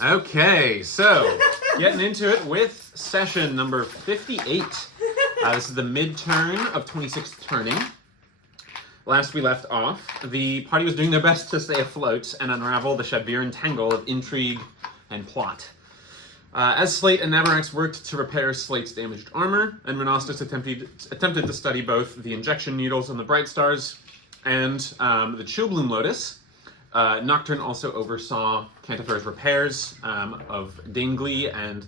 Okay, so getting into it with session number 58. This is the mid-turn of 26th turning. Last we left off, the party was doing their best to stay afloat and unravel the Shadvir tangle of intrigue and plot. As Slate and Navarax worked to repair Slate's damaged armor, and Renostus attempted to study both the injection needles on the Bright Stars and the Chillbloom Lotus, Nocturne also oversaw Cantifer's repairs of Dingley and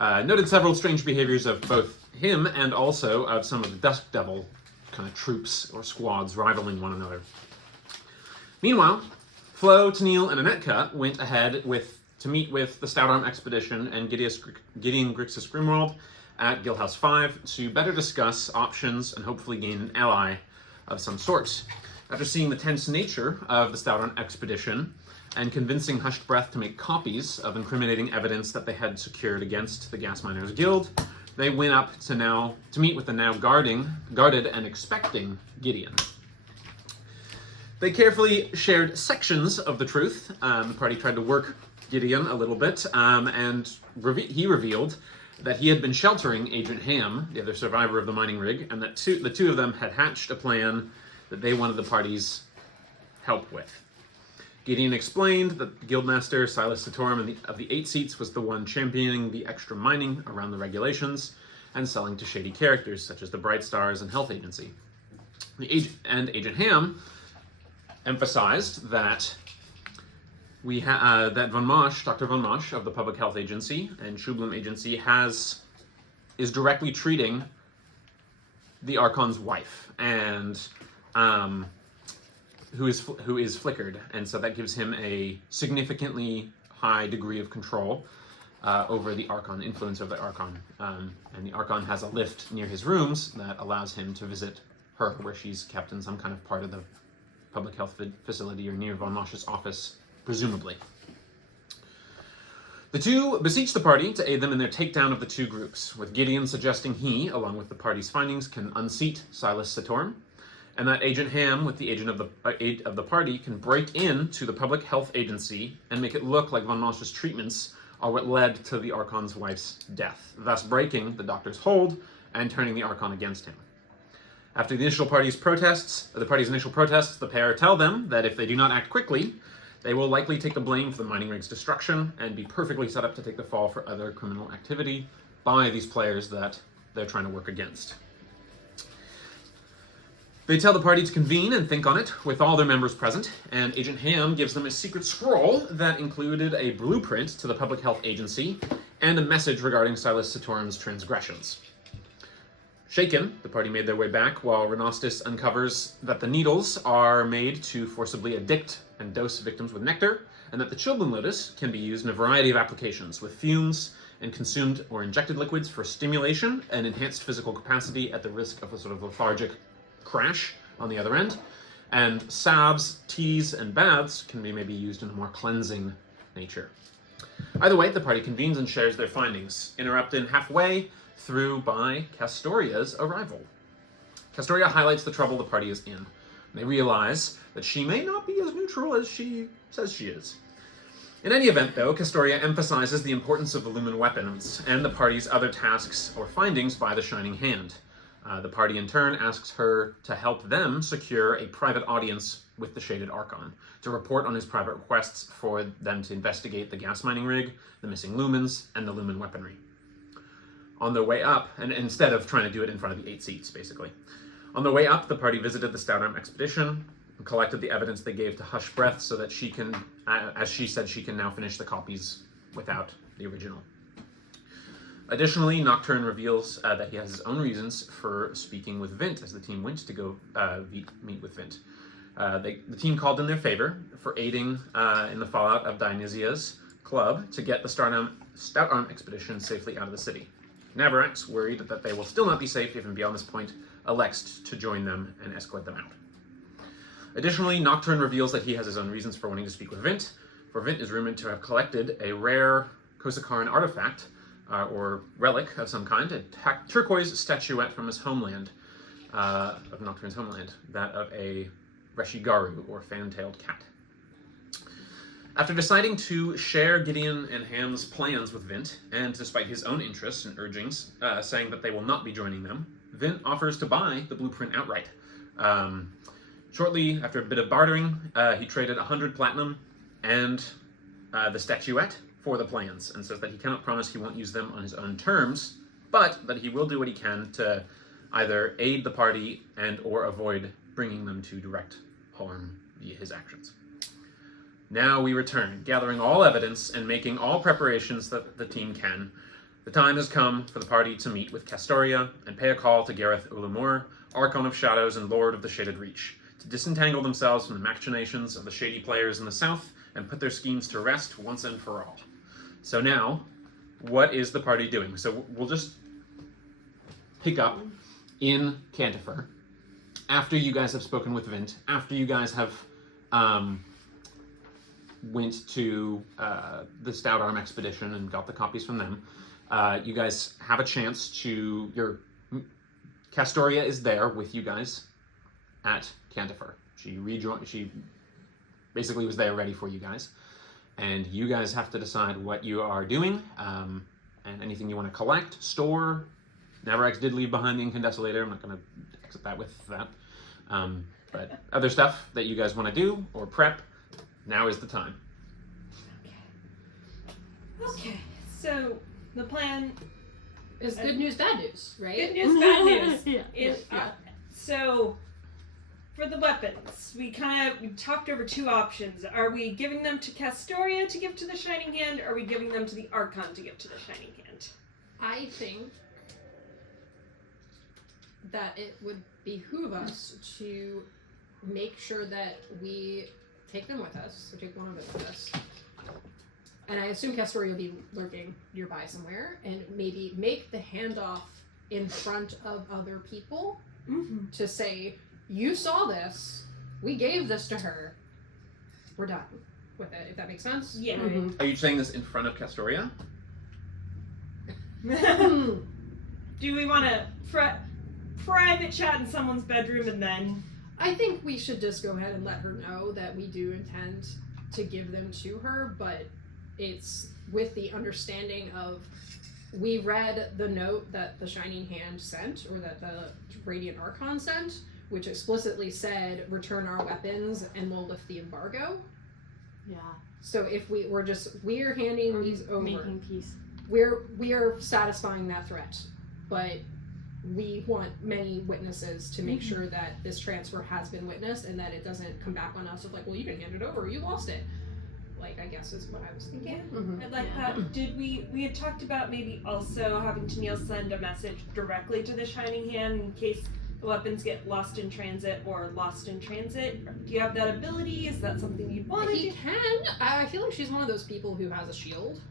noted several strange behaviors of both him and also of some of the Dusk Devil kind of troops or squads rivaling one another. Meanwhile, Flo, Tennille, and Anetka went ahead to meet with the Stoutarm Expedition and Gideon Grixis Grimwald at Guildhouse 5 to better discuss options and hopefully gain an ally of some sort. After seeing the tense nature of the Stoutarm Expedition and convincing Hushed Breath to make copies of incriminating evidence that they had secured against the Gas Miners Guild, they went up to meet with the now guarded and expecting Gideon. They carefully shared sections of the truth. The party tried to work Gideon a little bit, and he revealed that he had been sheltering Agent Ham, the other survivor of the mining rig, and that the two of them had hatched a plan that they wanted the party's help with. Gideon explained that Guildmaster Silas Satorum of the 8 seats was the one championing the extra mining around the regulations and selling to shady characters such as the Bright Stars and Health Agency. Agent Ham emphasized that Dr. Von Mosch of the Public Health Agency and Chillbloom Agency is directly treating the Archon's wife and who is flickered, and so that gives him a significantly high degree of control over the Archon, influence of the Archon. And the Archon has a lift near his rooms that allows him to visit her, where she's kept in some kind of part of the public health facility or near Von Mosch's office, presumably. The two beseech the party to aid them in their takedown of the two groups, with Gideon suggesting he, along with the party's findings, can unseat Silas Satorum, and that Agent Ham, with the aid of the party, can break into the Public Health Agency and make it look like Von Mosch's treatments are what led to the Archon's wife's death, thus breaking the doctor's hold and turning the Archon against him. After the party's initial protests, the pair tell them that if they do not act quickly, they will likely take the blame for the mining rig's destruction and be perfectly set up to take the fall for other criminal activity by these players that they're trying to work against. They tell the party to convene and think on it with all their members present, and Agent Ham gives them a secret scroll that included a blueprint to the Public Health Agency and a message regarding Silas Satorum's transgressions. Shaken, the party made their way back while Renostus uncovers that the needles are made to forcibly addict and dose victims with nectar, and that the Chillbloom Lotus can be used in a variety of applications, with fumes and consumed or injected liquids for stimulation and enhanced physical capacity at the risk of a sort of lethargic crash on the other end, and salves, teas, and baths can be maybe used in a more cleansing nature. Either way, the party convenes and shares their findings, interrupted halfway through by Castoria's arrival. Castoria highlights the trouble the party is in. They realize that she may not be as neutral as she says she is. In any event, though, Castoria emphasizes the importance of the Lumen weapons and the party's other tasks or findings by the Shining Hand. The party, in turn, asks her to help them secure a private audience with the Shaded Archon, to report on his private requests for them to investigate the gas mining rig, the missing lumens, and the Lumen weaponry. On their way up, and instead of trying to do it in front of the 8 seats, basically. On their way up, the party visited the Stoutarm Expedition and collected the evidence they gave to Hushed Breath so that she can, as she said, she can now finish the copies without the original. Additionally, Nocturne reveals that he has his own reasons for speaking with Vint as the team went to go meet with Vint. The team called in their favor for aiding in the fallout of Dionysia's club to get the Stoutarm Expedition safely out of the city. Navarax, worried that they will still not be safe even beyond this point, elects to join them and escort them out. Additionally, Nocturne reveals that he has his own reasons for wanting to speak with Vint, for Vint is rumored to have collected a rare Kosakaran artifact, or relic of some kind, a turquoise statuette from his homeland, of Nocturne's homeland, that of a Reshigaru, or fan-tailed cat. After deciding to share Gideon and Ham's plans with Vint, and despite his own interests and urgings, saying that they will not be joining them, Vint offers to buy the blueprint outright. Shortly after a bit of bartering, he traded 100 platinum and the statuette for the plans, and says that he cannot promise he won't use them on his own terms, but that he will do what he can to either aid the party and or avoid bringing them to direct harm via his actions. Now we return, gathering all evidence and making all preparations that the team can. The time has come for the party to meet with Castoria and pay a call to Gareth Olamoore, Archon of Shadows and Lord of the Shaded Reach, to disentangle themselves from the machinations of the shady players in the south and put their schemes to rest once and for all. So now, what is the party doing? So we'll just pick up in Cantifer after you guys have spoken with Vint, after you guys have went to the Stout Arm expedition and got the copies from them. You guys have a chance to... Castoria is there with you guys at Cantifer. She basically was there ready for you guys. And you guys have to decide what you are doing, and anything you want to collect, store. Navarex did leave behind the incandesculator. I'm not going to exit that with that. But other stuff that you guys want to do or prep, now is the time. Okay, so the plan is good news, bad news, right? Good news, bad news. Yeah. So, for the weapons, we talked over two options. Are we giving them to Castoria to give to the Shining Hand, or are we giving them to the Archon to give to the Shining Hand? I think that it would behoove us to make sure that we take them with us, or take one of them with us. And I assume Castoria will be lurking nearby somewhere, and maybe make the handoff in front of other people to say, you saw this, we gave this to her, we're done with it, if that makes sense? Yeah. Are you saying this in front of Castoria? Do we want to private chat in someone's bedroom and then... I think we should just go ahead and let her know that we do intend to give them to her, but it's with the understanding of, we read the note that the Shining Hand sent, or that the Radiant Archon sent, which explicitly said, return our weapons and we'll lift the embargo. Yeah. So if we're handing these over. Making peace. We are satisfying that threat, but we want many witnesses to make sure that this transfer has been witnessed and that it doesn't come back on us of like, well, you didn't hand it over, you lost it. Like, I guess is what I was thinking. I like that. Did we had talked about maybe also having Tennille send a message directly to the Shining Hand in case the weapons get lost in transit or lost in transit? Do you have that ability? Is that something you'd want to do? He can. I feel like she's one of those people who has a shield.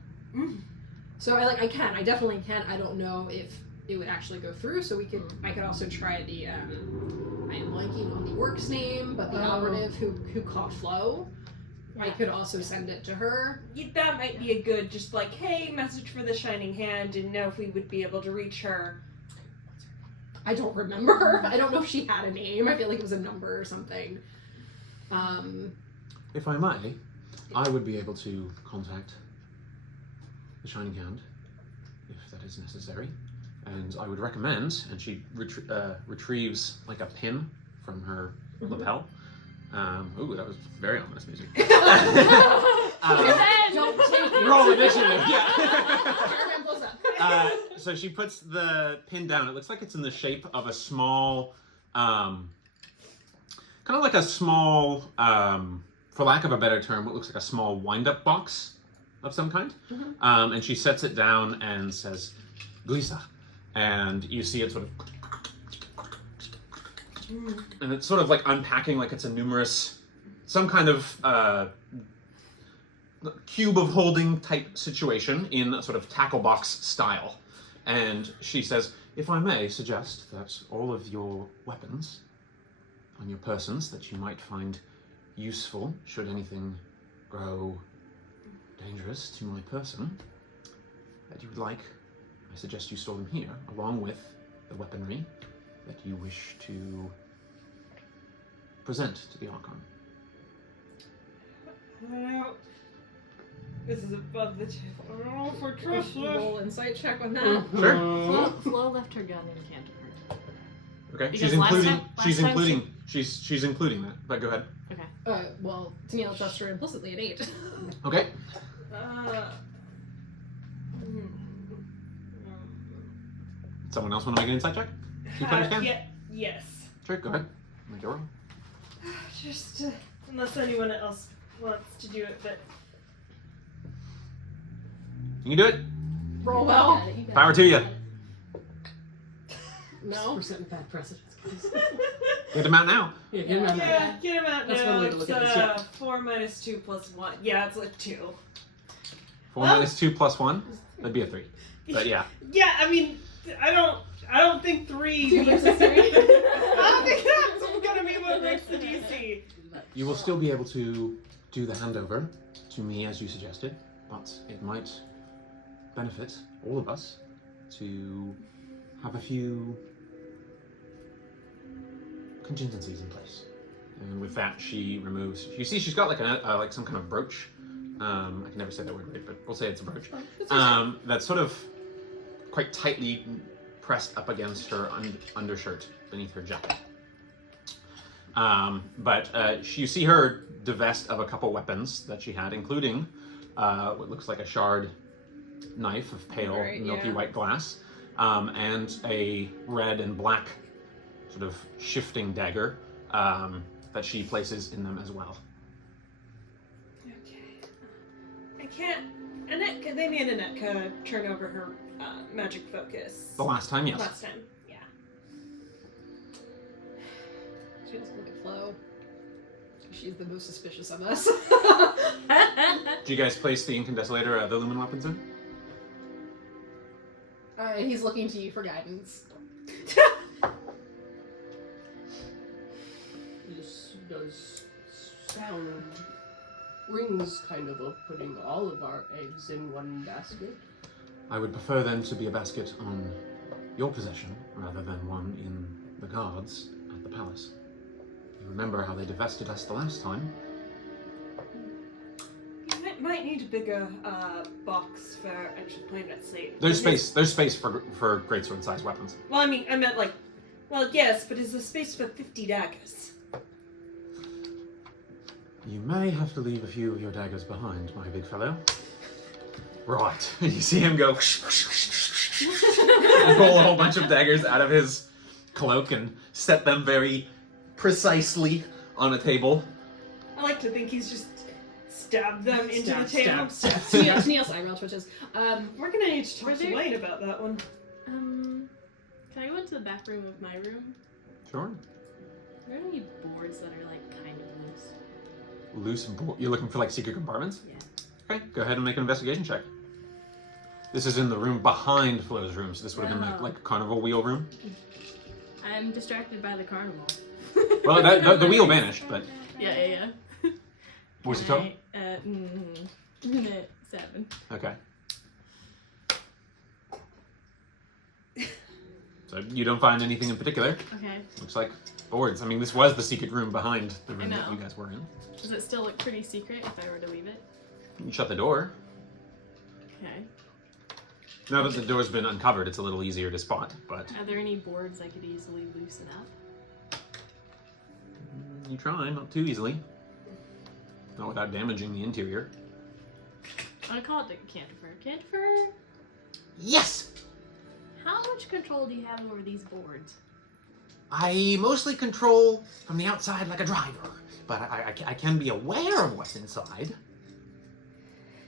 So I definitely can. I don't know if it would actually go through, so I could also try the, I am blanking on the orc's name, but the operative who caught Flo. Yeah. I could also send it to her. That might be a good, just like, hey, message for the Shining Hand, and know if we would be able to reach her. I don't remember. I don't know if she had a name. I feel like it was a number or something. If I may, I would be able to contact the Shining Hand, if that is necessary. And I would recommend, and she retrieves like a pin from her lapel. Ooh, that was very ominous music. Don't take it. Roll initiative, yeah. So she puts the pin down. It looks like it's in the shape of a small, kind of like a small, for lack of a better term, it looks like a small wind-up box of some kind. And she sets it down and says, Glisa. And you see it sort of... And it's sort of like unpacking like it's a numerous... Some kind of cube of holding type situation in a sort of tackle box style. And she says, if I may suggest that all of your weapons on your persons that you might find useful, should anything grow dangerous to my person, that you would like, I suggest you store them here, along with the weaponry that you wish to present to the Archon. This is above the table. I don't know if we're trusted. Roll insight check on that. Sure. Flo left her gun in Canterbury. Okay. Because She's including. last time She's including that. But go ahead. Well, Tennille trusts her implicitly at 8. Okay. Someone else want to make an insight check? Two players can. Yes. Sure. Go ahead. Make your roll. Just unless anyone else wants to do it, but You can do it. Roll well. Power to you. No. We're setting bad precedents, guys. Get him out now. Yeah, get him out now. yeah, get him out That's now. one way to It's look at this, yeah. 4 minus 2 plus 1. Yeah, it's like 2. 4 minus 2 plus 1. That'd be a 3. But yeah. Yeah, I mean, I don't think 3. 2 versus 3. I don't think that's gonna be what breaks the DC. You will still be able to do the handover to me as you suggested, but it might benefit all of us to have a few contingencies in place. And with that, she removes. You see, she's got like like some kind of brooch. I can never say that word right, but we'll say it's a brooch. That's sort of quite tightly pressed up against her undershirt beneath her jacket. But you see her divest of a couple weapons that she had, including what looks like a shard knife of pale, milky white glass, and a red and black sort of shifting dagger that she places in them as well. Okay. I can't. Annette, they made Annette turn over her magic focus. The last time, yes. Last time, yeah. She doesn't look at Flo. She's the most suspicious of us. Do you guys place the incandesculator, the lumen weapons in? And he's looking to you for guidance. This does sound... rings kind of putting all of our eggs in one basket. I would prefer then to be a basket on your possession rather than one in the guards at the palace. You remember how they divested us the last time? You might need a bigger box for actually playing that sleep. There's space for greatsword sized weapons. Well, I mean, I meant like, well, yes, but is there space for 50 daggers? You may have to leave a few of your daggers behind, my big fellow. Right. You see him go and pull a whole bunch of daggers out of his cloak and set them very precisely on a table. I like to think he's just stabbed them into the table. Tennille's eyebrow twitches. We're gonna need to talk to Wayne about that one. Can I go into the back room of my room? Sure. Are there any boards that are like kind of loose? You're looking for like secret compartments? Yeah. Okay, go ahead and make an investigation check. This is in the room behind Flo's room, so this would have been like a carnival wheel room. I'm distracted by the carnival. Well, the wheel vanished, but... Yeah. What's the total? 7. Okay. So you don't find anything in particular. Okay. Looks like boards. I mean, this was the secret room behind the room that know. you guys were in. Does it still look pretty secret if I were to leave it? You can shut the door. Okay. Now that the door's been uncovered, it's a little easier to spot, but... Are there any boards I could easily loosen up? You try, not too easily. Not without damaging the interior. I'm gonna call it the Canterbury. Canterbury? Yes! How much control do you have over these boards? I mostly control from the outside like a driver, but I can be aware of what's inside.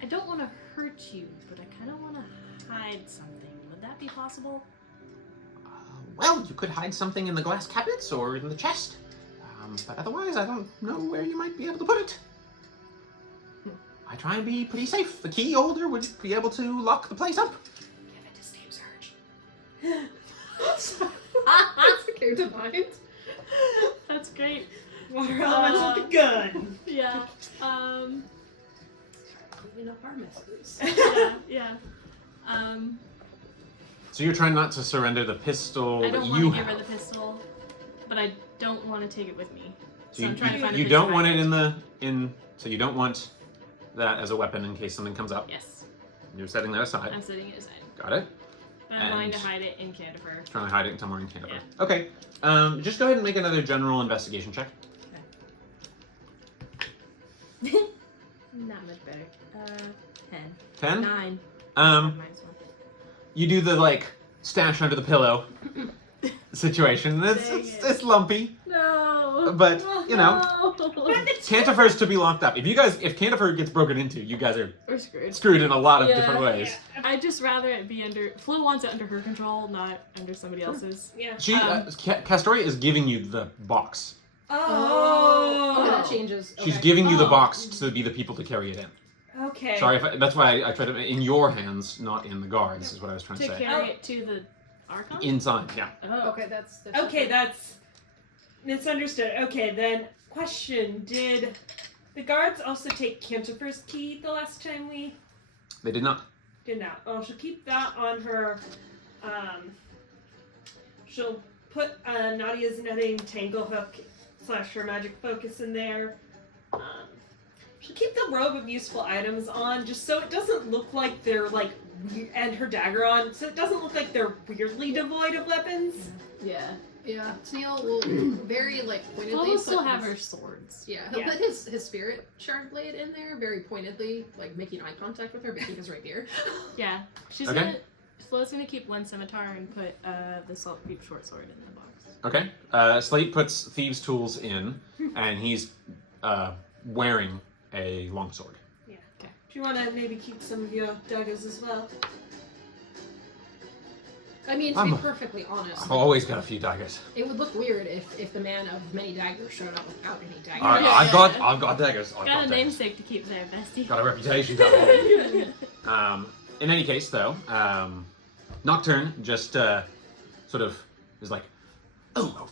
I don't want to hurt you, but I kind of want to hide something. Would that be possible? Well, you could hide something in the glass cabinets or in the chest. But otherwise, I don't know where you might be able to put it. I try and be pretty safe. The key holder would be able to lock the place up. Give it to Steve Surge. That's a character mind. That's great. Water elements with the gun. Yeah. Cleaning up our messes. Yeah. So you're trying not to surrender the pistol I that don't you want to give have. her the pistol, but I don't want to take it with me. So So I'm trying to find a you place don't to want hide it so you don't want that as a weapon in case something comes up. Yes. You're setting that aside. I'm setting it aside. Got it. But I'm going to And- hide it in Canterbury. Trying to hide it somewhere in Canada. Yeah. Okay. Just go ahead and make another general investigation check. Not much better. 10. 10? 9. Um, Minus 1. you do the like stash under the pillow situation. It's lumpy, No. but you know, No. Cantifer's to be locked up. If Cantifer gets broken into, you guys are We're screwed. screwed in a lot of Yeah. different ways. I'd just rather it be under. Flo wants it under her control, not under somebody else's. Yeah. She, Castoria is giving you the box. Oh. Okay, that changes. She's Okay. giving you the Oh. box to be the people to carry it in. Okay. Sorry, that's why I tried to in your hands, not in the guards. Is what I was trying to To say. carry it to the Archon? Inside, yeah. Oh. Okay, that's Okay, that's misunderstood. Okay, then question: did the guards also take Cantifer's key the last time we They did not. did not? Oh, she'll keep that on her. She'll put Nadia's netting tangle hook / her magic focus in there. She'll keep the robe of useful items on, just so it doesn't look like they're like, and her dagger on, so it doesn't look like they're weirdly devoid of weapons. Yeah. Yeah. Tennille will very pointedly. Flo will still put have his- her swords. Yeah, he'll Yeah. put his spirit shard blade in there very pointedly, like making eye contact with her, but keep his rapier. Yeah. She's Okay. gonna. Flo's gonna keep one scimitar and put the salt creep short sword in the box. Okay. Slate puts thieves' tools in, and he's wearing a longsword. Do you want to maybe keep some of your daggers as well? I mean, to be perfectly honest, I've always got a few daggers. it would look weird if the man of many daggers showed up without any daggers. I've got daggers. I've Got a got daggers. namesake to keep there, bestie. Got a reputation. In any case, though, Nocturne just sort of is like, oh,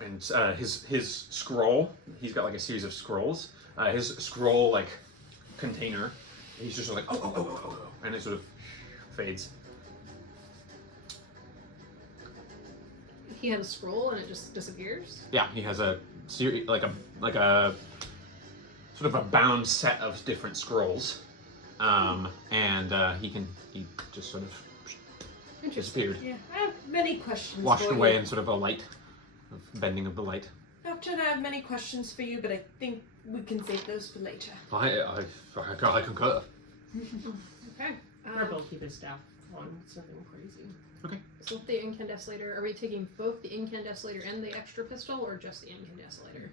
and his scroll. He's got like a series of scrolls. His scroll like container. He's just sort of like oh, and it sort of fades. He had a scroll and it just disappears. Yeah, he has a series like a sort of a bound set of different scrolls, and he just sort of disappeared, Yeah, I have many questions. washed for away you. in sort of a light, bending of the light. Doctor, I have many questions for you, but I think we can save those for later. I concur. Okay. Purple keep his staff on something crazy. So with the incandescelator, are we taking both the incandescelator and the extra pistol, or just the incandescelator?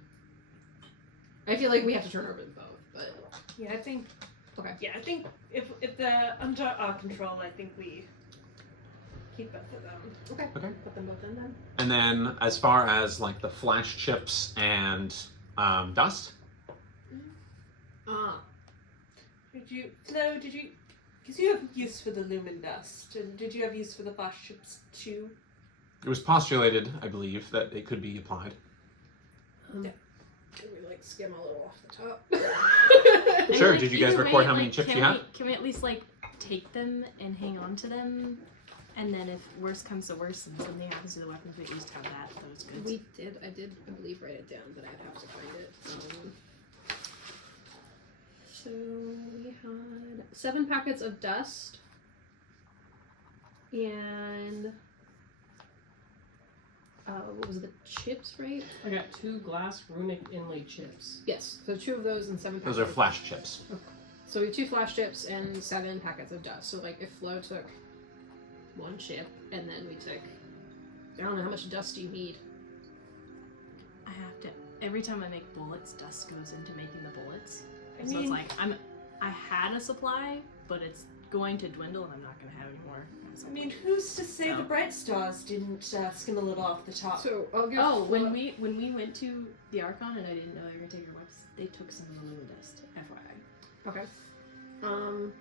I feel like we have to turn over both, but Yeah, I think. Okay. Yeah, I think if they're under our control, I think we keep both of them. okay. Okay. Put them both in then. And then as far as like the flash chips and dust, Did you, because you have use for the lumen dust, and did you have use for the flash chips too? it was postulated, I believe, that it could be applied. Can we skim a little off the top? And, Sure, did you guys either record way, how many chips can you have? Can we at least take them and hang on to them? And then if worse comes to worse and something happens to the weapons, we at least have that, those goods. I did, I believe, write it down, but I'd have to find it. So we had 7 packets of dust and what was it, the chips, right? I got 2 glass runic inlay chips. Yes, so 2 of those and 7 packets. Those are flash chips. So we have 2 flash chips and 7 packets of dust. So if Flo took 1 chip and then we took, I don't know, how much dust do you need? I have to. Every time I make bullets, dust goes into making the bullets. I So it's mean- like I had a supply, but it's going to dwindle, and I'm not going to have any more. I mean, who's to say No. the bright stars didn't skim a little off the top? So I'll give Oh, Flo- when we went to the Archon and I didn't know they were going to take your webs, they took some of the lumen dust. FYI. Okay.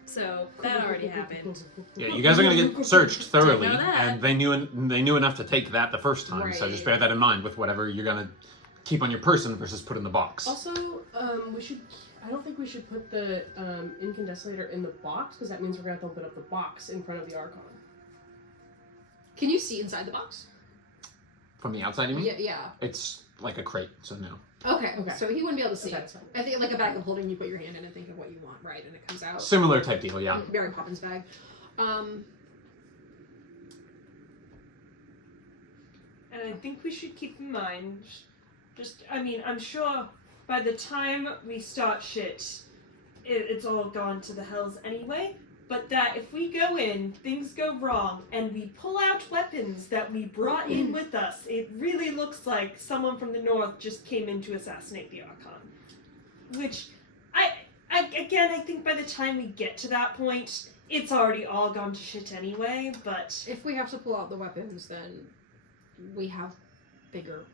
So that already happened. Yeah, you guys are gonna get searched thoroughly, Didn't know that. and they knew enough to take that the first time. So just Right. bear that in mind with whatever you're gonna keep on your person versus put in the box. Also, we should. I don't think we should put the incandescelator in the box because that means we're gonna have to open up the box in front of the Archon. Can you see inside the box? From the outside, you mean? Yeah. It's like a crate, so no. Okay. Okay. So he wouldn't be able to see Okay, it. that's fine. I think like a bag of holding, you put your hand in and think of what you want, right? And it comes out. Similar type deal, yeah. Mary Poppins bag. And I think we should keep in mind, I mean, I'm sure by the time we start shit, it's all gone to the hells anyway. But that if we go in, things go wrong, and we pull out weapons that we brought in with us, it really looks like someone from the north just came in to assassinate the Archon. Which, I think by the time we get to that point, it's already all gone to shit anyway, but... If we have to pull out the weapons, then we have bigger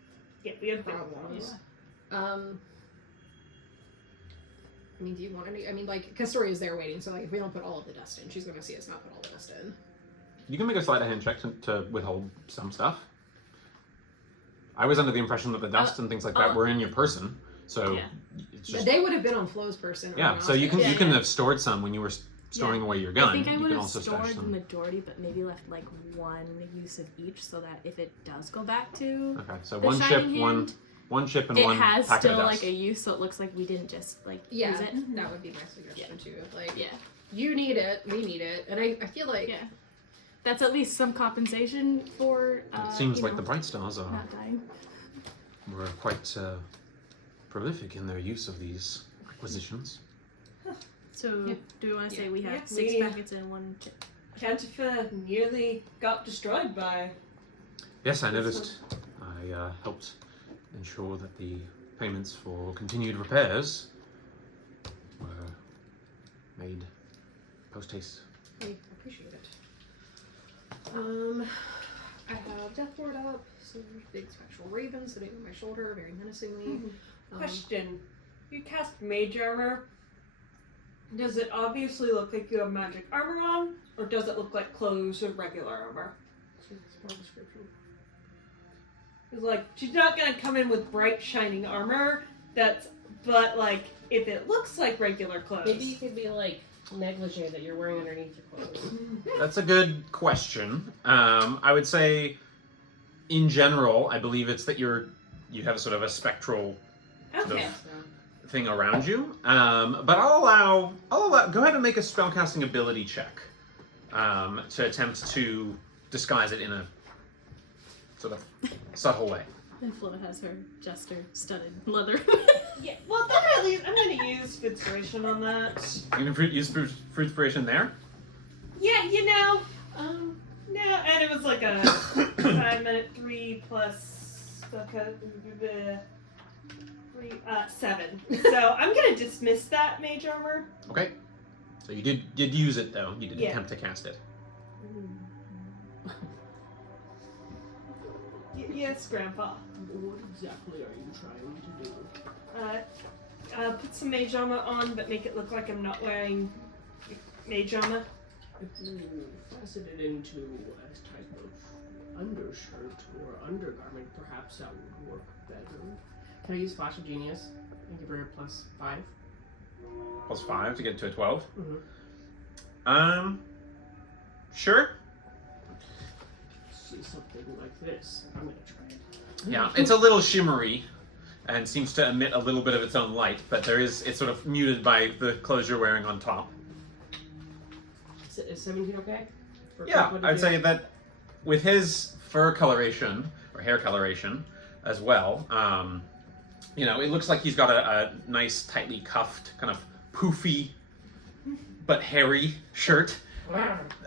Yeah, we have big problems. problems. I mean, do you want any? I mean, like, Kastoria's there waiting, so like, if we don't put all of the dust in, she's gonna see us not put all the dust in. You can make a sleight of hand check to withhold some stuff. I was under the impression that the dust and things like that were in your person, so Yeah. it's just They would have been on Flo's person. Or yeah. on So you can Oscar's. you can have stored some when you were storing away your gun. I think I you would can have also stored stash the some. majority, but maybe left like one use of each, so that if it does go back to Okay, so the one chip, Shining Hand, one chip, and it one has packet still of dust. like a use, so it looks like we didn't just like Yeah, use it. that would be my suggestion too. Like, Yeah, you need it, we need it, and I feel like yeah. That's at least some compensation for. It seems you like know, the Bright Stars not dying. were quite prolific in their use of these acquisitions. So Yeah. do we want to say Yeah. we have Yeah, 6 we- packets and 1 chip? Cantifa nearly got destroyed by... Yes, I noticed. I helped ensure that the payments for continued repairs were made post haste. I appreciate it. I have Death Ward up, some big spectral raven sitting on my shoulder, very menacingly. Question. You cast mage armor. Does it obviously look like you have magic armor on, or does it look like clothes or regular armor? Small description. It's like, she's not gonna come in with bright shining armor, but like, if it looks like regular clothes. Maybe you could be like negligee that you're wearing underneath your clothes. That's a good question. I would say, in general, I believe it's that you have sort of a spectral sort Okay. of thing around you. But I'll allow. Go ahead and make a spellcasting ability check to attempt to disguise it in a sort of subtle way. And Flo has her jester studded leather. Yeah, well, then at least I'm gonna use inspiration on that. You can use fruit inspiration there. Yeah, you know, no, and it was like a 5-minute 3 plus okay, 7. So I'm gonna dismiss that mage armor. Okay. So you did use it though. You did Yeah. attempt to cast it. Yes, Grandpa. What exactly are you trying to do? Put some mage armor on, but make it look like I'm not wearing mage armor. If you fasten it into a type of undershirt or undergarment, perhaps that would work better. Can I use Flash of Genius and give her a +5? +5 to get to a 12. Mm-hmm. Sure. See something like this. I'm gonna try it. Yeah, it's a little shimmery and seems to emit a little bit of its own light, but it's sort of muted by the clothes you're wearing on top. Is 17 okay? For Yeah, what to I'd do? say that with his fur coloration or hair coloration as well, it looks like he's got a nice, tightly cuffed, kind of poofy but hairy shirt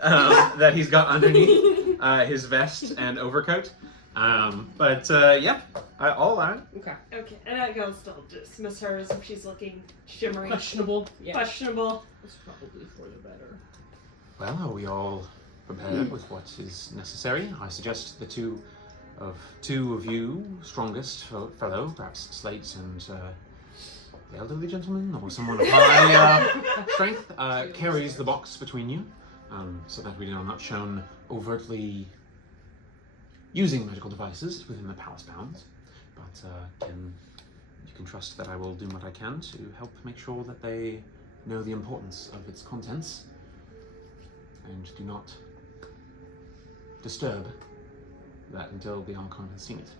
that he's got underneath his vest and overcoat. Yeah, I'll allow it. Okay. Okay, and I will still dismiss her as if she's looking shimmery, Questionable. Yeah. questionable. It's probably for the better. Well, are we all prepared with what is necessary? I suggest the two of you strongest fellow, perhaps Slate and the elderly gentleman, or someone of high strength, carries the box between you, so that we are not shown overtly using magical devices within the palace bounds. But you can trust that I will do what I can to help make sure that they know the importance of its contents and do not disturb that until the Archon has seen it.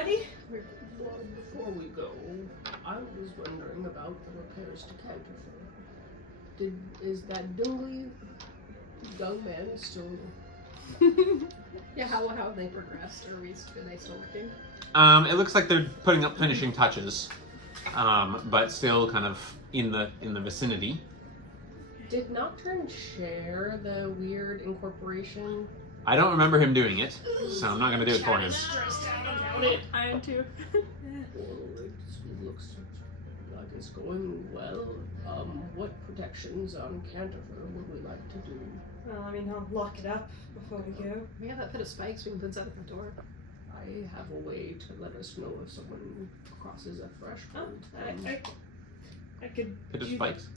ready? Well, before we go, I was wondering about the repairs to Canterville. Is that dingly young man still? Yeah, how have they progressed? Are they still working? It looks like they're putting up finishing touches, but still kind of in the vicinity. Did Nocturne share the weird incorporation? I don't remember him doing it, so I'm not going to do it for him. I am too. Well, it looks like it's going well. What protections on Canterville would we like to do? Well, I mean, I'll lock it up before we go. We have that pit of spikes we can put inside the front door. I have a way to let us know if someone crosses a threshold. I could Pit of do spikes.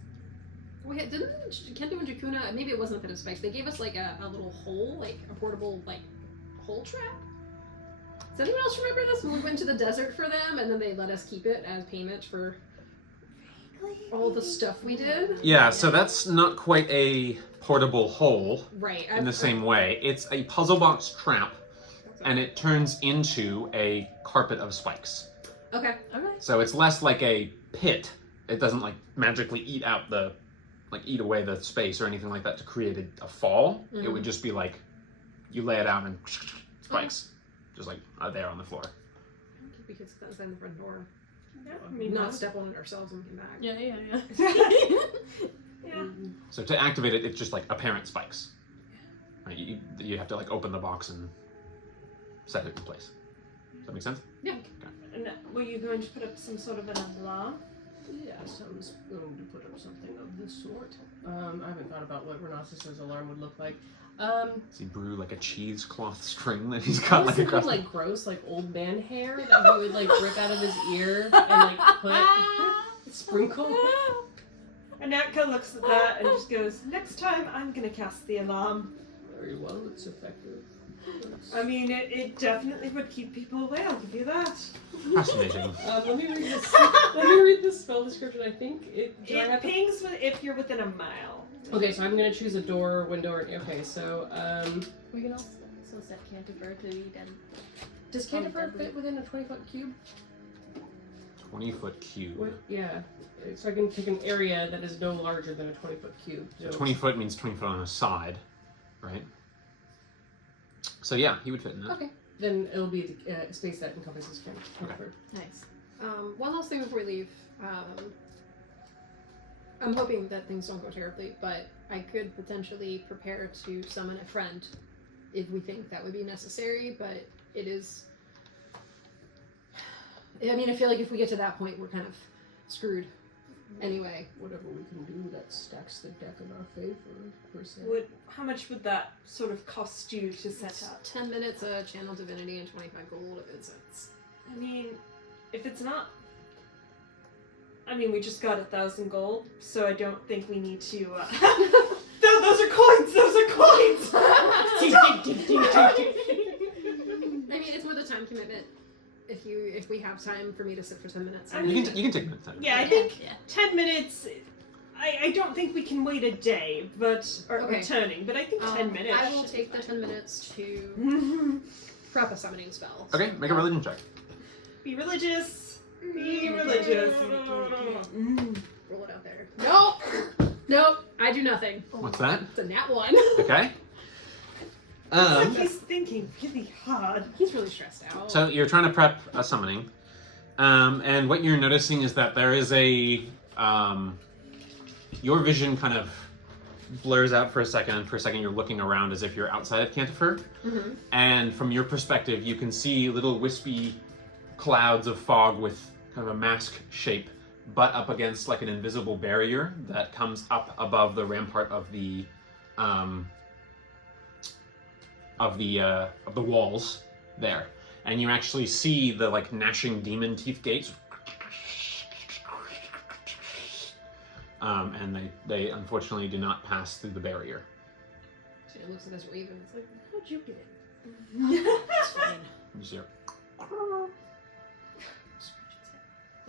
Wait, didn't Kendo and Jakuna, maybe it wasn't a pit of spikes, they gave us like a little hole, like a portable like hole trap? Does anyone else remember this? When we went to the desert for them and then they let us keep it as payment for all the stuff we did? Yeah, so that's not quite a portable hole Right. in the same way. It's a puzzle box trap, and it turns into a carpet of spikes. Okay. Okay. So it's less like a pit. It doesn't like magically eat away the space or anything like that to create a fall. It would just be like you lay it out and spikes, just like there on the floor. We could set that inside the front door. Yeah, I mean, Not step on it ourselves and come back. Yeah. yeah. So to activate it, it's just like apparent spikes. Right? You have to like open the box and set it in place. Does that make sense? Yeah. And were you going to put up some sort of an alarm? Yes, I was going to put up something of this sort. I haven't thought about what Renasus's alarm would look like. Does he brew like a cheesecloth string that he's I got was like thinking across? like gross, like old man hair that he would like rip out of his ear and like put sprinkle. And Natka looks at that and just goes, next time I'm gonna cast the alarm. Very well, it's effective. Yes. I mean, it definitely would keep people away, I'll give you that. Fascinating. Let me read this. Let me read the spell description. I think do I It have to- pings if you're within a mile. Okay, so I'm gonna choose a door, window, or okay. So We can also set Canterbury to be dead. does Canterbury fit within a 20-foot cube? 20-foot cube. What? Yeah. So I can pick an area that is no larger than a 20-foot cube. So 20 foot means 20 foot on a side, right? So yeah, he would fit in that. Okay. Then it'll be the space that encompasses Canterbury. Nice. One last thing before we leave. I'm hoping that things don't go terribly, but I could potentially prepare to summon a friend if we think that would be necessary, but it is... I mean, I feel like if we get to that point, we're kind of screwed anyway. Whatever we can do that stacks the deck in our favor, per se. How much would that sort of cost you to set up? 10 minutes of Channel Divinity and 25 gold if it's... I mean, if it's not... I mean, we just got 1,000 gold, so I don't think we need to, those are coins! Those are coins! I mean, it's worth a time commitment if we have time for me to sit for 10 minutes. You can take minutes time. Yeah, I think 10 minutes... I don't think we can wait a day, or returning, but I think 10 minutes. I will take the 10 minutes to prep a summoning spell. Okay, make a religion check. Be religious. Be religious. Roll it out there. Nope. I do nothing. What's that? It's a nat 1. Okay. It's like he's thinking really hard. He's really stressed out. So you're trying to prep a summoning, and what you're noticing is that there is a your vision kind of blurs out for a second, and for a second you're looking around as if you're outside of Canterbury. Mm-hmm. And from your perspective, you can see little wispy clouds of fog with kind of a mask shape butt up against like an invisible barrier that comes up above the rampart of the walls there, and you actually see the like gnashing demon teeth gates. And they unfortunately do not pass through the barrier. So it looks at this raven. It's like, how'd you get it? It's fine. You just hear,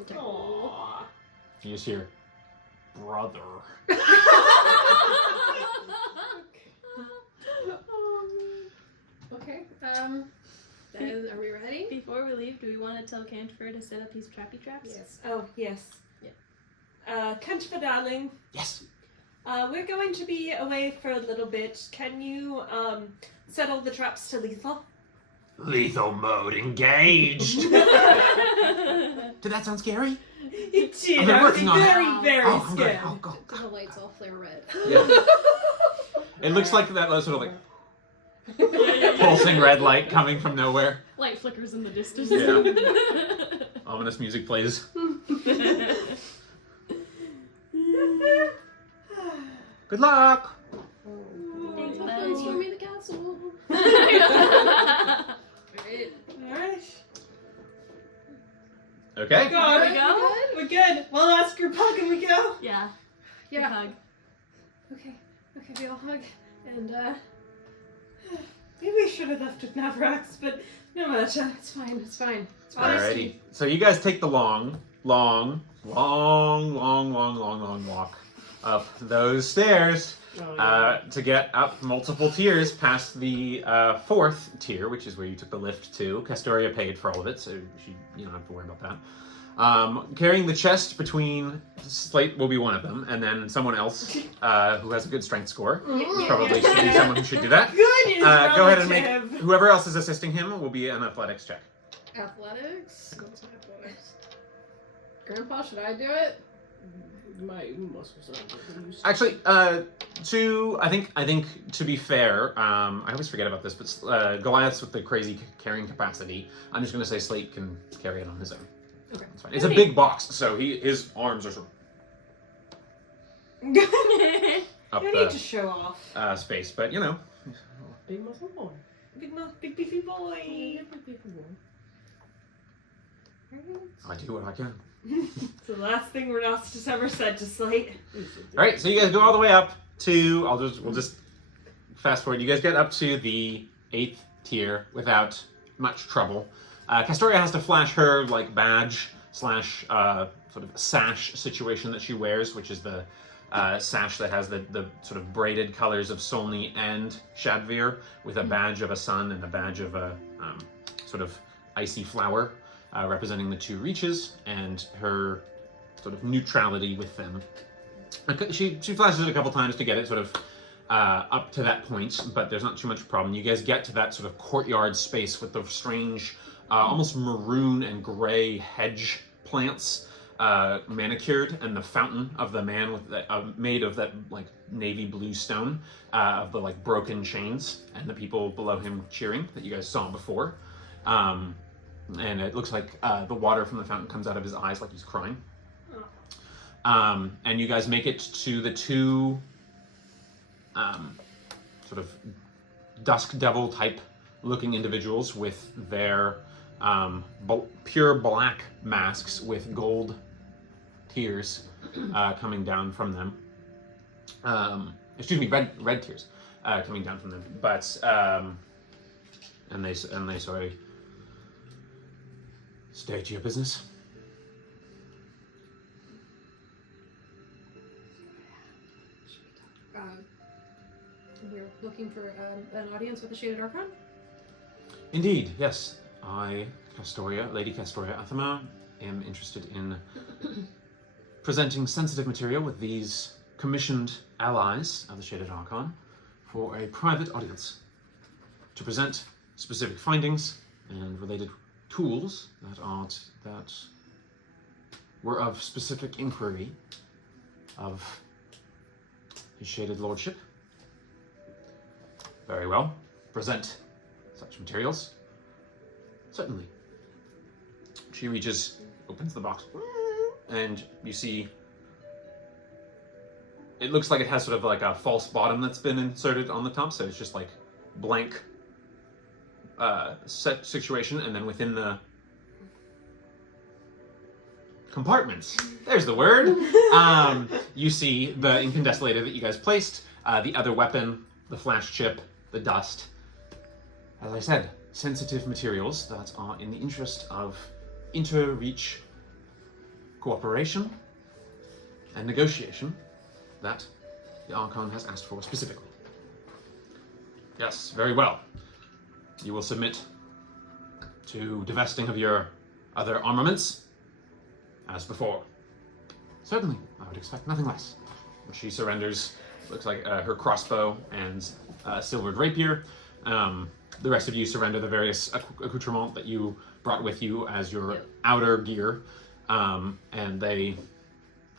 Okay. Aww. you just hear, brother. Okay. Then, are we ready? Before we leave, do we want to tell Canterbury to set up these trappy traps? Yes. Oh, yes. Kentfa, darling, Yes. we're going to be away for a little bit. Can you, settle the traps to lethal? Lethal mode engaged. Did that sound scary? It did. I've been I was working on it. very, very Oh, I'm good. scared. Oh, God. The lights all flare red. Yeah. It looks like that sort of like pulsing red light coming from nowhere. Light flickers in the distance. Yeah. Ominous music plays. Good luck. Thanks, for me the castle. Alright. Alright. Okay. Go. There we go. We're good. One last group hug and we go. Yeah. Yeah. Hug. Okay, we all hug. And, Maybe we should have left with Navrax, but no matter. it's fine. Alrighty. So you guys take the long walk up those stairs to get up multiple tiers past the fourth tier, which is where you took the lift to. Castoria paid for all of it, so you don't have to worry about that. Carrying the chest between Slate will be one of them, and then someone else who has a good strength score. Probably should be someone who should do that. Good is Go ahead and relative. make whoever else is assisting him will be an athletics check. athletics? What's my athletics? Grandpa, should I do it? My muscles are used. Actually, I think to be fair, I always forget about this, but Goliath's with the crazy carrying capacity. I'm just gonna say Slate can carry it on his own. Okay. It's fine. It's a big box, so his arms are sort of up You need to show off. space, but you know. Big muscle boy. Big beefy boy. I do what I can. It's the last thing Renostus ever said to Slate. All right, so you guys go all the way up to. We'll just fast forward. You guys get up to the 8th tier without much trouble. Castoria has to flash her like badge / sort of sash situation that she wears, which is the sash that has the sort of braided colors of Solny and Shadvir, with a badge of a sun and a badge of a sort of icy flower, representing the two reaches and her sort of neutrality with them. She flashes it a couple times to get it sort of up to that point, but there's not too much problem. You guys get to that sort of courtyard space with the strange, almost maroon and gray hedge plants, manicured, and the fountain of the man with made of that like navy blue stone, of the like broken chains, and the people below him cheering that you guys saw before. And it looks like the water from the fountain comes out of his eyes like he's crying. And you guys make it to the two sort of dusk devil type looking individuals with their pure black masks with gold tears coming down from them. Excuse me, red tears coming down from them. But and they sorry. State your business. We're looking for an audience with the Shaded Archon? Indeed, yes. I, Lady Castoria Athema, am interested in presenting sensitive material with these commissioned allies of the Shaded Archon for a private audience to present specific findings and related tools that were of specific inquiry of His Shaded Lordship. Very well. Present such materials. Certainly. She reaches, opens the box, and you see it looks like it has sort of like a false bottom that's been inserted on the top, so it's just like blank set situation, and then within the compartments, there's the word, you see the incandescelator that you guys placed, the other weapon, the flash chip, the dust. As I said, sensitive materials that are in the interest of inter-reach cooperation and negotiation that the Archon has asked for specifically. Yes, very well. You will submit to divesting of your other armaments, as before. Certainly, I would expect nothing less. She surrenders, looks like her crossbow and silvered rapier. The rest of you surrender the various accoutrements that you brought with you as your outer gear, and they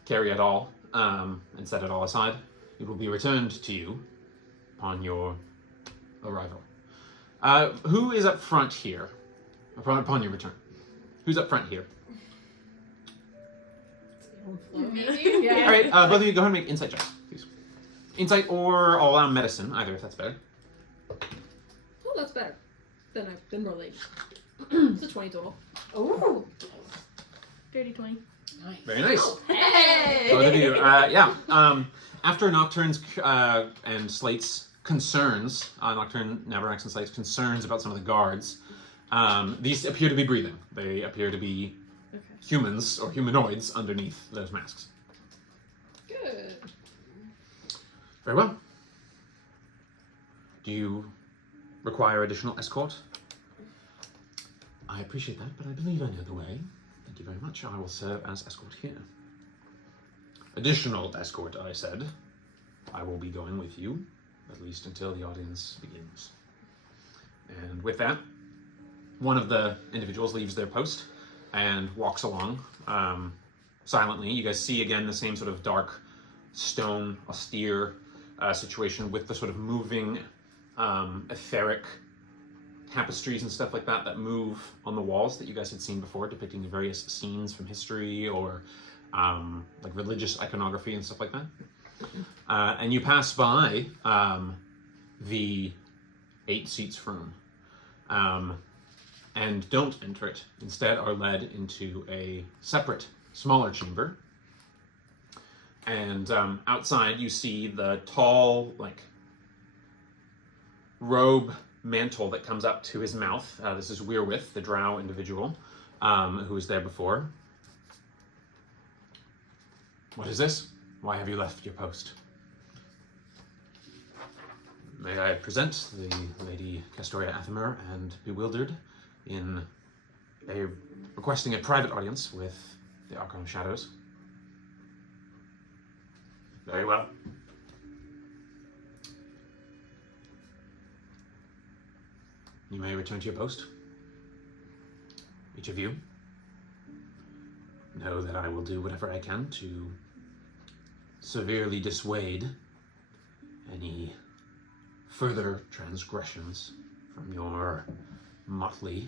carry it all and set it all aside. It will be returned to you upon your arrival. Who is up front here? Upon your return. Who's up front here? Maybe? Yeah. All right, both of you go ahead and make insight checks, please. Insight, or I'll allow medicine, either if that's better. Oh, that's better than rolling. It's a 20 total. Oh, Dirty 20. Nice. Very nice. Hey! Both of you, after Nocturne's and Slate's concerns, Nocturne, Navarax, and Slate's concerns about some of the guards, these appear to be breathing. They appear to be humans or humanoids underneath those masks. Good. Very well. Do you require additional escort? I appreciate that, but I believe I know the way. Thank you very much. I will serve as escort here. Additional escort, I said. I will be going with you, at least until the audience begins. And with that, one of the individuals leaves their post and walks along silently. You guys see again the same sort of dark, stone, austere situation with the sort of moving, etheric tapestries and stuff like that move on the walls that you guys had seen before, depicting various scenes from history or like religious iconography and stuff like that. And you pass by the 8 seats room and don't enter it. Instead are led into a separate, smaller chamber. And outside you see the tall, like, robe mantle that comes up to his mouth. This is Weirwith, the drow individual who was there before. What is this? Why have you left your post? May I present the Lady Castoria Athamer and Beewildered in requesting a private audience with the Archon of Shadows. Very well. You may return to your post. Each of you know that I will do whatever I can to severely dissuade any further transgressions from your motley.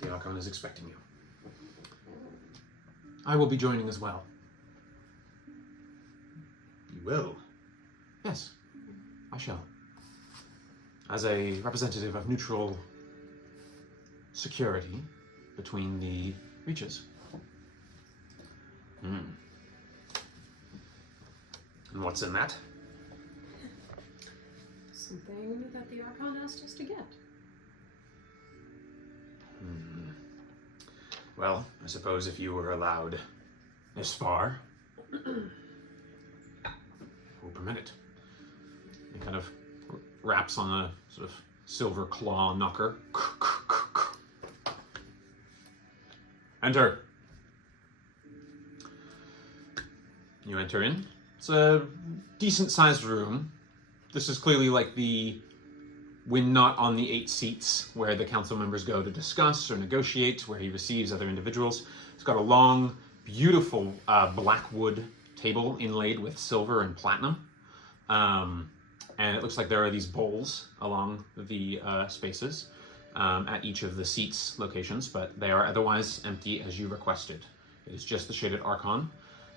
The Archon is expecting you. I will be joining as well. You will? Yes, I shall. As a representative of neutral security between the reaches. And what's in that? Something that the Archon asked us to get. Well, I suppose if you were allowed this far, we'll permit it. It kind of raps on a sort of silver claw knocker. Enter. You enter in. It's a decent-sized room. This is clearly like when not on the 8 seats where the council members go to discuss or negotiate, where he receives other individuals. It's got a long, beautiful black wood table inlaid with silver and platinum. And it looks like there are these bowls along the spaces at each of the seats locations, but they are otherwise empty as you requested. It is just the shaded Archon,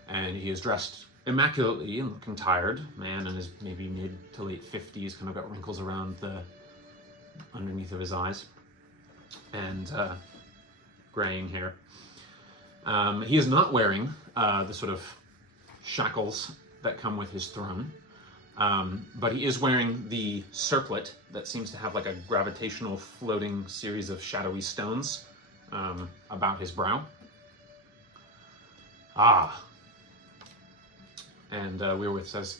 and he is dressed immaculately and looking tired. Man in his maybe mid to late 50s, kind of got wrinkles around the underneath of his eyes, and graying hair. He is not wearing the sort of shackles that come with his throne, but he is wearing the circlet that seems to have like a gravitational floating series of shadowy stones about his brow. Ah. And Weirwith says,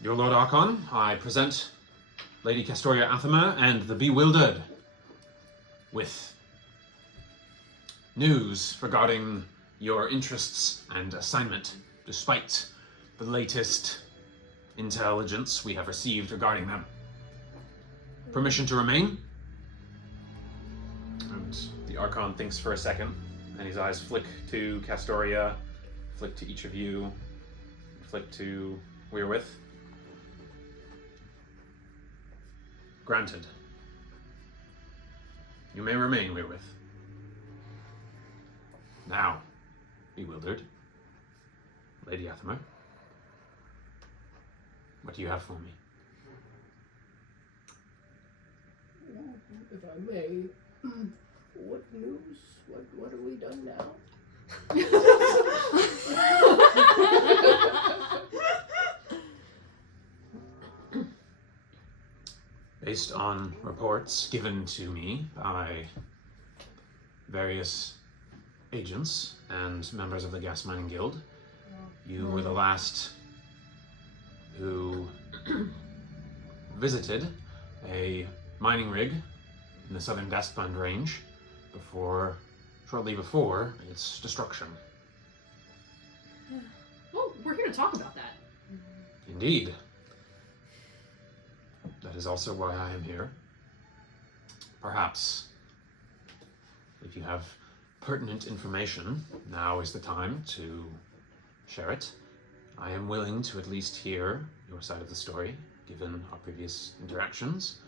Your Lord Archon, I present Lady Castoria Athamer and the Beewildered with news regarding your interests and assignment, despite the latest intelligence we have received regarding them. Permission to remain? And the Archon thinks for a second, and his eyes flick to Castoria, flick to each of you, flick to we're with. Granted. You may remain we're with. Now, Bewildered, Lady Athamer, what do you have for me? If I may, what news? What have we done now? Based on reports given to me by various agents and members of the Gas Mining Guild, you were the last who visited a mining rig in the southern Dastbund range shortly before its destruction. Well, we're here to talk about that. Indeed. That is also why I am here. Perhaps, if you have pertinent information, now is the time to share it. I am willing to at least hear your side of the story, given our previous interactions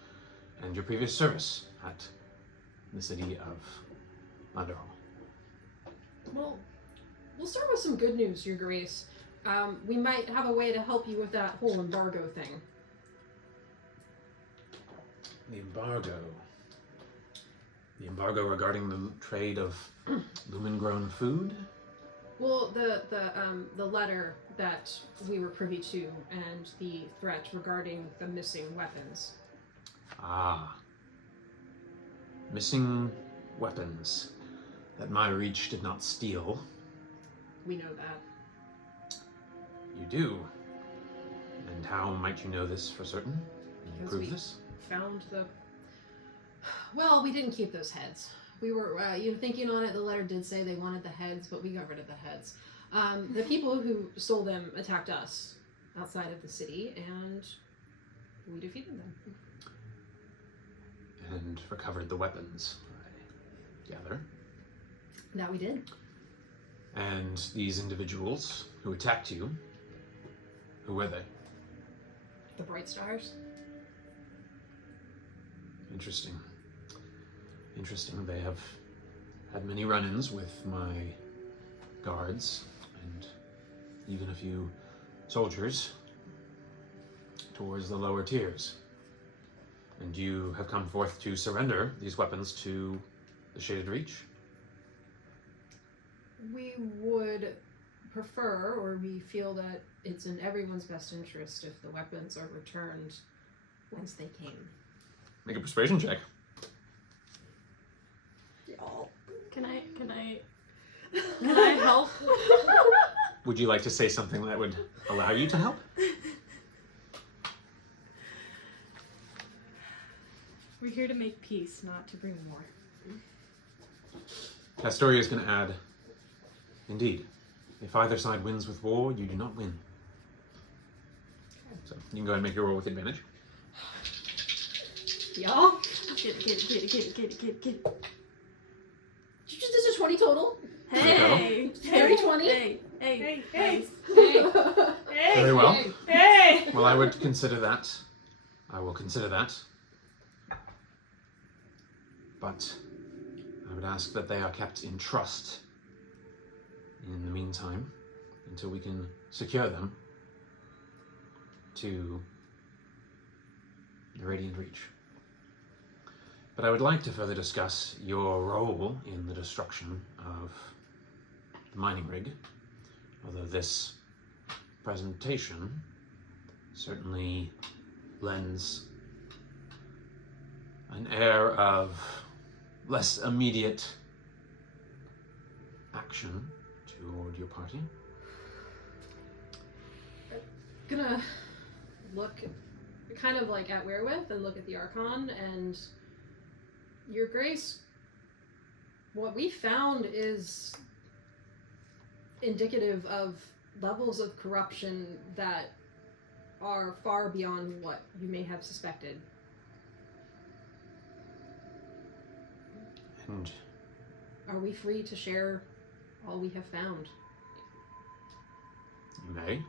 and your previous service at the city of Underhall. Well, we'll start with some good news, Your Grace. We might have a way to help you with that whole embargo thing. The embargo. The embargo regarding the trade of lumen-grown food? Well, the letter that we were privy to and the threat regarding the missing weapons. Ah. Missing weapons that my reach did not steal. We know that. You do. And how might you know this for certain? Can you Because prove we this? found the... Well, we didn't keep those heads. We were, thinking on it, the letter did say they wanted the heads, but we got rid of the heads. The people who stole them attacked us outside of the city, and we defeated them. And recovered the weapons, I gather. That we did. And these individuals who attacked you, who were they? The Bright Stars. Interesting. Interesting. They have had many run-ins with my guards and even a few soldiers towards the lower tiers. And you have come forth to surrender these weapons to the Shaded Reach? We would prefer, or we feel that it's in everyone's best interest if the weapons are returned whence they came. Make a persuasion check. Can I help? Would you like to say something that would allow you to help? We're here to make peace, not to bring war. Castoria is going to add, indeed, if either side wins with war, you do not win. So you can go ahead and make your roll with advantage. Y'all? Get it. Did you just this is 20 total? Hey! Very 20? Hey! Hey! Hey! Very well. Hey! Well, I would consider that. I will consider that. But I would ask that they are kept in trust in the meantime, until we can secure them to the Radiant Reach. But I would like to further discuss your role in the destruction of the mining rig, although this presentation certainly lends an air of less immediate action toward your party. Gonna look kind of like at wherewith and look at the Archon, and Your Grace, what we found is indicative of levels of corruption that are far beyond what you may have suspected. And Are we free to share all we have found? you may.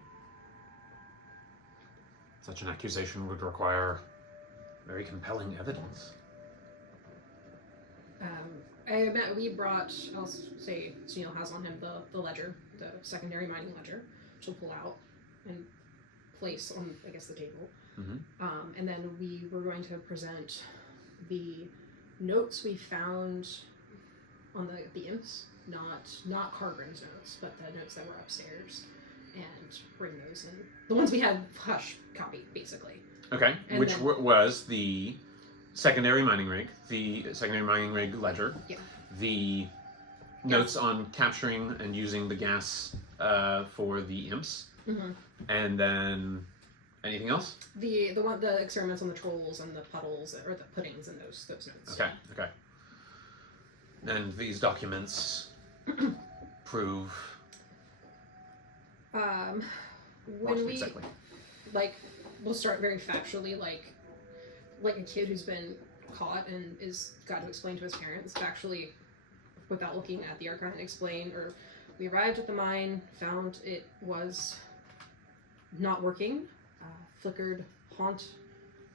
Such an accusation would require very compelling evidence. We brought, I'll say, Sunil has on him the ledger, the secondary mining ledger, which we'll pull out and place on, I guess, the table. Mm-hmm. And then we were going to present the notes we found on the imps, not Cargrim's notes, but the notes that were upstairs, and bring those in. The ones we had hush copy, basically. Okay, And which then- was the secondary mining rig, ledger, Yeah. the notes on capturing and using the gas for the imps, Mm-hmm. and then anything else? The experiments on the trolls and the puddles, or the puddings and those notes. Okay. And these documents prove When what we exactly? we'll start very factually, like a kid who's been caught and is got to explain to his parents, factually, without looking at the Archon, explain. Or we arrived at the mine, found it was not working, flickered haunt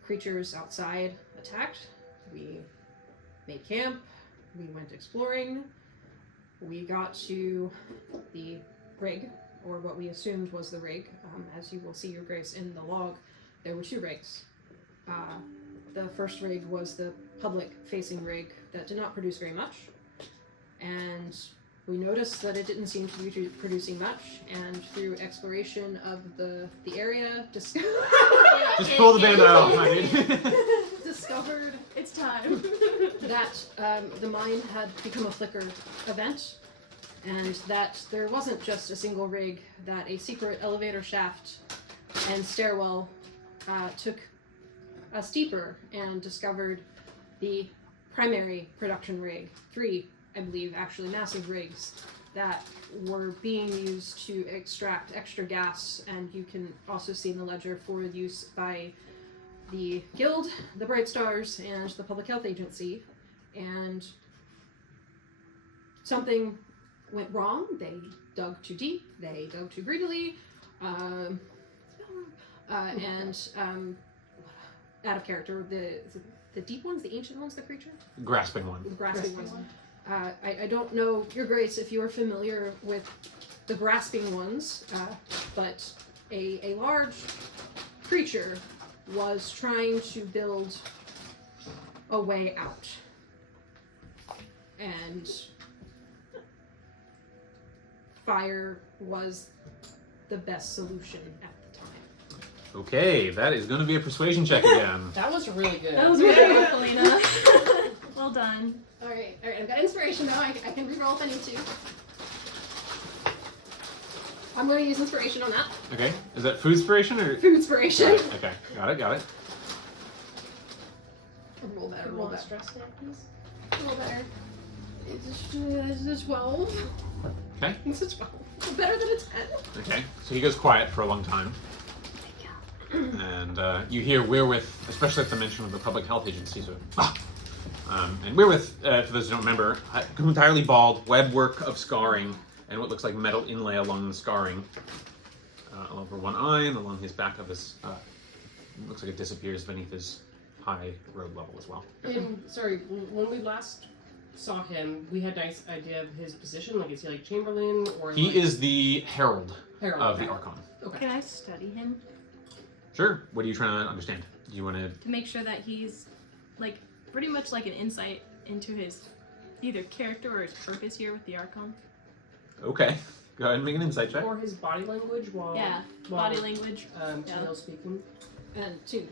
creatures outside attacked. We made camp, we went exploring, we got to the rig, or what we assumed was the rig. As you will see, Your Grace, in the log, there were two rigs. The first rig was the public-facing rig that did not produce very much, and we noticed that it didn't seem to be producing much, and through exploration of the area, Just pull the bandit off, my dude. discovered It's time. that the mine had become a flicker event, and that there wasn't just a single rig, that a secret elevator shaft and stairwell took us deeper and discovered the primary production rig, 3, I believe, actually massive rigs that were being used to extract extra gas, and you can also see in the ledger for use by the Guild, the Bright Stars, and the Public Health Agency. And something went wrong. They dug too deep, they dug too greedily, and out of character, the deep ones, the ancient ones, the creature? Grasping one. The grasping ones. I don't know, Your Grace, if you are familiar with the grasping ones, but a large creature was trying to build a way out. And fire was the best solution at the time. Okay, that is going to be a persuasion check again. That was really good. That was really good, Felina. Well done. Alright, I've got inspiration though. I can reroll if I need to. I'm going to use inspiration on that. Okay, is that food inspiration or? Food inspiration. Right, okay, got it. Roll better, roll Roll better. stress stat, please. Roll better. It's a 12. Okay. It's a 12. Better than a 10. Okay, so he goes quiet for a long time. And you hear Wherewith, especially at the mention of the Public Health Agency, so, and Wherewith, for those who don't remember, entirely bald, web work of scarring, and what looks like metal inlay along the scarring, all over one eye and along his back of his, looks like it disappears beneath his high road level as well. And sorry, when we last saw him, we had a nice idea of his position. Like, is he like Chamberlain or? He like... is the herald Herald, of the okay. Archon. Okay. Can I study him Sure. What are you trying to understand? Do you want to? to make sure that he's like pretty much like an insight into his either character or his purpose here with the Archon? Okay. Go ahead and make an insight check. Or his body language while Yeah, body language. Yeah. Tennille speaking. And 2.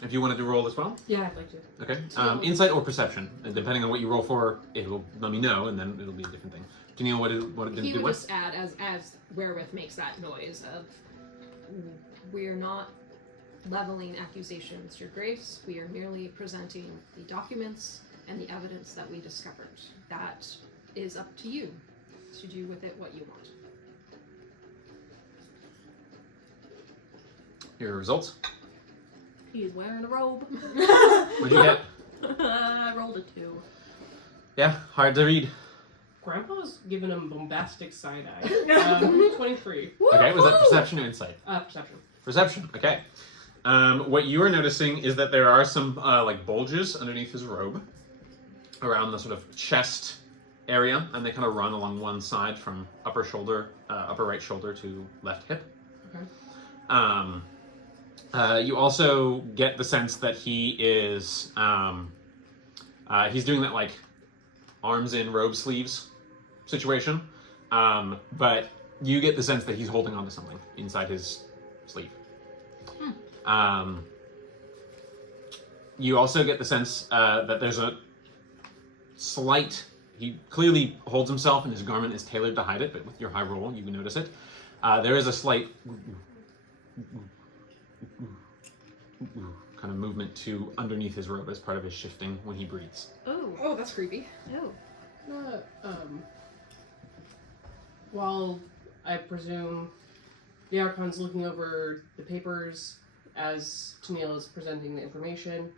If you wanted to roll as well. Yeah, I'd like to. Okay. Insight or perception, and depending on what you roll for, it will let me know, and then it'll be a different thing. Danielle, what did He do? would What? just add, as Wherewith makes that noise of, we're not leveling accusations, Your Grace. We are merely presenting the documents and the evidence that we discovered. That is up to you to do with it what you want. Your results? He's wearing a robe. What'd you get? I rolled a 2. Yeah, hard to read. Grandpa's giving him bombastic side eye. 23. Okay, was that perception or insight? Perception. Perception, okay. What you are noticing is that there are some like bulges underneath his robe around the sort of chest area, and they kind of run along one side from upper right shoulder to left hip. Okay. You also get the sense that he is he's doing that like arms in robe sleeves situation, but you get the sense that he's holding onto something inside his sleeve. You also get the sense that there's a slight, he clearly holds himself and his garment is tailored to hide it, but with your high roll you can notice it. There is a slight kind of movement to underneath his robe as part of his shifting when he breathes. Oh, that's creepy. Oh. While I presume the Archon's looking over the papers as Tennille is presenting the information,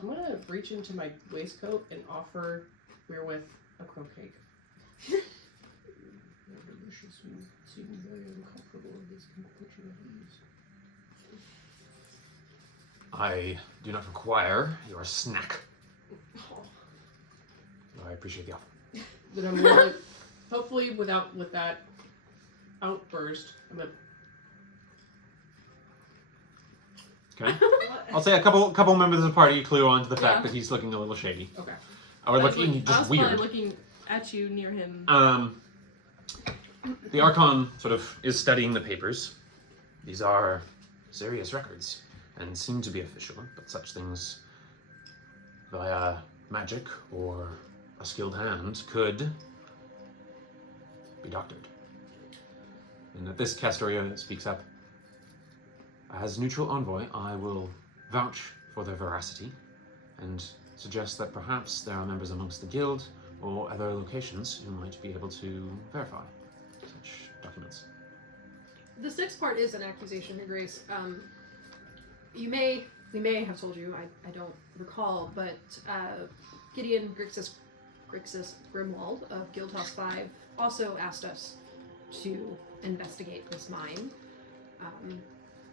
I'm gonna reach into my waistcoat and offer Weirwith a crow cake. They're delicious and seem very uncomfortable in this picture of these. I do not require your snack. I appreciate the offer. Then I'm gonna, hopefully with that outburst, I'm gonna... Okay. I'll say a couple members of the party clue on to the fact Yeah. that he's looking a little shady. Okay. Or I was looking I just was weird. probably looking at you near him. The Archon sort of is studying the papers. These are serious records and seem to be official, but such things via magic or a skilled hand could be doctored. And at this, Castoria speaks up. As neutral envoy, I will vouch for their veracity and suggest that perhaps there are members amongst the guild or other locations who might be able to verify such documents. This next part is an accusation, Your Grace. We may have told you, I don't recall, but Gideon Grixis Grimwald of Guildhouse 5 also asked us to investigate this mine.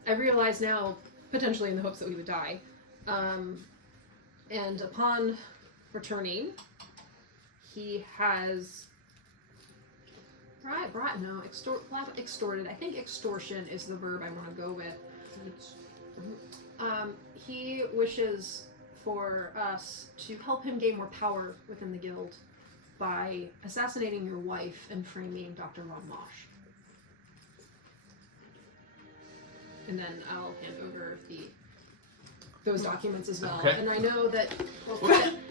I realize now, potentially in the hopes that we would die. And upon returning, he has extorted. I think extortion is the verb I want to go with. He wishes for us to help him gain more power within the guild by assassinating your wife and framing Dr. Von Mosh. And then I'll hand over those documents as well. Okay. And I know that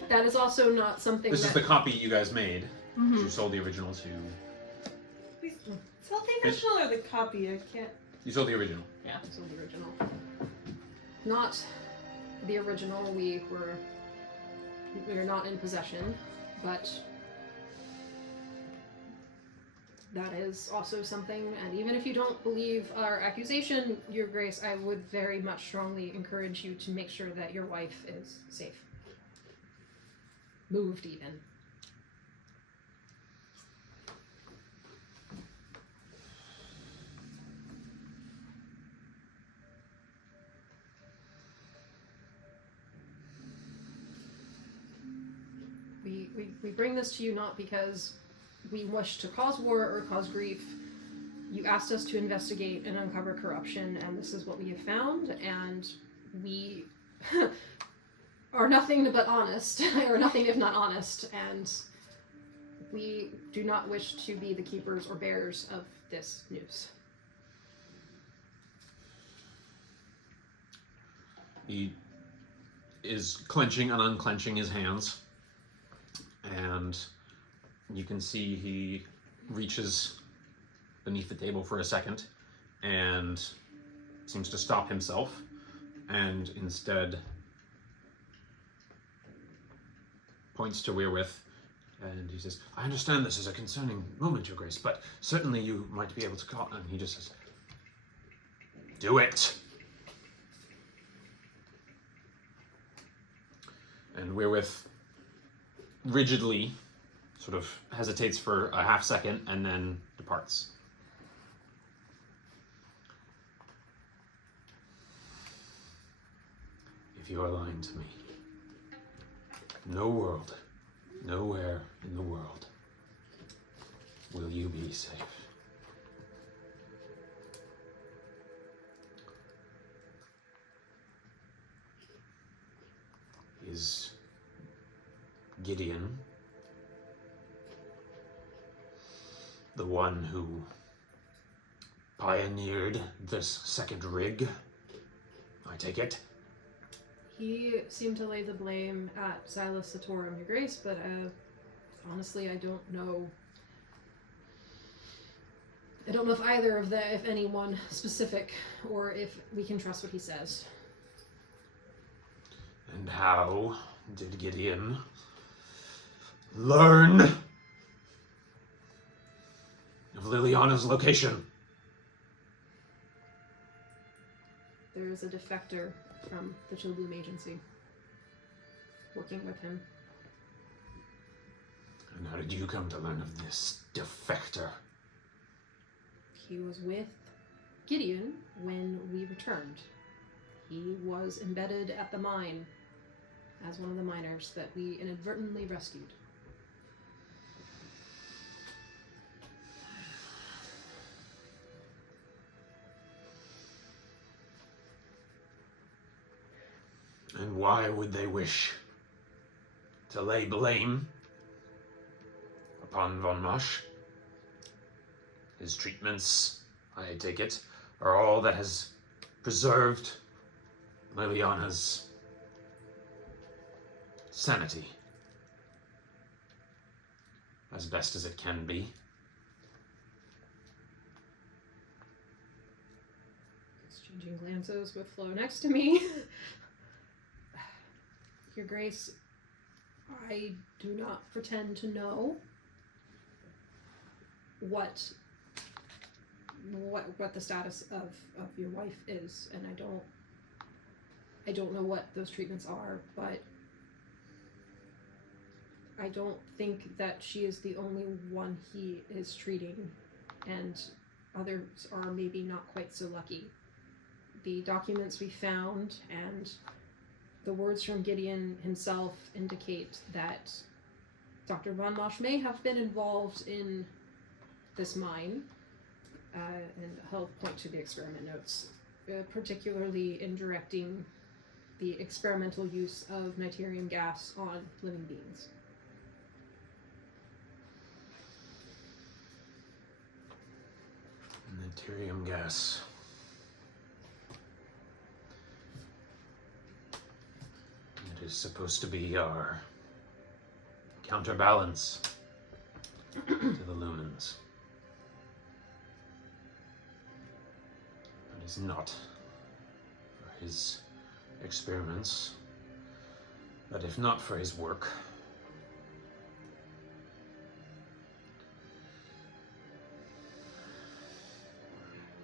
that is also not something This that... is the copy you guys made. Mhm. You sold the original to... Please sell the original or the copy. I can't. You sold the original. Yeah, so the original. Not the original. We are not in possession, but that is also something. And even if you don't believe our accusation, Your Grace, I would very much strongly encourage you to make sure that your wife is safe. Moved, even. We bring this to you not because we wish to cause war or cause grief. You asked us to investigate and uncover corruption, and this is what we have found, and we are nothing but honest, or nothing if not honest, and we do not wish to be the keepers or bearers of this news. He is clenching and unclenching his hands. And you can see he reaches beneath the table for a second and seems to stop himself and instead points to Weirwith, and he says, I understand this is a concerning moment, Your Grace, but certainly you might be able to call. And he just says, do it! And Weirwith rigidly sort of hesitates for a half second and then departs. If you are lying to me, no world, nowhere in the world will you be safe. Is Gideon the one who pioneered this second rig? I take it. He seemed to lay the blame at Silas Satorum, Your Grace, but honestly, I don't know. I don't know if either of if anyone specific, or if we can trust what he says. And how did Gideon learn of Liliana's location? There is a defector from the Chill Bloom Agency working with him. And how did you come to learn of this defector? He was with Gideon when we returned. He was embedded at the mine as one of the miners that we inadvertently rescued. And why would they wish to lay blame upon Von Mosch? His treatments, I take it, are all that has preserved Liliana's sanity as best as it can be. Exchanging glances with Flo next to me. Your Grace, I do not pretend to know what the status of your wife is, and I don't know what those treatments are, but I don't think that she is the only one he is treating, and others are maybe not quite so lucky. The documents we found and the words from Gideon himself indicate that Dr. Von Mosch may have been involved in this mine, and he'll point to the experiment notes, particularly in directing the experimental use of niterium gas on living beings. Niterium gas. It is supposed to be our counterbalance to the lumens. But it's not for his experiments. But if not for his work,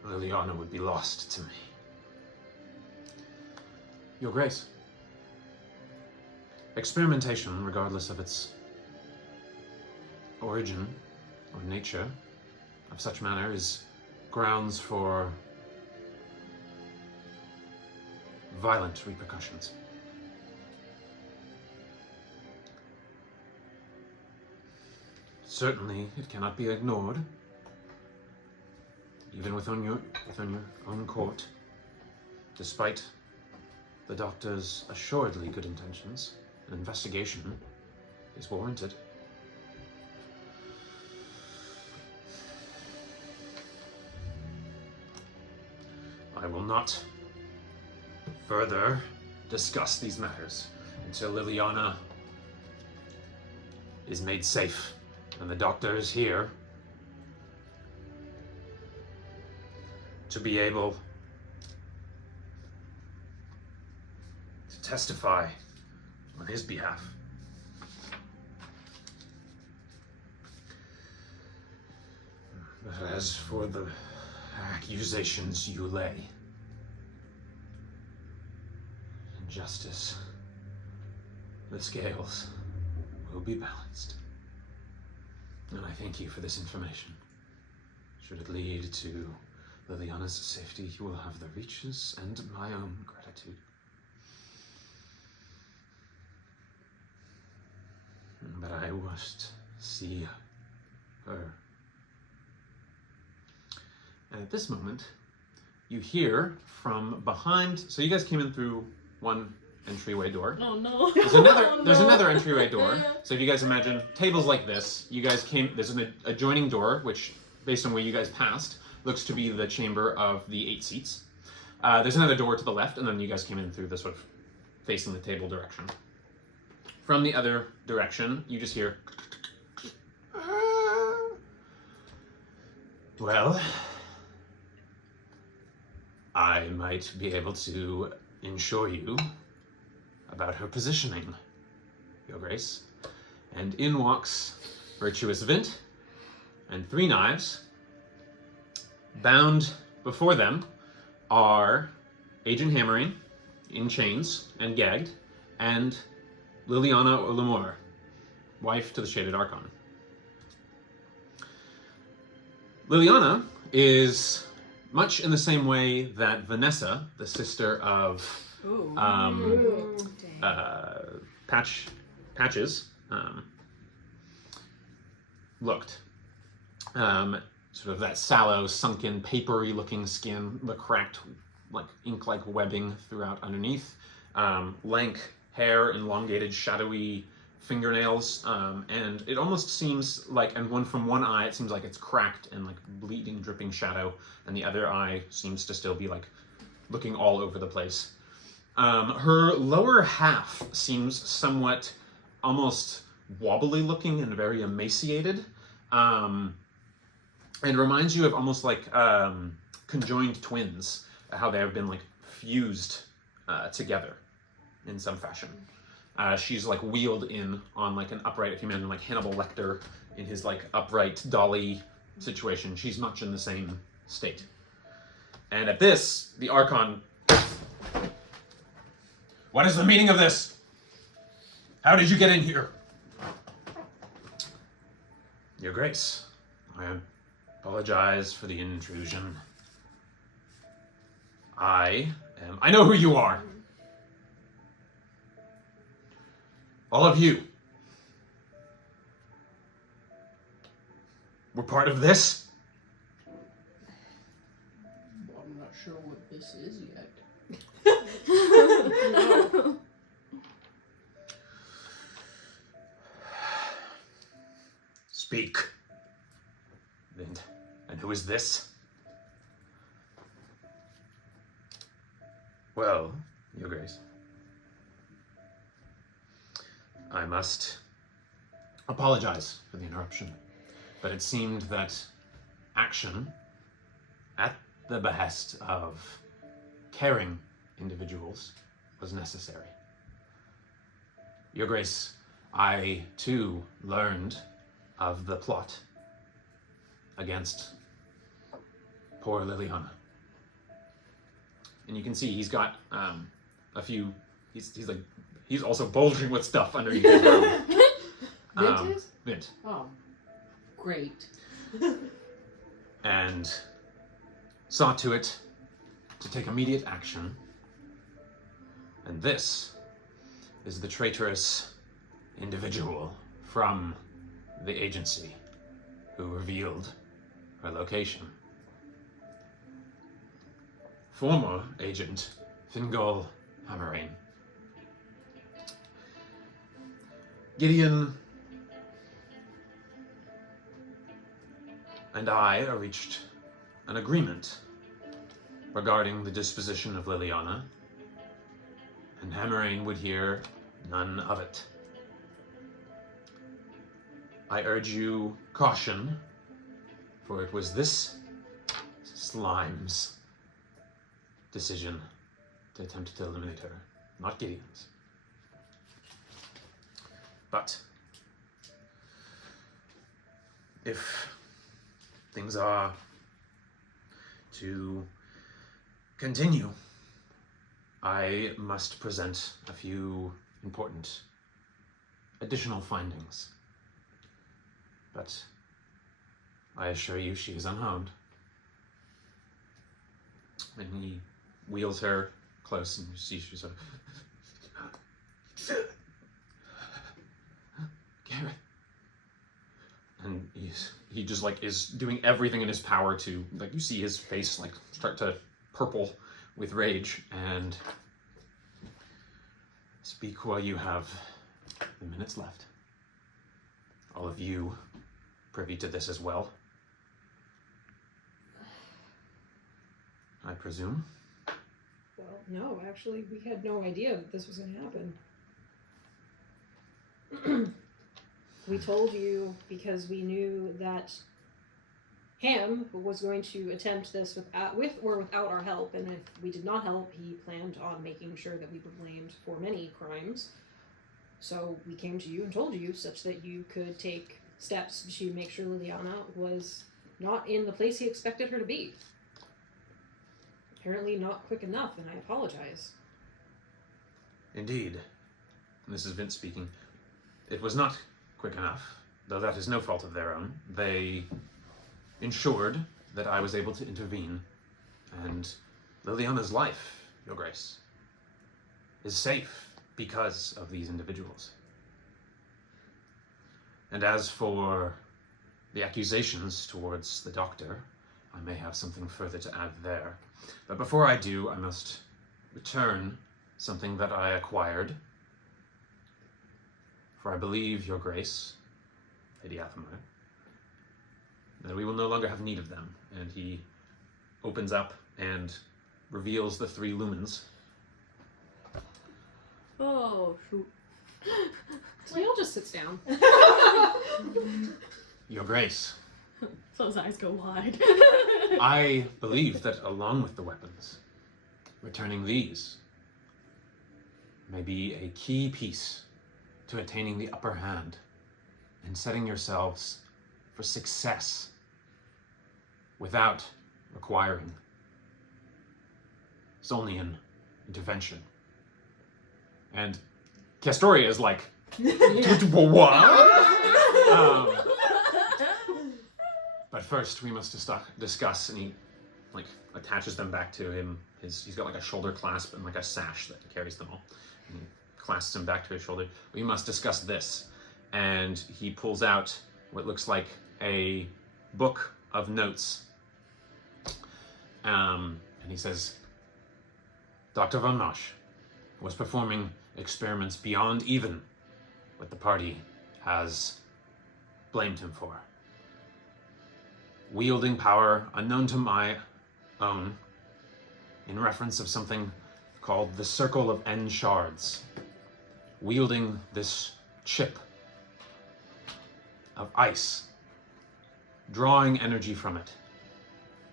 Liliana would be lost to me. Your Grace. Experimentation, regardless of its origin or nature, of such manner is grounds for violent repercussions. Certainly, it cannot be ignored, even within your own court, despite the doctor's assuredly good intentions. An investigation is warranted. I will not further discuss these matters until Liliana is made safe and the doctor is here to be able to testify on his behalf. But as for the accusations you lay, in justice, the scales will be balanced. And I thank you for this information. Should it lead to Liliana's safety, you will have the reaches and my own gratitude. But I must see her. And at this moment, you hear from behind. So you guys came in through one entryway door. Oh no. There's another entryway door. So if you guys imagine tables like this, you guys came. There's an adjoining door, which, based on where you guys passed, looks to be the chamber of the 8 seats. There's another door to the left, and then you guys came in through the sort of facing the table direction. From the other direction, you just hear. Well, I might be able to ensure you about her positioning, Your Grace. And in walks Virtuous Vint and 3 knives. Bound before them are Agent Hammering in chains and gagged, and Liliana Olamoore, wife to the Shaded Archon. Liliana is much in the same way that Vanessa, the sister of Patches, looked. Sort of that sallow, sunken, papery-looking skin, the cracked, like ink-like webbing throughout underneath, lank hair, elongated, shadowy fingernails, and it almost seems like, and from one eye, it seems like it's cracked and like bleeding, dripping shadow, and the other eye seems to still be like looking all over the place. Her lower half seems somewhat almost wobbly looking and very emaciated, and reminds you of almost like conjoined twins, how they have been like fused together in some fashion. She's like wheeled in on like an upright, if you imagine like Hannibal Lecter in his like upright dolly situation. She's much in the same state. And at this, the Archon. What is the meaning of this? How did you get in here? Your Grace, I apologize for the intrusion. I know who you are. All of you were part of this? I'm not sure what this is yet. Speak. And who is this? Well, Your Grace, I must apologize for the interruption, but it seemed that action at the behest of caring individuals was necessary. Your Grace, I too learned of the plot against poor Liliana. And you can see he's got a few, he's also bulging with stuff underneath his robe. Vint is? Vint. Oh, great. And saw to it to take immediate action. And this is the traitorous individual from the agency who revealed her location. Former agent Fingol Hammerain. Gideon and I reached an agreement regarding the disposition of Liliana, and Hammerain would hear none of it. I urge you caution, for it was this slime's decision to attempt to eliminate her. not Gideon's. But if things are to continue, I must present a few important additional findings. But I assure you she is unharmed. And he wheels her close, and you see she's sort of... Gareth. And he just like is doing everything in his power to, like, you see his face like start to purple with rage. And speak while you have the minutes left. All of you privy to this as well, I presume? Well, no, actually, we had no idea that this was going to happen. We told you because we knew that Ham was going to attempt this with or without our help, and if we did not help, he planned on making sure that we were blamed for many crimes. So we came to you and told you such that you could take steps to make sure Liliana was not in the place he expected her to be. Apparently not quick enough, and I apologize. Indeed. This is Vince speaking. It was not quick enough, though that is no fault of their own. They ensured that I was able to intervene, and Liliana's life, Your Grace, is safe because of these individuals. And as for the accusations towards the doctor, I may have something further to add there. But before I do, I must return something that I acquired. For I believe, Your Grace, Lady Athamar, that we will no longer have need of them. And he opens up and reveals the 3 lumens. Oh, shoot. So he all just sits down. Your Grace, So his eyes go wide. I believe that along with the weapons, returning these may be a key piece to attaining the upper hand and setting yourselves for success without requiring Solnian intervention. And Castoria is like, what? But first we must discuss, and he like attaches them back to him. He's got like a shoulder clasp and like a sash that carries them all. And he clasps him back to his shoulder. We must discuss this. And he pulls out what looks like a book of notes. And he says, Dr. Von Mosch was performing experiments beyond even what the party has blamed him for. Wielding power unknown to my own in reference of something called the Circle of N Shards. Wielding this chip of ice, drawing energy from it,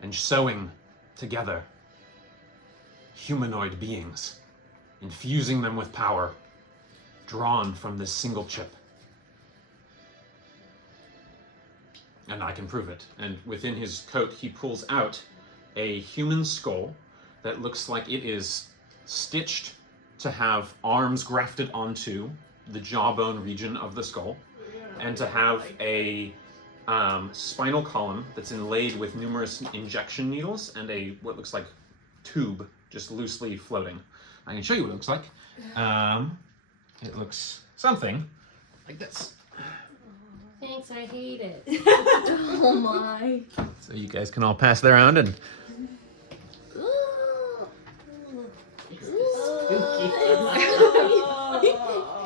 and sewing together humanoid beings, infusing them with power drawn from this single chip. And I can prove it. And within his coat, he pulls out a human skull that looks like it is stitched to have arms grafted onto the jawbone region of the skull, and to have a spinal column that's inlaid with numerous injection needles and a what looks like tube just loosely floating. I can show you what it looks like. It looks something like this. Thanks, I hate it. Oh my. So you guys can all pass that around and...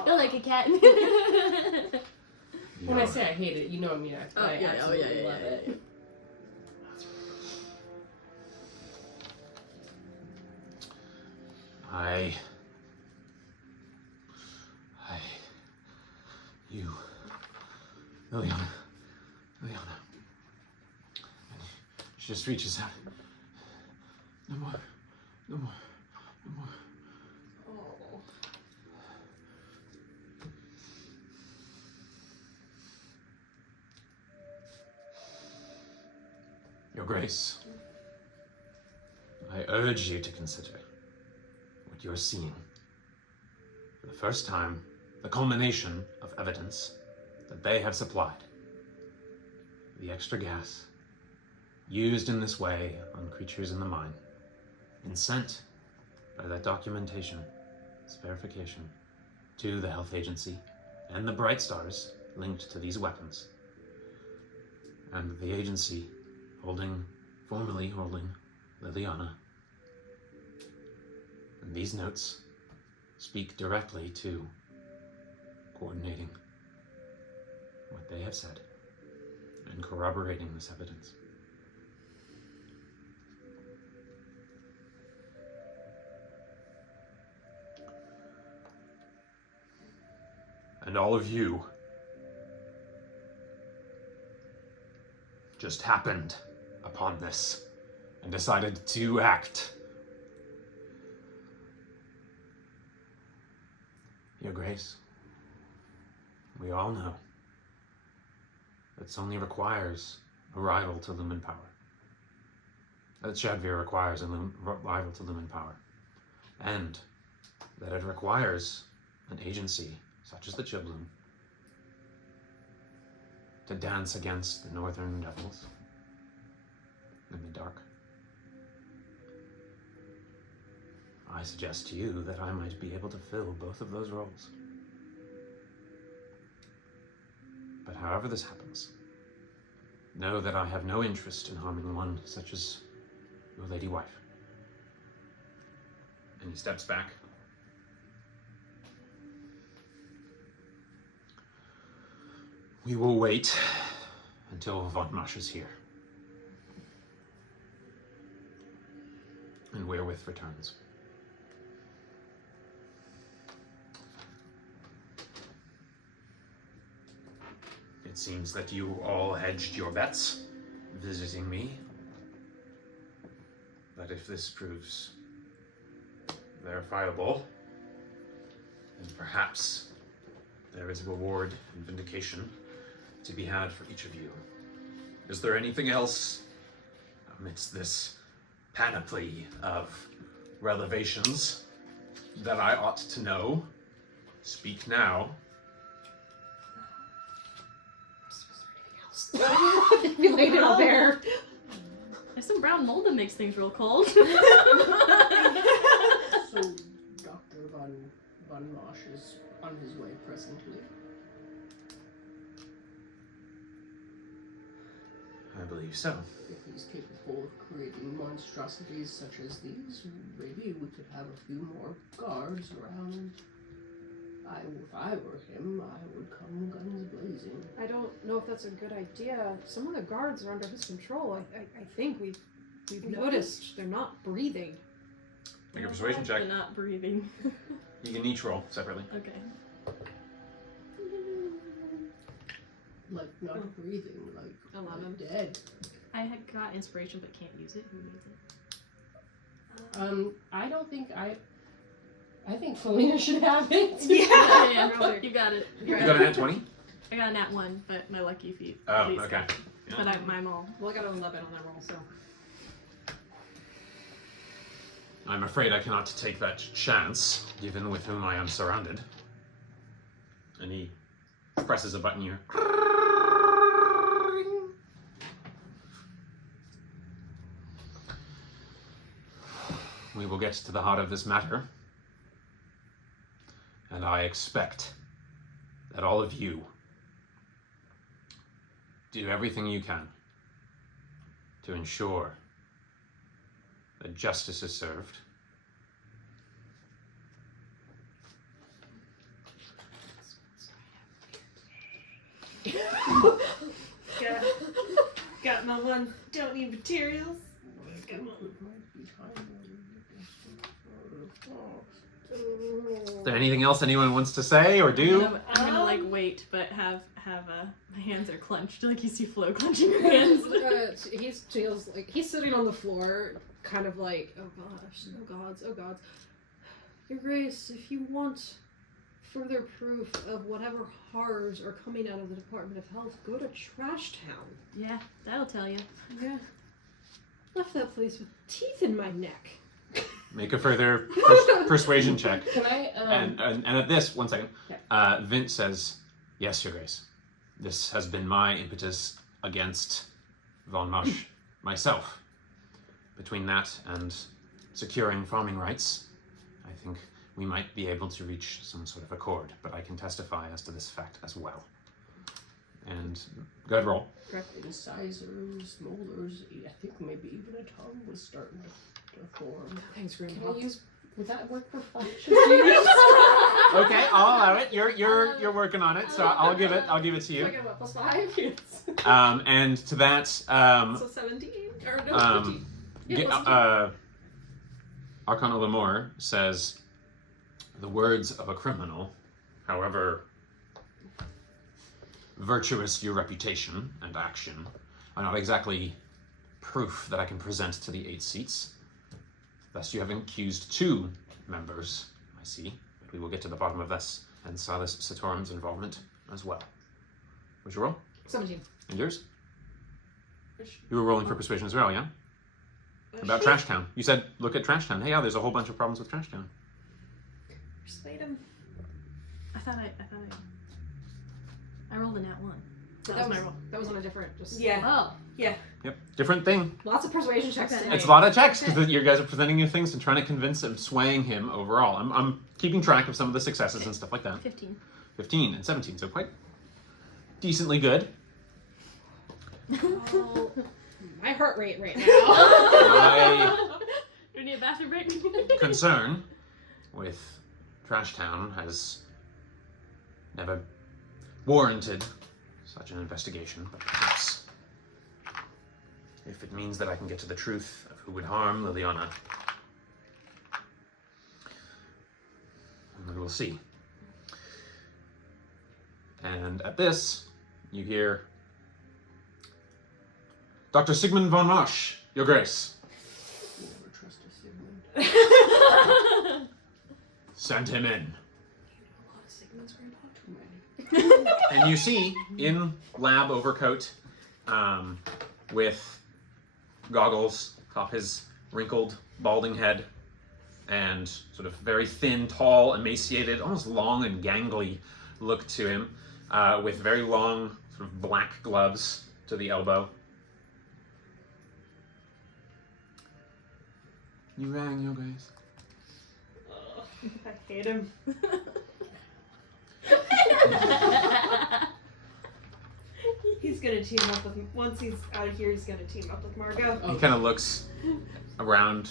You're like a cat. When I say I hate it, you know me. I absolutely love it. You, Liliana. She just reaches out. No more. Your Grace, I urge you to consider what you're seeing. For the first time, the culmination of evidence that they have supplied. The extra gas, used in this way on creatures in the mine, and sent by that documentation, its verification, to the health agency and the Bright Stars linked to these weapons. And the agency formally holding Liliana. And these notes speak directly to coordinating what they have said and corroborating this evidence. And all of you just happened upon this and decided to act. Your Grace, we all know that Sony requires a rival to Lumen power. That Shadvir requires a rival to Lumen power. And that it requires an agency such as the Chibloom to dance against the Northern Devils in the dark. I suggest to you that I might be able to fill both of those roles. But however this happens, know that I have no interest in harming one such as your lady wife. And he steps back. We will wait until Von Mush is here. And wherewith returns. It seems that you all hedged your bets visiting me. But if this proves verifiable, then perhaps there is a reward and vindication to be had for each of you. Is there anything else amidst this panoply of revelations that I ought to know? Speak now. You laid it out there. There's some brown mold that makes things real cold. So, Dr. Von Mosh is on his way presently. I believe so. If he's capable of creating monstrosities such as these, maybe we could have a few more guards around. If I were him, I would come guns blazing. I don't know if that's a good idea. Some of the guards are under his control. I think we've noticed they're not breathing. Make a persuasion check. They're not breathing. You can each roll separately. Okay. Like, not breathing, like 11. Dead. I had got inspiration but can't use it. Who needs it? I don't think I think Felina should have it. Yeah. You got it. You got a nat 20? I got a nat 1, but my lucky feat. Oh, please. okay. Yeah. But I'm all. Well, I got an 11 on that roll, so. I'm afraid I cannot take that chance, given with whom I am surrounded. And he presses a button here. We will get to the heart of this matter. And I expect that all of you do everything you can to ensure that justice is served. Got my one. Don't need materials. Got my Is there anything else anyone wants to say or do? I'm gonna like wait, but have my hands are clenched, like you see Flo clenching her hands. He's sitting on the floor, kind of like, oh gosh, oh gods, oh gods. Your Grace, if you want further proof of whatever horrors are coming out of the Department of Health, go to Trash Town. Yeah, that'll tell you. Yeah. left that place with teeth in my neck. Make a further persuasion check. Can I? And at this, one second, Yeah. Vince says, "Yes, Your Grace. This has been my impetus against Von Marsh myself. Between that and securing farming rights, I think we might be able to reach some sort of accord, but I can testify as to this fact as well." And go ahead, roll. Incisors, molars, I think maybe even a tongue was starting to form. Thanks, Can I Grandpa. use? Would that work for flash? Okay, I'll allow it. You're working on it, so I'll give it to So I you. get what, +5? Yes. And to that, So 17? Or no, 15. Yeah, Archon of Shadows says, "The words of a criminal, however virtuous your reputation and action, are not exactly proof that I can present to the 8 seats. Thus you have accused 2 members, I see, but we will get to the bottom of this, and Silas Satorum's involvement as well." What's your roll? 17. And yours? You were rolling for persuasion as well, yeah? About Trash Town. You said, look at Trash Town. Hey, yeah, there's a whole bunch of problems with Trash Town. Persuade him. I thought I rolled a nat 1. So that was my roll. That was on a different. Just Yeah. Oh, Yeah. Yep, different thing. lots of persuasion checks Okay. tonight. It's a lot of checks because you guys are presenting new things and trying to convince him, swaying him overall. I'm keeping track of some of the successes and stuff like that. 15. 15 and 17, so quite decently good. Oh, my heart rate right now. My Do we need a bathroom break? concern with Trash Town has never warranted such an investigation, but perhaps if it means that I can get to the truth of who would harm Liliana, we will see. And at this, you hear, "Dr. Sigmund von Marsh, Your Grace." Never trust a Sigmund. Send him in. Too many. And you see, in lab overcoat, with goggles, atop his wrinkled, balding head, and sort of very thin, tall, emaciated, almost long and gangly look to him, with very long, sort of black gloves to the elbow. You rang, Your Grace. I hate him. He's gonna team up with, once he's out of here, he's gonna team up with Margot. He kind of looks around.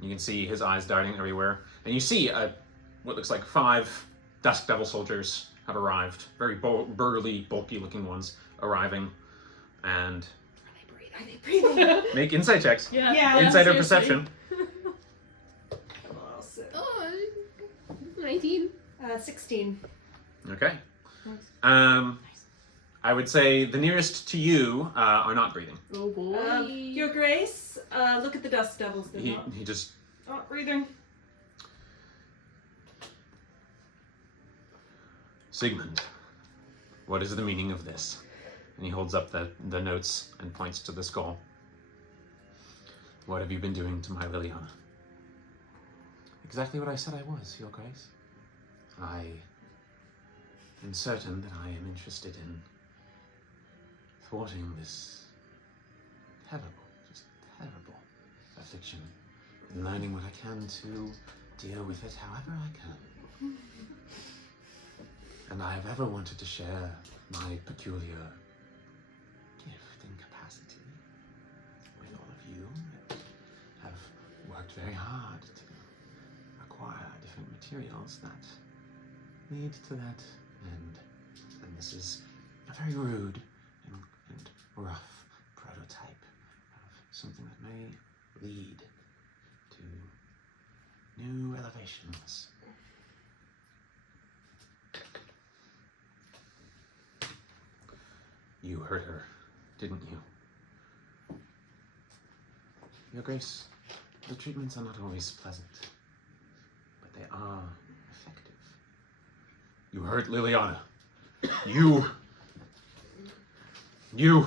You can see his eyes darting everywhere. And you see what looks like 5 Dusk Devil soldiers have arrived. Very burly, bulky looking ones arriving. And Are they breathing? make insight checks. Yeah. Insight or seriously. perception. Well, so, Oh, 19. 16. Okay. Nice. I would say the nearest to you are not breathing. Oh boy. Your Grace, look at the Dust Devils. They're not, He just... not breathing. Sigmund, what is the meaning of this? And he holds up the notes and points to the skull. What have you been doing to my Liliana? Exactly what I said I was, Your Grace. I am certain that I am interested in thwarting this terrible, just terrible affliction and learning what I can to deal with it however I can. And I have ever wanted to share my peculiar gift and capacity with all of you that have worked very hard to acquire different materials that lead to that end. And this is a very rude and rough prototype of something that may lead to new elevations. You heard her, didn't you? Your Grace, the treatments are not always pleasant, but they are effective. You hurt Liliana. You,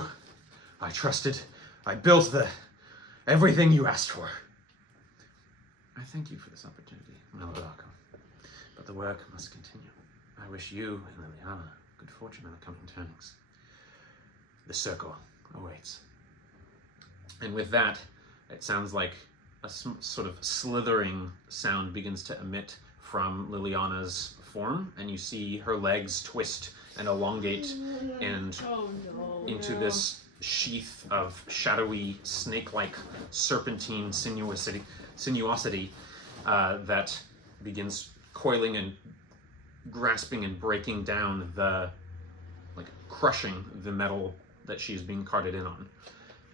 I trusted, I built everything you asked for. I thank you for this opportunity, my Lord Archon. But the work must continue. I wish you and Liliana good fortune in the coming turnings. The circle awaits. And with that, it sounds like a sort of slithering sound begins to emit from Liliana's form, and you see her legs twist and elongate and into this sheath of shadowy, snake-like serpentine sinuosity that begins coiling and grasping and breaking down crushing the metal that she's being carted in on.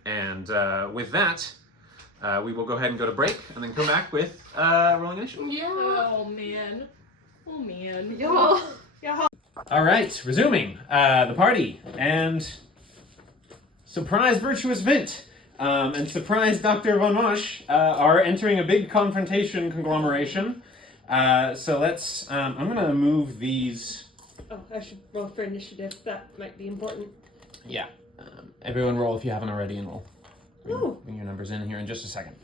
And with that, we will go ahead and go to break, and then come back with rolling initiative. Yeah. Oh man. Oh man. Yeah. All right, resuming the party, and surprise Virtuous Vint and surprise Dr. Von Mosch are entering a big confrontation conglomeration. So let's, I'm going to move these. Oh, I should roll for initiative. That might be important. Yeah, everyone roll if you haven't already, and we'll Ooh. bring your numbers in here in just a second.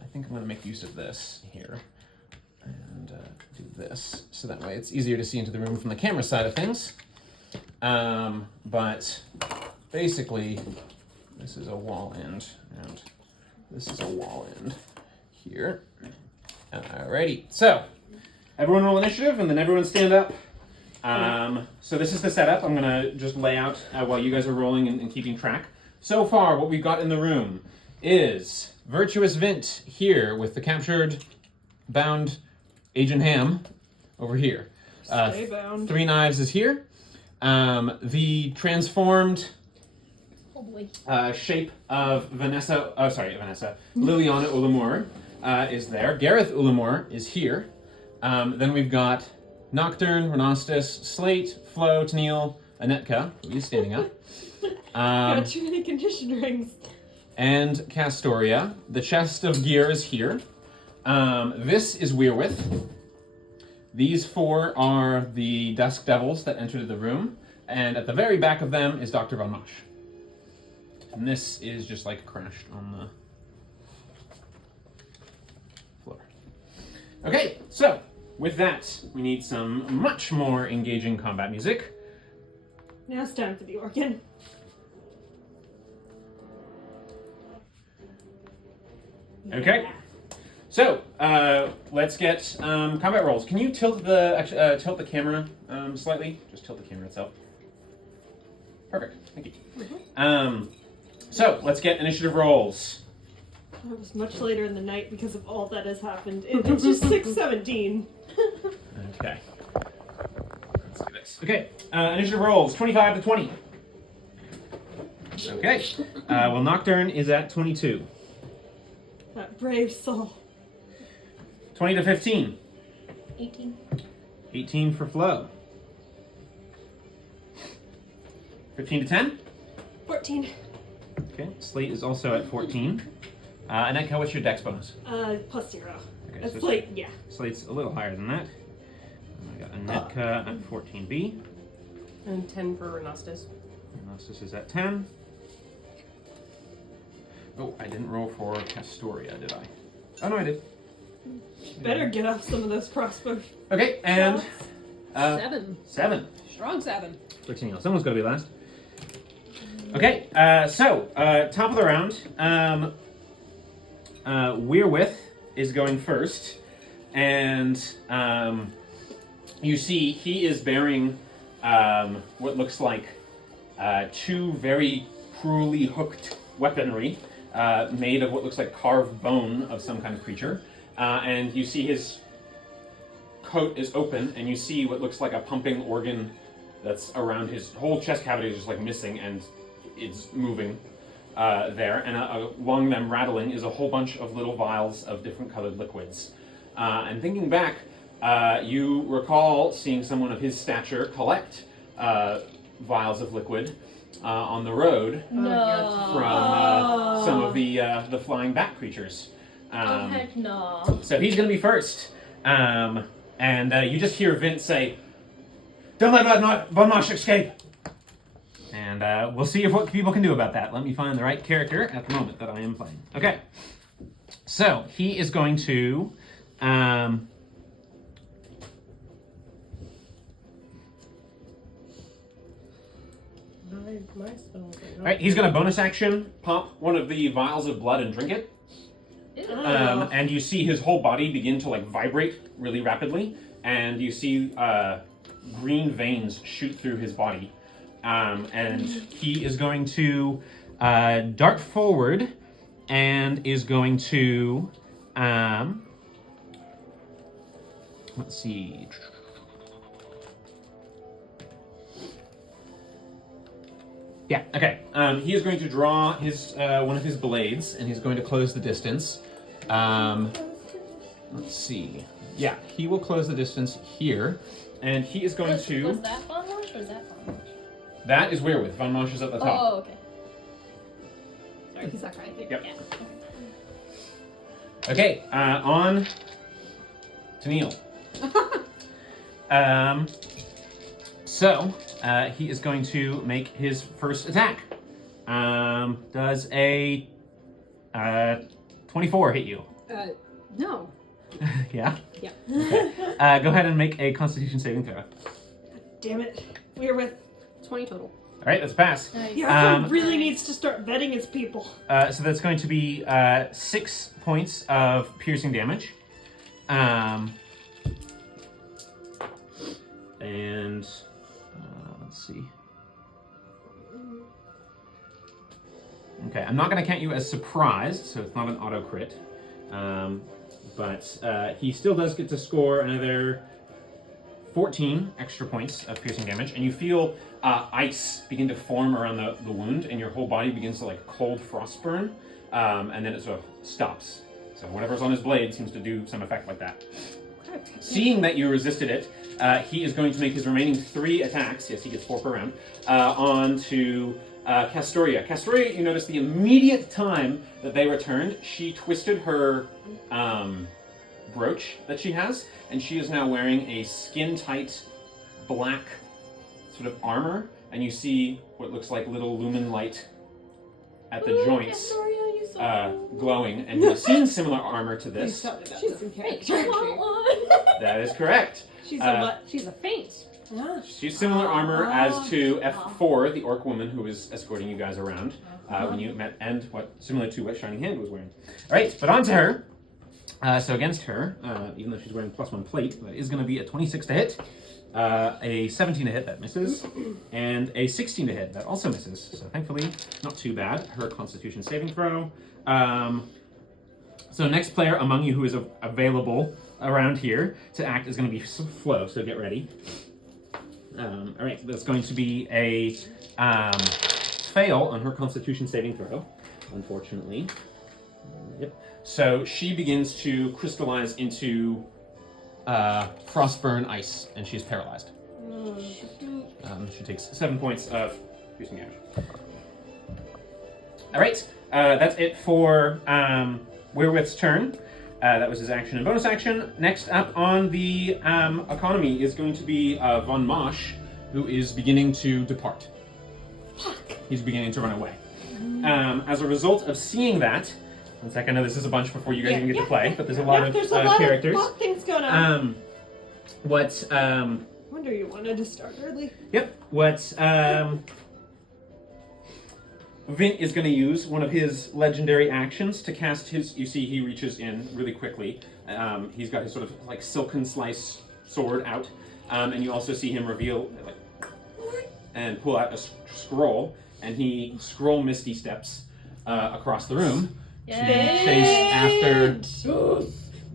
I think I'm going to make use of this here and do this, so that way it's easier to see into the room from the camera side of things. But basically, this is a wall end, and this is a wall end here. Alrighty, so everyone roll initiative, and then everyone stand up. So this is the setup. I'm gonna just lay out while you guys are rolling and keeping track. So far, what we've got in the room is Virtuous Vint here with the captured, bound Agent Ham over here. Stay bound. Three Knives is here. The transformed shape of Liliana Olamoore is there. Gareth Olamoore is here. Then we've got Nocturne, Renostus, Slate, Flo, Tennille, Anetka, he's standing up. Got too many condition rings. And Castoria. The chest of gear is here. This is Weirwith. These four are the Dusk Devils that entered the room. And at the very back of them is Dr. Von Mosch. And this is just like crashed on the floor. Okay, so with that, we need some much more engaging combat music. Now it's time for the organ. Okay. So let's get combat rolls. Can you tilt the camera slightly? Just tilt the camera itself. Perfect. Thank you. So let's get initiative rolls. It was much later in the night because of all that has happened. It's just 6:17. Okay. Let's do this. Okay. Initiative rolls 25 to 20. Okay. Well, Nocturne is at 22. That brave soul. 20 to 15. 18. 18 for Flo. 15 to 10. 14. Okay. Slate is also at 14. Anetka, what's your dex bonus? +0. Okay, That's so like, yeah. Slate's a little higher than that. I got Anetka at 14B. And 10 for Renostus. Renostus is at 10. Oh, I didn't roll for Castoria, did I? Oh, no, I did. Better get off some of those crossbow. Okay, and... 7. 7. Strong 7. For Tennille. Someone's got to be last. Okay, so, top of the round. Weirwith is going first. And you see he is bearing what looks like two very cruelly hooked weaponry made of what looks like carved bone of some kind of creature. And you see his coat is open, and you see what looks like a pumping organ that's around his whole chest cavity is just like missing, and it's moving there. And along them rattling is a whole bunch of little vials of different colored liquids. And thinking back, you recall seeing someone of his stature collect vials of liquid on the road from some of the flying bat creatures. Oh heck no. So he's going to be first. And you just hear Vince say, "Don't let Von Mosch escape." And we'll see if what people can do about that. Let me find the right character at the moment that I am playing. Okay. So he is going to My spell. all right, he's going to bonus action pop one of the vials of blood and drink it. And you see his whole body begin to like vibrate really rapidly, and you see green veins shoot through his body. And he is going to dart forward and is going to let's see. Yeah, okay. He is going to draw his one of his blades, and he's going to close the distance. Let's see. Yeah, he will close the distance here, and he is going to... Was that Von Marsh or is that Von Marsh? That is Werewolf. Von Marsh is at the top. Oh, okay. Sorry, because that's right. Yep. Yeah. Okay, on to Neil. So, he is going to make his first attack. Does a 24 hit you? No. Yeah? Yeah. Okay. Go ahead and make a Constitution saving throw. Damn it. We're with. 20 total. All right, that's a pass. Yeah, really needs to start vetting his people. So that's going to be 6 points of piercing damage. And let's see. Okay, I'm not going to count you as surprised, so it's not an auto crit. But he still does get to score another 14 extra points of piercing damage, and you feel ice begin to form around the wound, and your whole body begins to like cold frost burn, and then it sort of stops. So whatever's on his blade seems to do some effect like that. Seeing that you resisted it, he is going to make his remaining 3 attacks. Yes, he gets 4 per round. On to Castoria. Castoria, you notice the immediate time that they returned, she twisted her brooch that she has, and she is now wearing a skin-tight black sort of armor, and you see what looks like little lumen light at the joints glowing, and you've seen similar armor to this. She's in character. I want one. That is correct. She's a what? She's a feint. She's similar armor as to F4, the orc woman who was escorting you guys around when you met, and similar to what Shining Hand was wearing. All right, but on to her. So against her, even though she's wearing +1 plate, that is going to be a 26 to hit, a 17 to hit, that misses, and a 16 to hit, that also misses. So thankfully, not too bad. Her Constitution saving throw. So next player among you who is available around here to act is going to be Flo, so get ready. All right, that's going to be a fail on her Constitution saving throw, unfortunately. Yep. So she begins to crystallize into frostburn ice, and she's paralyzed. She takes 7 points of piercing damage. All right, that's it for Werewolf's turn. That was his action and bonus action. Next up on the economy is going to be Von Mosh, who is beginning to depart. He's beginning to run away. As a result of seeing that, one sec, I know this is a bunch before you guys even get to play, but there's a lot of characters. Lot of things going on. What? Wonder you wanted to start early. Yep. What? Vint is going to use one of his legendary actions to cast his. You see, he reaches in really quickly. He's got his sort of like silken slice sword out, and you also see him reveal and pull out a scroll, and he scroll misty steps across the room to chase after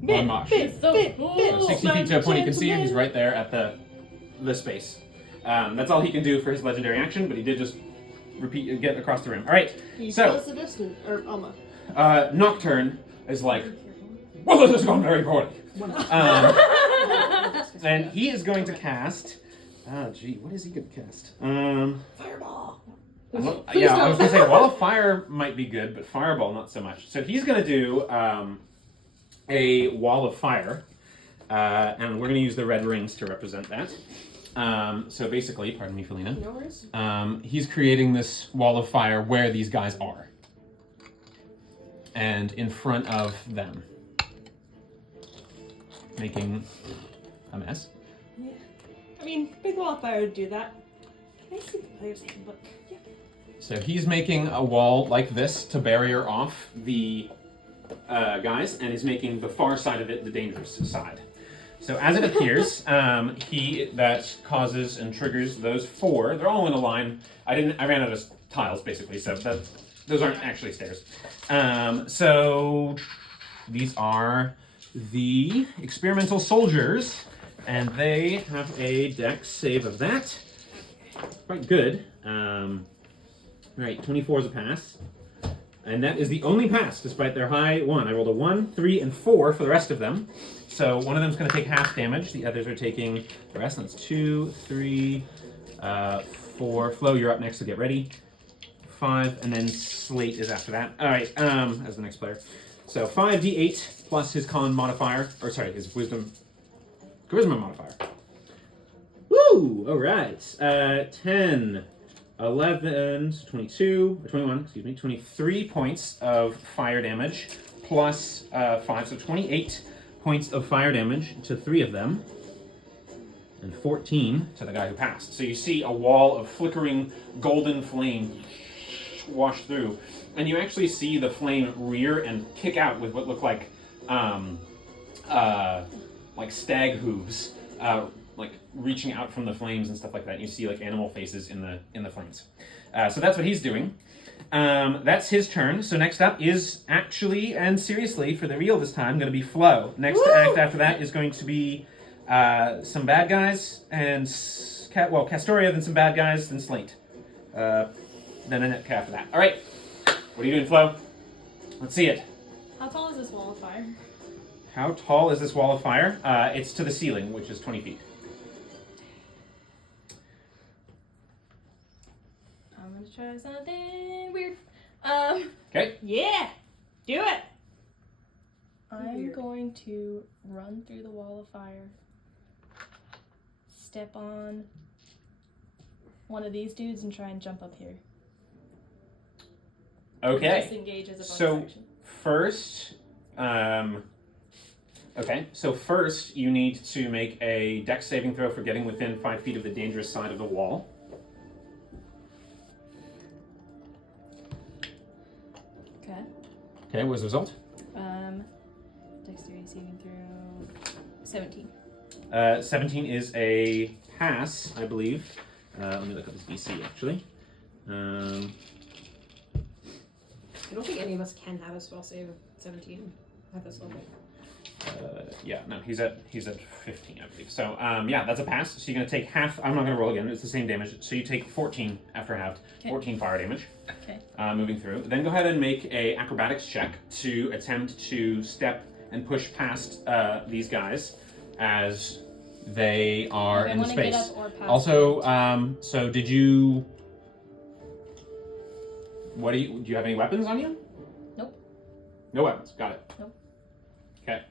Von Mosh. 60 feet to a point you can see him. He's right there at the space. That's all he can do for his legendary action, but he did just get across the room. All right, so the distance, or Alma. Nocturne is like, well, this has gone very poorly. And he is going to cast. What is he going to cast? Fireball. Yeah, I was going to say Wall of Fire might be good, but Fireball not so much. So he's going to do a Wall of Fire, and we're going to use the red rings to represent that. So basically, pardon me, Felina. No worries. He's creating this wall of fire where these guys are. And in front of them. Making a mess. Yeah. I mean, big wall of fire would do that. Can I see the player's handbook? Yeah. So he's making a wall like this to barrier off the guys, and he's making the far side of it the dangerous side. So as it appears, that causes and triggers those 4. They're all in a line. I ran out of tiles basically, so those aren't actually stairs. So these are the experimental soldiers, and they have a dex save of that. Quite good. Right, 24 is a pass. And that is the only pass, despite their high 1. I rolled a 1, 3, and 4 for the rest of them. So one of them is going to take half damage. The others are taking the rest. That's 2, 3, 4. Flo, you're up next, so get ready. 5, and then Slate is after that. All right, as the next player. So 5d8 plus his con modifier, or sorry, his charisma modifier. Woo! All right. 10, 11, 22, or 21, excuse me, 23 points of fire damage plus 5, so 28 points of fire damage to 3 of them, and 14 to the guy who passed. So you see a wall of flickering golden flame wash through, and you actually see the flame rear and kick out with what look like stag hooves, like reaching out from the flames and stuff like that. And you see like animal faces in the flames. So that's what he's doing. That's his turn. So next up is actually and seriously for the real this time going to be Flo. Next to act after that is going to be some bad guys and Castoria, then some bad guys, then Slate. Then Annette after that. All right. What are you doing, Flo? Let's see it. How tall is this wall of fire? How tall is this wall of fire? It's to the ceiling, which is 20 feet. I'm gonna try something weird. Okay. Yeah! Do it! I'm going to run through the wall of fire, step on one of these dudes, and try and jump up here. Okay. Disengage as a bonus So action. first, first you need to make a dex saving throw for getting within 5 feet of the dangerous side of the wall. Okay. Okay, what was the result? Dexterity saving throw 17. 17 is a pass, I believe. Let me look up his DC, actually. I don't think any of us can have a spell save of 17 at this level. Yeah, no, he's at 15, I believe. So, yeah, that's a pass. So you're going to take half. I'm not going to roll again. It's the same damage. So you take 14 after halved. Okay. 14 fire damage. Okay. Moving through. Then go ahead and make a acrobatics check to attempt to step and push past these guys as they are in wanna space. get up or past Also, so did you? Do you have any weapons on you? Nope. No weapons. Got it. Nope. Okay.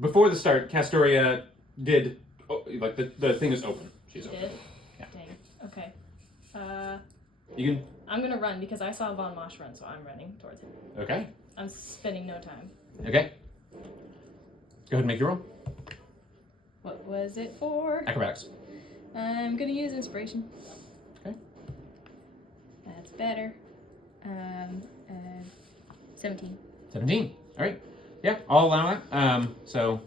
Before the start, Castoria did, the thing is open. She's open. Did? Yeah. Dang. Okay. You I'm gonna run because I saw Von Mosh run, so I'm running towards him. can, okay. I'm spending no time. Okay. Go ahead and make your roll. What was it for? Acrobatics. I'm gonna use inspiration. Okay. That's better. 17. 17. All right. Yeah, I'll allow that. So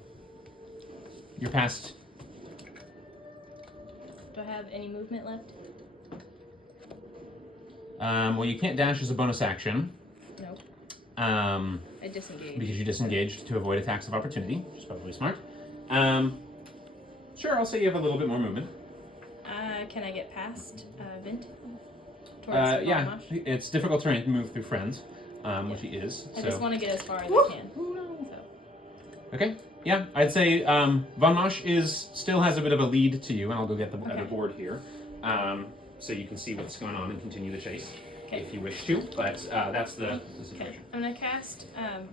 you're past. Do I have any movement left? Well, you can't dash as a bonus action. Nope. Um, I disengaged. because you disengaged to avoid attacks of opportunity, which is probably smart. Sure, I'll say you have a little bit more movement. Can I get past Vint? Towards Yeah, Von Mosh? it's difficult terrain to move through friends, which he is. I So. just want to get as far as I can. So. Okay. Yeah, I'd say Von Mosh still has a bit of a lead to you, and I'll go get the other board here, so you can see what's going on and continue the chase if you wish to. But that's the situation. I'm gonna cast.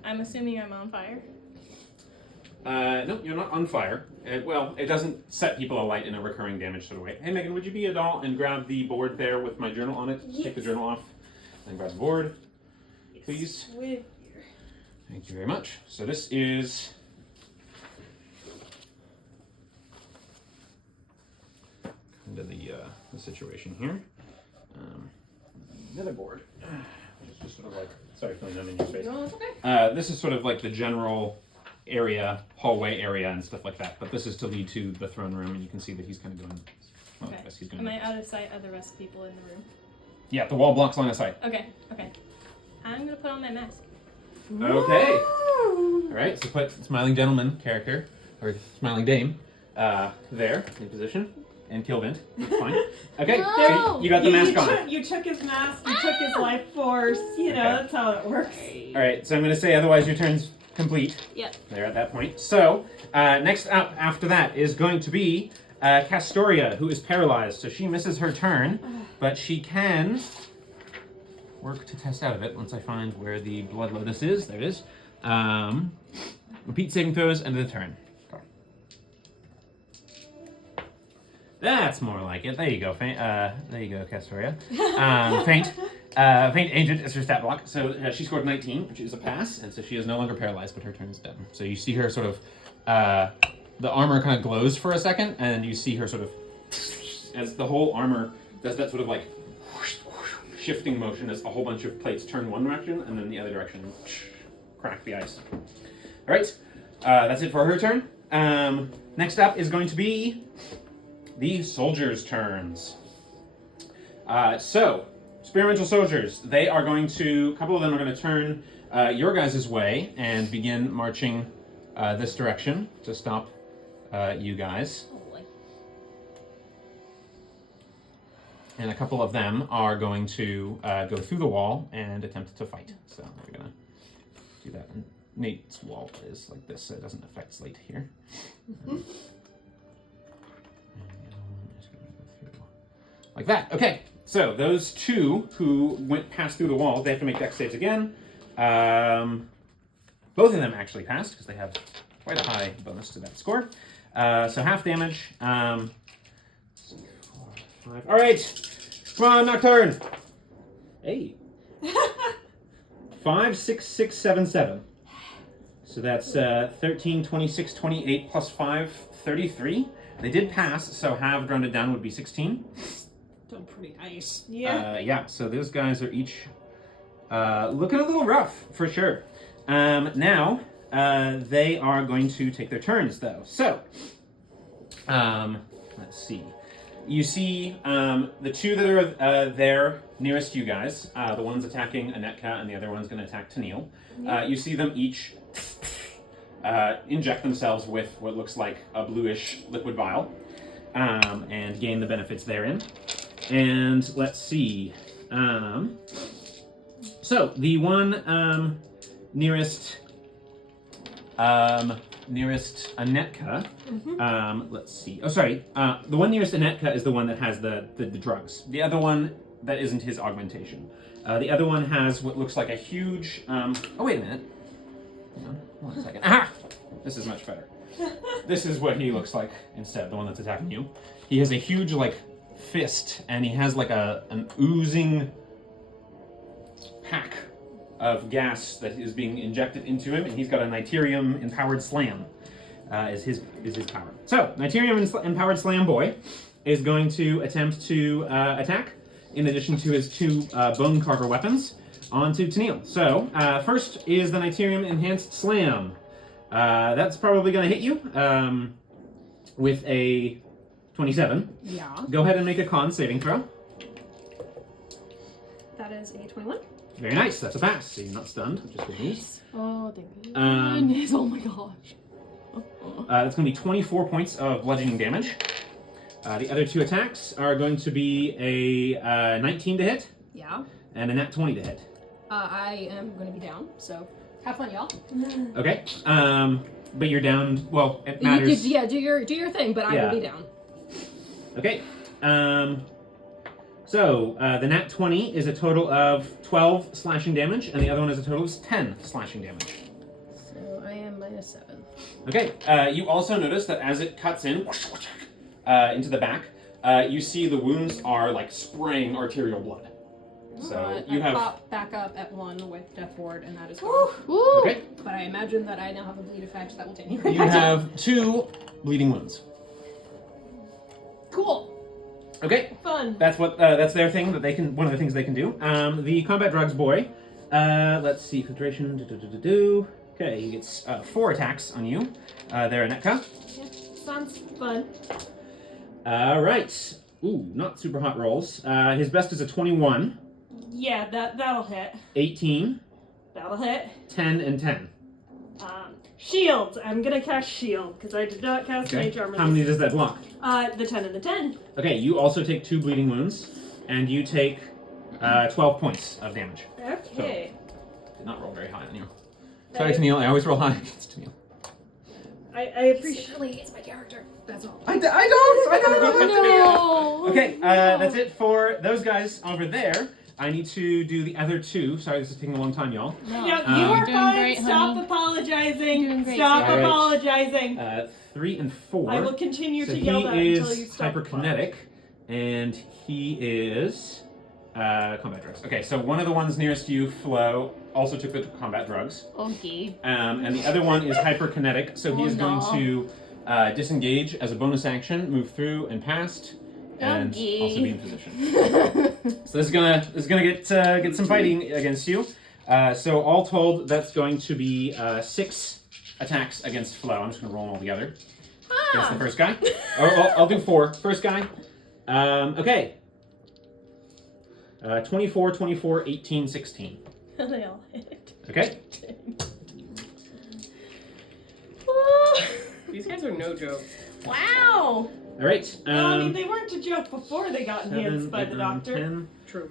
I'm assuming I'm on fire. No, you're not on fire. Well, it doesn't set people alight in a recurring damage sort of way. Hey, Megan, would you be a doll and grab the board there with my journal on it? Yes. Take the journal off and grab the board, Yes, please. with your- Thank you very much. So this is kind of the situation here. Another board. It's just sort of like, sorry for filling them in your space. No, it's okay. This is sort of like the general area, hallway area and stuff like that. But this is to lead to the throne room, and you can see that he's kind of going. Well, Okay. I guess he's going Am I out of sight of the rest of people in the room? Yeah, the wall blocks line of sight. Okay. I'm gonna put on my mask. Okay. All right. So put smiling gentleman character or smiling dame there in position and kill Vint. That's fine. Okay. No! So you got the mask on. You took his mask, you took his life force, you know, Okay. that's how it works. All right. So I'm going to say otherwise your turn's complete. Yep. There at that point. So next up after that is going to be Castoria, who is paralyzed. So she misses her turn, but she can work to test out of it once I find where the blood lotus is. There it is. Repeat saving throws, end of the turn. That's more like it. There you go. There you go, Castoria. Faint. Faint Agent is her stat block. So she scored 19, which is a pass, and so she is no longer paralyzed, but her turn is done. So you see her sort of, the armor kind of glows for a second, and you see her sort of, as the whole armor does that sort of like shifting motion as a whole bunch of plates turn one direction and then the other direction, crack the ice. All right, that's it for her turn. Next up is going to be the soldiers' turns. So, experimental soldiers, they are going to, a couple of them are going to turn your guys' way and begin marching this direction to stop you guys. And a couple of them are going to go through the wall and attempt to fight. So we're going to do that. And Nate's wall is like this, so it doesn't affect Slate here. Like that. Okay, so those two who passed through the wall, they have to make dex saves again. Both of them actually passed because they have quite a high bonus to that score. So half damage. 4, 5. All right, come on, Nocturne. 8. 5, 6, 6, 7, 7. So that's 13, 26, 28 plus 5, 33. They did pass, so half rounded down would be 16. Done pretty nice. Yeah. Yeah, so those guys are each looking a little rough, for sure. Now, they are going to take their turns, though. So, let's see. You see the two that are there nearest you guys, the one's attacking Anetka and the other one's going to attack Tennille. You see them each inject themselves with what looks like a bluish liquid vial and gain the benefits therein. And let's see. So the one nearest Anetka. Let's see. Oh, sorry. The one nearest Anetka is the one that has the drugs. The other one that isn't his augmentation. The other one has what looks like a huge. Oh, wait a minute. Hang on. 1 second. Ah! This is much better. This is what he looks like instead. The one that's attacking you. He has a huge like fist, and he has like an oozing pack of gas that is being injected into him, and he's got a Niturium empowered slam. Is his power. So Niturium empowered slam boy is going to attempt to attack, in addition to his 2 bone carver weapons, onto Tennille. So first is the Niturium enhanced slam. That's probably going to hit you with a 27. Yeah. Go ahead and make a con saving throw. That is a 21. Very nice. That's a pass. So you're not stunned, which is good news. Oh, thank goodness. Oh my gosh. That's going to be 24 points of bludgeoning damage. The other 2 attacks are going to be a 19 to hit Yeah. and a nat 20 to hit. I am going to be down, so have fun, y'all. Okay. But you're down. Well, it matters. Do your thing, but I Yeah. will be down. Okay. So the nat 20 is a total of 12 slashing damage, and the other one is a total of 10 slashing damage. So I am -7. Okay, you also notice that as it cuts in into the back, you see the wounds are like spraying arterial blood. So you I have pop back up at 1 with Death Ward, and that is gone. okay. But I imagine that I now have a bleed effect that will take me right You back have 2 bleeding wounds. Cool. Okay, Fun. that's what that's their thing that they can. One of the things they can do. The combat drugs boy. Let's see filtration. Okay, he gets 4 attacks on you. They're a Netka. Yeah, sounds fun. All right. Ooh, not super hot rolls. His best is a 21, Yeah, that'll hit. 18, That'll hit. 10, and 10. Shield. I'm gonna cast shield because I did not cast mage armor. How many does that block? The 10 and the 10. Okay, you also take 2 bleeding wounds, and you take 12 points of damage. Okay. Did not roll very high on you. Sorry, Tennille. I always roll high against Tennille. I appreciate. Secretly, it's my character. That's all. I don't. No. Okay, that's it for those guys over there. I need to do the other 2. Sorry, this is taking a long time, y'all. No. Yeah, you You're are doing fine. great, Stop honey. apologizing. You're doing great, Stop Sarah. apologizing. 3 and 4. I will continue So to he yell that until you is stop. hyperkinetic, and he is combat drugs. Okay, so one of the ones nearest you, Flo, also took the combat drugs, Okay. and the other one is hyperkinetic. So he Oh, is no. going to disengage as a bonus action, move through and past, and Okay. also be in position. So this is gonna get some fighting against you. So all told, that's going to be 6 attacks against Flo. I'm just gonna roll them all together. That's the first guy. I'll do 4. First guy. Okay. 24, 24, 18, 16. They all hit. Okay. These guys are no joke. Wow. All right. Well, I mean, they weren't a joke before they got 7, enhanced by 8, the 9, doctor. 10, True.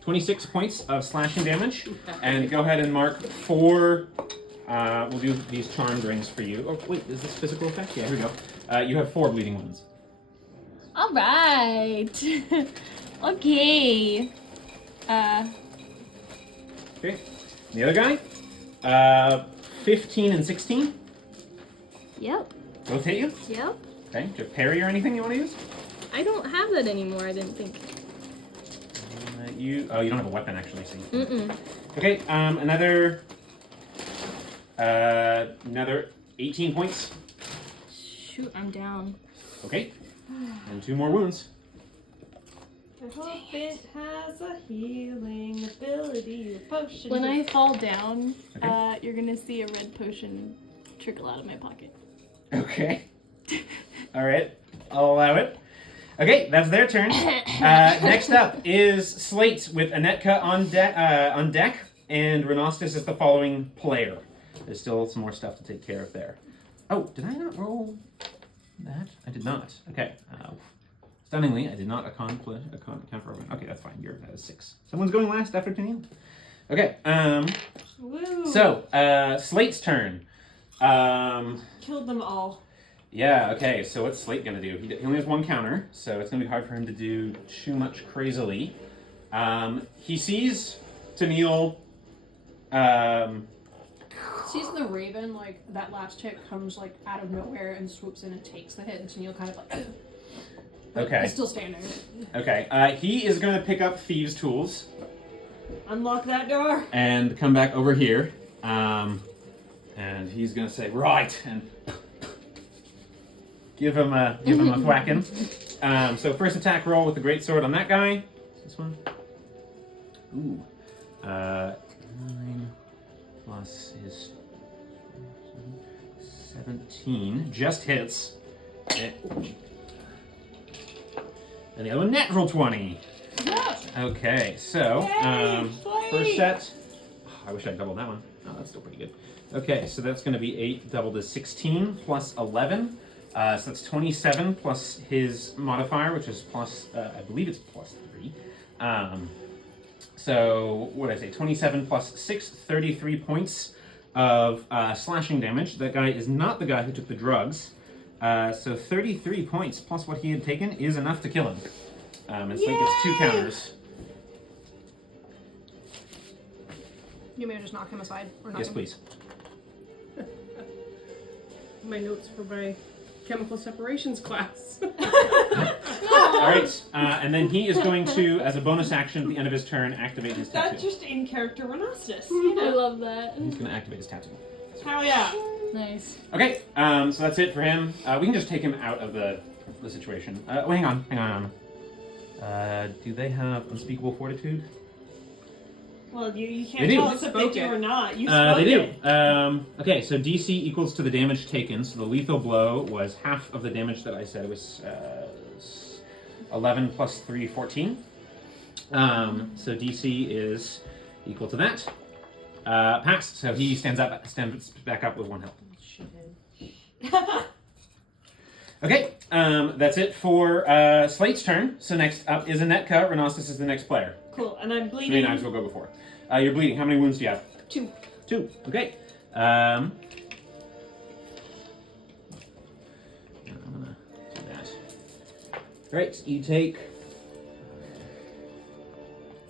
26 points of slashing damage. And go ahead and mark 4. We'll do these charmed rings for you. Oh, wait, is this physical effect? Yeah, here we go. You have 4 bleeding wounds. All right. Okay. Okay. The other guy, 15 and 16. Yep. Both hit you. Yep. Okay. Do you have parry or anything you want to use? I don't have that anymore. I didn't think. You don't have a weapon actually. See. Mm-mm. Okay. Another 18 points. Shoot, I'm down. Okay. And 2 more wounds. I hope it has a healing ability. A potion. When I fall down, Okay. you're gonna see a red potion trickle out of my pocket. Okay. All right. I'll allow it. Okay, that's their turn. Next up is Slate with Anetka on deck, and Renostis is the following player. There's still some more stuff to take care of there. Oh, did I not roll that? I did not. Okay. Stunningly, I did not account for everyone. Okay, that's fine. You're at 6. Someone's going last after Tennille. Okay. Woo. So Slate's turn. Killed them all. Yeah, okay, so what's Slate gonna do? He only has 1 counter, so it's gonna be hard for him to do too much crazily. He sees Tennille. Sees the raven, like, that last hit comes, like, out of nowhere and swoops in and takes the hit, and Tennille kind of, like, Okay. he's still standing. Okay, he is gonna pick up Thieves' Tools Unlock that door. and come back over here. And he's gonna say, right, and give him a thwacking. So first attack roll with the greatsword on that guy. This one. Ooh. 9 plus his 17. Just hits. And the other one, natural 20. Okay, so Yay, first set. I wish I'd doubled that one. Oh, that's still pretty good. Okay, so that's going to be 8 doubled is 16 plus 11. So that's 27 plus his modifier, which is plus, I believe it's plus 3. So, what did I say? 27 plus 6, 33 points of slashing damage. That guy is not the guy who took the drugs. So 33 points plus what he had taken is enough to kill him. And Slate gets 2 counters. You may just knock him aside. Or knock Yes, him. please. My notes for my chemical separations class. All right, and then he is going to, as a bonus action at the end of his turn, activate his tattoo. That's just in character Renostus. I love that. He's going to activate his tattoo. Hell yeah. Nice. Okay, so that's it for him. We can just take him out of the situation. Wait, hang on. Do they have unspeakable fortitude? Well, you They can't do. tell us if they Spoke do it. or not. You spoke They do. it. Okay, so DC equals to the damage taken. So the lethal blow was half of the damage that I said. It was 11 plus 3, 14. So DC is equal to that. Passed. So he stands back up with 1 health. Okay, that's it for Slate's turn. So next up is Anetka. Renostus is the next player. Cool, and I'm 3 bleeding. knives will go before. You're bleeding. How many wounds do you have? 2. 2. Okay. I'm gonna do that. Great. You take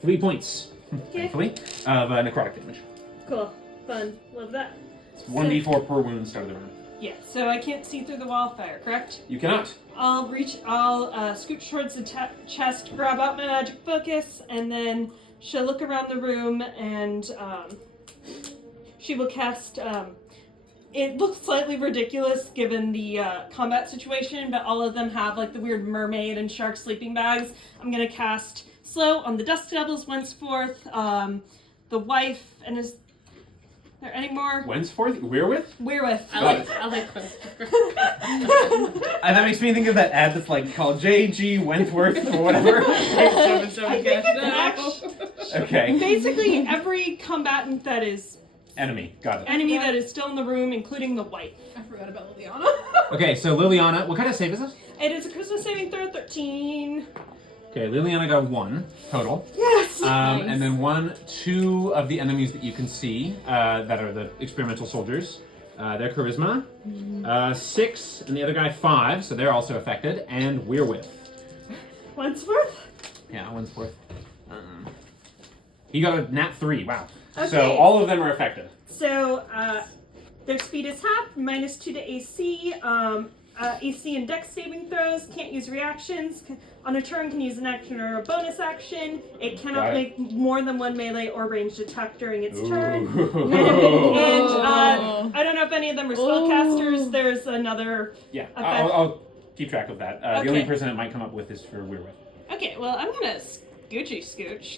3 points, thankfully, of necrotic damage. Cool. Fun. Love that. It's 1d4 per wound start of the round. Yeah, so I can't see through the wildfire, correct? You cannot. I'll scooch towards the chest, grab out my magic focus, and then she'll look around the room and she will cast. It looks slightly ridiculous given the combat situation, but all of them have like the weird mermaid and shark sleeping bags. I'm gonna cast Slow on the Dust Devils, Wenceforth, the wife, and is there any more? Wenceforth? Weirwith? Wherewith. I like That makes me think of that ad that's like called J.G. Wentworth or whatever. I think it's Okay. basically every combatant that is Enemy. Got it. enemy that is still in the room, including the wife. I forgot about Liliana. Okay, so Liliana, what kind of save is this? It is a Christmas saving throw 13. Okay, Liliana got 1 total. Yes! Nice. And then 2 of the enemies that you can see that are the experimental soldiers. Their charisma. 6, and the other guy 5, so they're also affected. And Weirwith. Wentworth? Yeah, Wentworth. He got a nat 3, wow. So Okay. all of them are affected. So, their speed is half, -2 to AC. AC and Dex saving throws, can't use reactions. On a turn, can use an action or a bonus action. It cannot Got it. make more than 1 melee or ranged attack during its turn. Ooh. And I don't know if any of them are spellcasters. There's another. Yeah, Okay. I'll keep track of that. The only Okay. person it might come up with is for Weirwith. Okay, well, I'm gonna scooch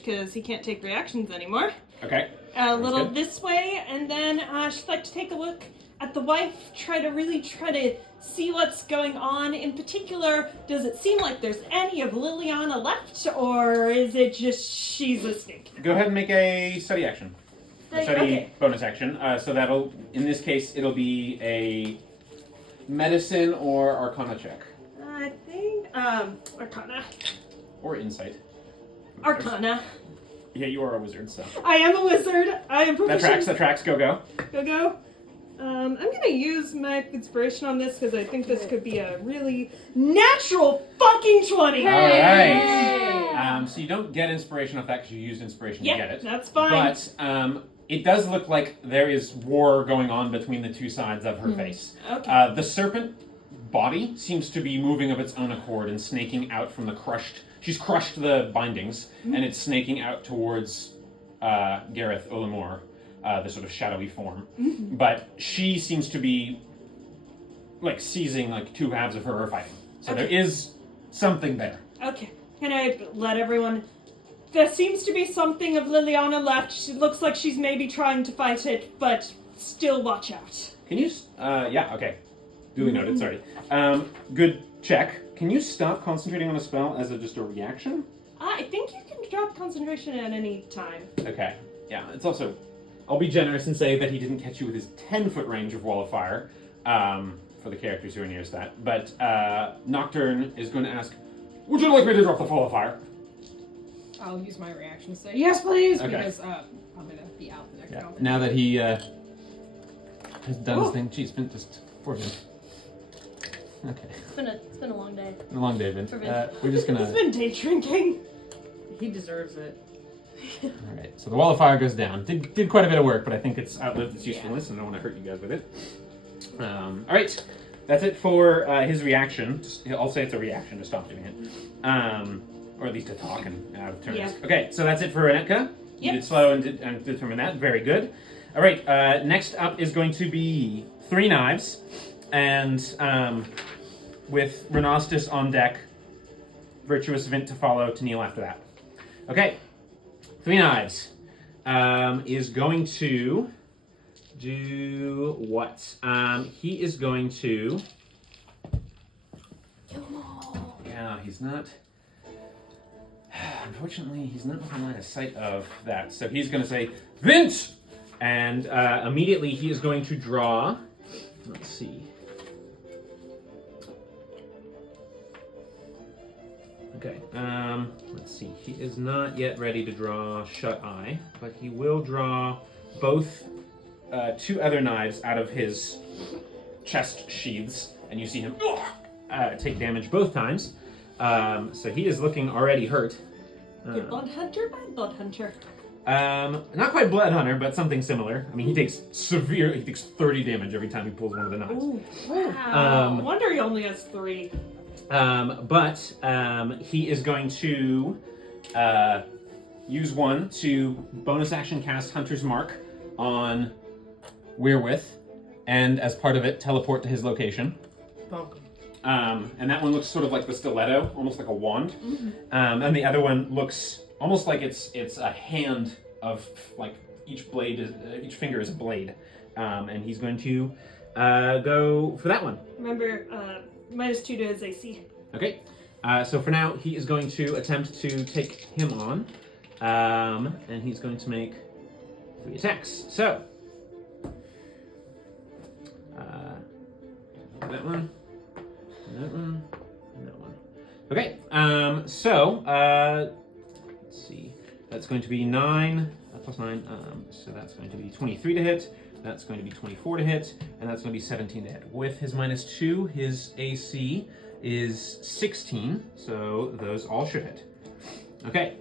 because he can't take reactions anymore. Okay. A little good. this way, and then she'd like to take a look at the wife, try to see what's going on. In particular, does it seem like there's any of Liliana left, or is it just she's a snake? Go ahead and make a study action. A study Okay. bonus action. So that'll, in this case, it'll be a medicine or arcana check. I think, Arcana. Or insight. Arcana. Yeah, you are a wizard, so. I am a wizard. I am proficient. That tracks, go. Go. I'm gonna use my inspiration on this because I think this could be a really natural fucking 20. Alright. So you don't get inspiration off that because you used inspiration to get it. That's fine. But it does look like there is war going on between the two sides of her face. Okay. The serpent body seems to be moving of its own accord and snaking out from the crushed... She's crushed the bindings, and it's snaking out towards Gareth Olamoore, the sort of shadowy form. But she seems to be, like, seizing, like, 2 halves of her are fighting. So there is something there. Okay. Can I let everyone... There seems to be something of Liliana left. She looks like she's maybe trying to fight it, but still watch out. Can you... yeah, okay. Duly noted, sorry. Good check. Can you stop concentrating on a spell as just a reaction? I think you can drop concentration at any time. Okay. Yeah, it's also... I'll be generous and say that he didn't catch you with his 10-foot range of Wall of Fire, for the characters who are nearest that. But Nocturne is going to ask, would you like me to drop the Wall of Fire? I'll use my reaction to say, yes, please, Okay. because I'm going to be out the next round. Now that he has done his thing. Geez, Vint just... Poor Vint. Okay. It's been a long day. A long day, Vint. For Vint. We're just He's gonna... been day drinking. He deserves it. All right. So the wall of fire goes down. Did quite a bit of work, but I think it's outlived its usefulness, and I don't want to hurt you guys with it. All right. That's it for his reaction. I'll say it's a reaction to stop doing it. Or at least to talk and out of turns. Yeah. Okay, so that's it for Anetka. You Yep. did slow and determine that. Very good. All right, next up is going to be 3 knives. And with Renostus on deck, Virtuous Vint to follow, to kneel after that. Okay, 3 knives is going to do what? He is going to... Yeah, he's not... Unfortunately, he's not within line of sight of that. So he's going to say, Vint! And immediately he is going to draw... Let's see. Okay, let's see. He is not yet ready to draw Shut Eye, but he will draw both 2 other knives out of his chest sheaths, and you see him take damage both times. So he is looking already hurt. Good blood hunter, bad blood hunter. Not quite Blood Hunter, but something similar. I mean, he takes 30 damage every time he pulls one of the knives. Ooh, wow. No wonder he only has 3. But he is going to use one to bonus action cast Hunter's Mark on Weirwith, and as part of it, teleport to his location. And that one looks sort of like the stiletto, almost like a wand. Mm-hmm. And the other one looks almost like it's a hand of, like, each finger is a blade. And he's going to go for that one. Remember, -2 to his AC. Okay. So for now, he is going to attempt to take him on. And he's going to make 3 attacks. So. That one. That one. And that one. Okay. Let's see. That's going to be 9 plus 9. So that's going to be 23 to hit. That's going to be 24 to hit, and that's going to be 17 to hit. With his -2, his AC is 16, so those all should hit. Okay,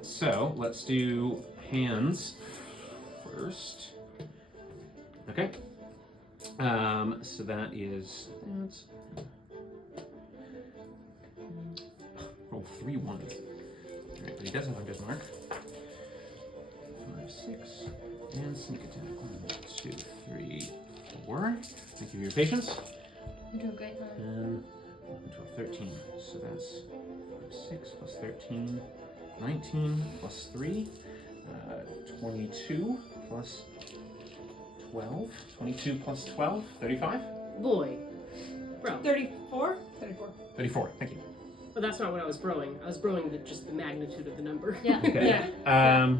so let's do hands first. Okay, so that is... roll 3 ones. All right, but he does have a good mark. 5, 6, and sneak attack. 1, 2, 3, 4. Thank you for your patience. You're doing great, man. And 11, 12, 13. So that's 6 plus 13, 19 plus 3, 22 plus 12. 22 plus 12, 35? Boy. Bro. 34? 34. 34, thank you. But that's not what I was broing. I was broing just the magnitude of the number. Yeah. Okay. Yeah.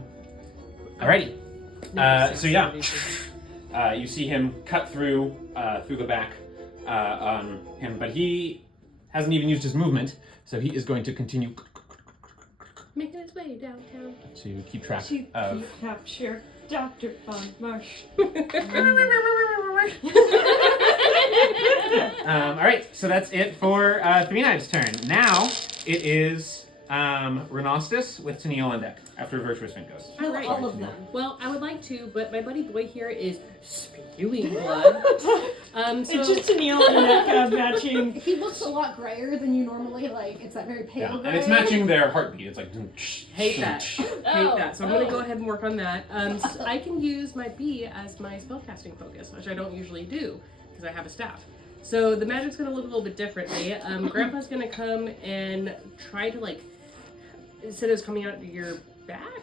Alrighty. No, So yeah. You see him cut through the back on him, but he hasn't even used his movement, so he is going to continue Making its way downtown. to keep track To of. capture Dr. Von Marsh. All right, so that's it for 3 Knives' turn. Now it is Renostus with Tennille on deck after Virtuous Wind goes. I like all of them. Well, I would like to, but my buddy boy here is spewing blood. It's just Tennille and Anetka matching. He looks a lot grayer than you normally like. It's that very pale Yeah, gray. and it's matching their heartbeat. It's like Hate that. Hate that. So I'm gonna go ahead and work on that. So I can use my bee as my spellcasting focus, which I don't usually do because I have a staff. So the magic's gonna look a little bit differently. Grandpa's gonna come and try to, like, instead of it's coming out your back.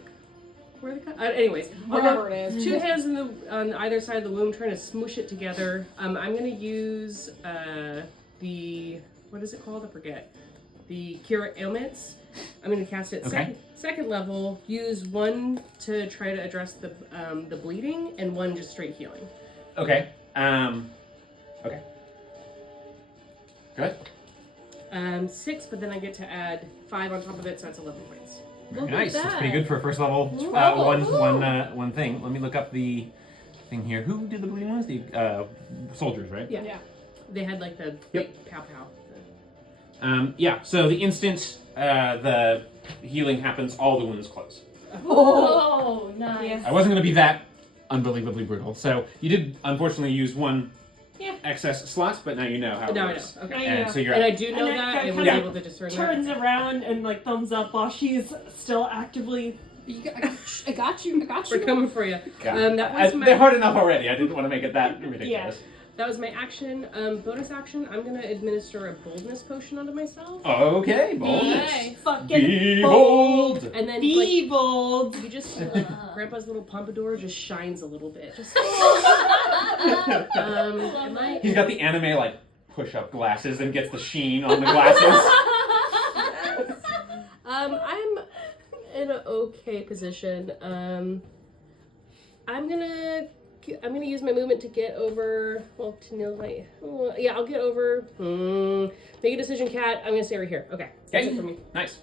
Where the anyways, Whatever it is. 2 hands on either side of the womb, trying to smoosh it together. I'm gonna use the, what is it called? I forget. The Cure Ailments. I'm gonna cast it second level. Use 1 to try to address the bleeding, and 1 just straight healing. Okay. Okay. Good. 6, but then I get to add 5 on top of it, so that's 11 points. Very Look at nice. That's that. pretty good for a first level. Whoa. One thing. Let me look up the thing here. Who did the bleeding ones? The soldiers, right? Yeah. They had like the big pow pow. Yeah. So the instant the healing happens, all the wounds close. Oh, nice. Yeah. I wasn't going to be that unbelievably brutal. So you did unfortunately use one excess slot, but now you know how it Now I know. works. Okay. And so you're And I do know And that. I I was kinda able to discern Turns that. around and like thumbs up while she's still actively. I got you. We're coming for you. Yeah. That was They're my hard enough already. I didn't want to make it that ridiculous. that was my action. Bonus action. I'm gonna administer a boldness potion onto myself. Okay, bold. Nice. Fucking Be bold. And then Be bold. you just Grandpa's little pompadour just shines a little bit. Just am I He's got the anime like push-up glasses and gets the sheen on the glasses. I'm in an okay position. I'm gonna use my movement to get over. Well, Tennille might. Yeah, I'll get over. Make a decision, Cat. I'm gonna stay right here. Okay, that's it for me. Nice.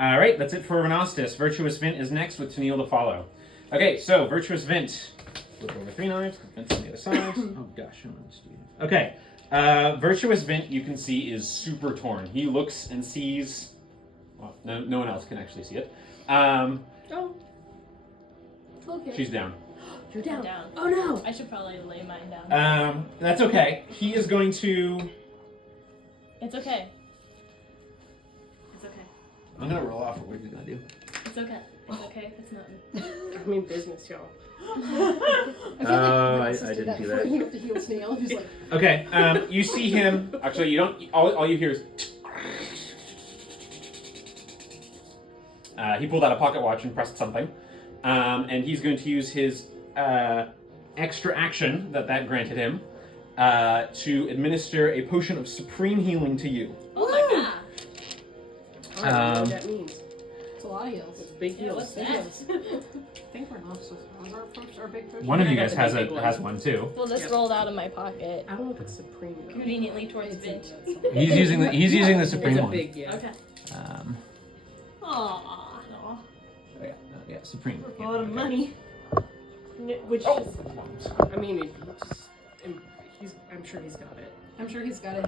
All right, that's it for Renostis. Virtuous Vint is next with Tennille to follow. Okay, so Virtuous Vint. Flip over 3 knives. Vint's on the other side. Oh gosh, how much do you have? Okay, Virtuous Vint, you can see, is super torn. He looks and sees. Well, no one else can actually see it. Oh. Okay. She's down. You're down. Down. Oh no. I should probably lay mine down. That's okay. He is going to. It's okay. It's okay. I'm gonna roll off. What are you gonna do? It's okay. It's okay. It's not. I mean business, y'all. I didn't do that. You have to heal Snail. Who's like, Okay, you see him. Actually, you don't. All you hear is. He pulled out a pocket watch and pressed something, and he's going to use his extra action that granted him to administer a potion of supreme healing to you. Oh my god. I don't know what that means. it's a lot of heals. It's big Yeah, what's heals. that? I think we're not supposed to have our big push. One of you I got guys the has big one. has one too. Well, this Yep. rolled out of my pocket. I don't know if it's supreme though. Conveniently towards It's Vint. He's using the supreme It's a one. big, yeah. Okay. Um, Aww. yeah, supreme. A lot of money. Which Oh. is I mean, I'm sure he's got it. I'm sure he's got to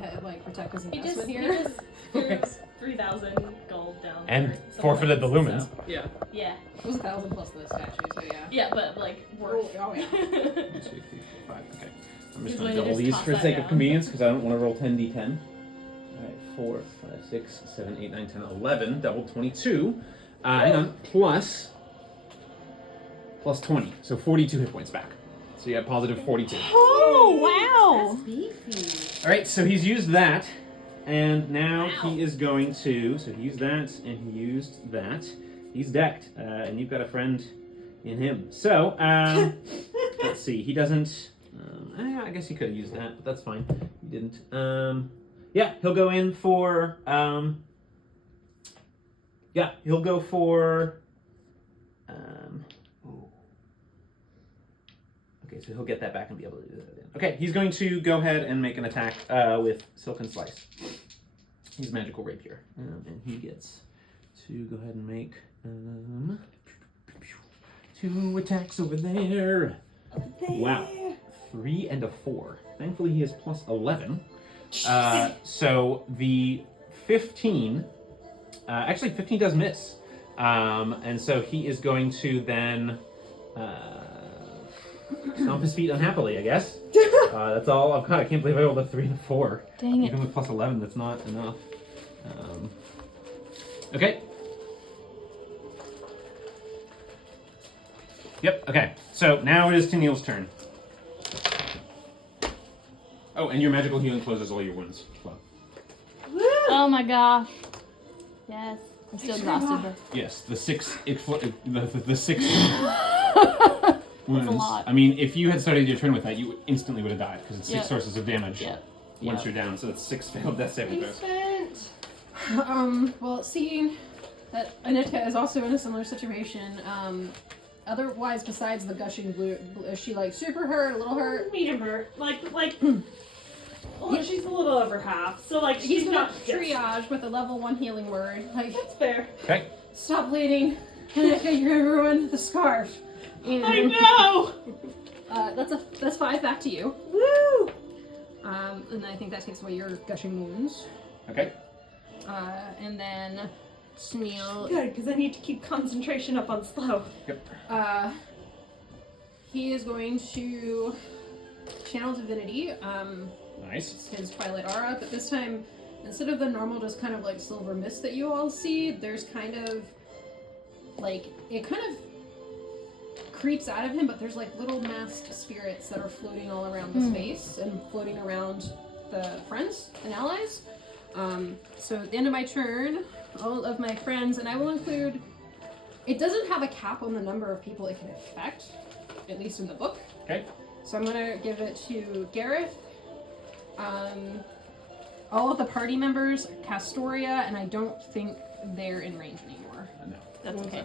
protect his He just, investment he here. just threw 3,000 gold down. And for someone forfeited the else, lumens. so, Yeah. yeah. It was 1,000 plus the statue, so yeah. Yeah, but like worth. Oh, yeah. 1, 2, 3, 4, 5. Okay. I'm just He's going going to to double just these toss for the that sake of down. convenience because I don't want to roll 10d10. Alright, 4, 5, 6, 7, 8, 9, 10, 11. Double 22. Hang on. Plus 20. So 42 hit points back. So you have positive 42. Oh, wow. Beefy. Alright, so he's used that. And now Wow. he is going to. So he used that and he used that. He's decked. And you've got a friend in him. So, let's see. He doesn't. I guess he could have used that, but that's fine. He didn't. Yeah, he'll go in for. Yeah, he'll go for. Okay, so he'll get that back and be able to do that again. Okay, he's going to go ahead and make an attack with Silken Slice. He's magical rapier, and he gets to go ahead and make 2 attacks over there. Wow, 3 and a 4. Thankfully, he has plus 11. So the 15, actually 15 does miss, and so he is going to then stomp his feet unhappily, I guess. That's all I've got. I can't believe I rolled a 3 and a 4. Dang it. Even with plus 11, that's not enough. Okay. Yep, okay. So now it is Tennille's turn. Oh, and your magical healing closes all your wounds as well. Oh my gosh. Yes. I'm still exhausted, but Yes, the 6 the 6 wounds. lot. I mean, if you had started your turn with that, you instantly would have died because it's 6 Yep. sources of damage Yep. once Yep. you're down. So that's 6 failed death saving throws. Well, seeing that Anitka is also in a similar situation, otherwise, besides the gushing blue, is she super hurt, a little hurt? medium hurt. Well, she's a little over half. So He's she's gonna not triage with a level 1 healing word. That's fair. Okay. Stop bleeding. Anitka, you're gonna ruin the scarf. And, I know. that's 5 back to you. Woo! And I think that takes away your gushing wounds. Okay. And then Tennille. Good, because I need to keep concentration up on slow. He is going to channel divinity. Nice. His Twilight Aura, but this time, instead of the normal just kind of like silver mist that you all see, there's kind of like, it kind of creeps out of him, but there's like little masked spirits that are floating all around the space and floating around the friends and allies. So at the end of my turn, all of my friends, and I will include, it doesn't have a cap on the number of people it can affect, at least in the book. Okay. So I'm gonna give it to Gareth, all of the party members, Castoria, and I don't think they're in range anymore. No. That's okay.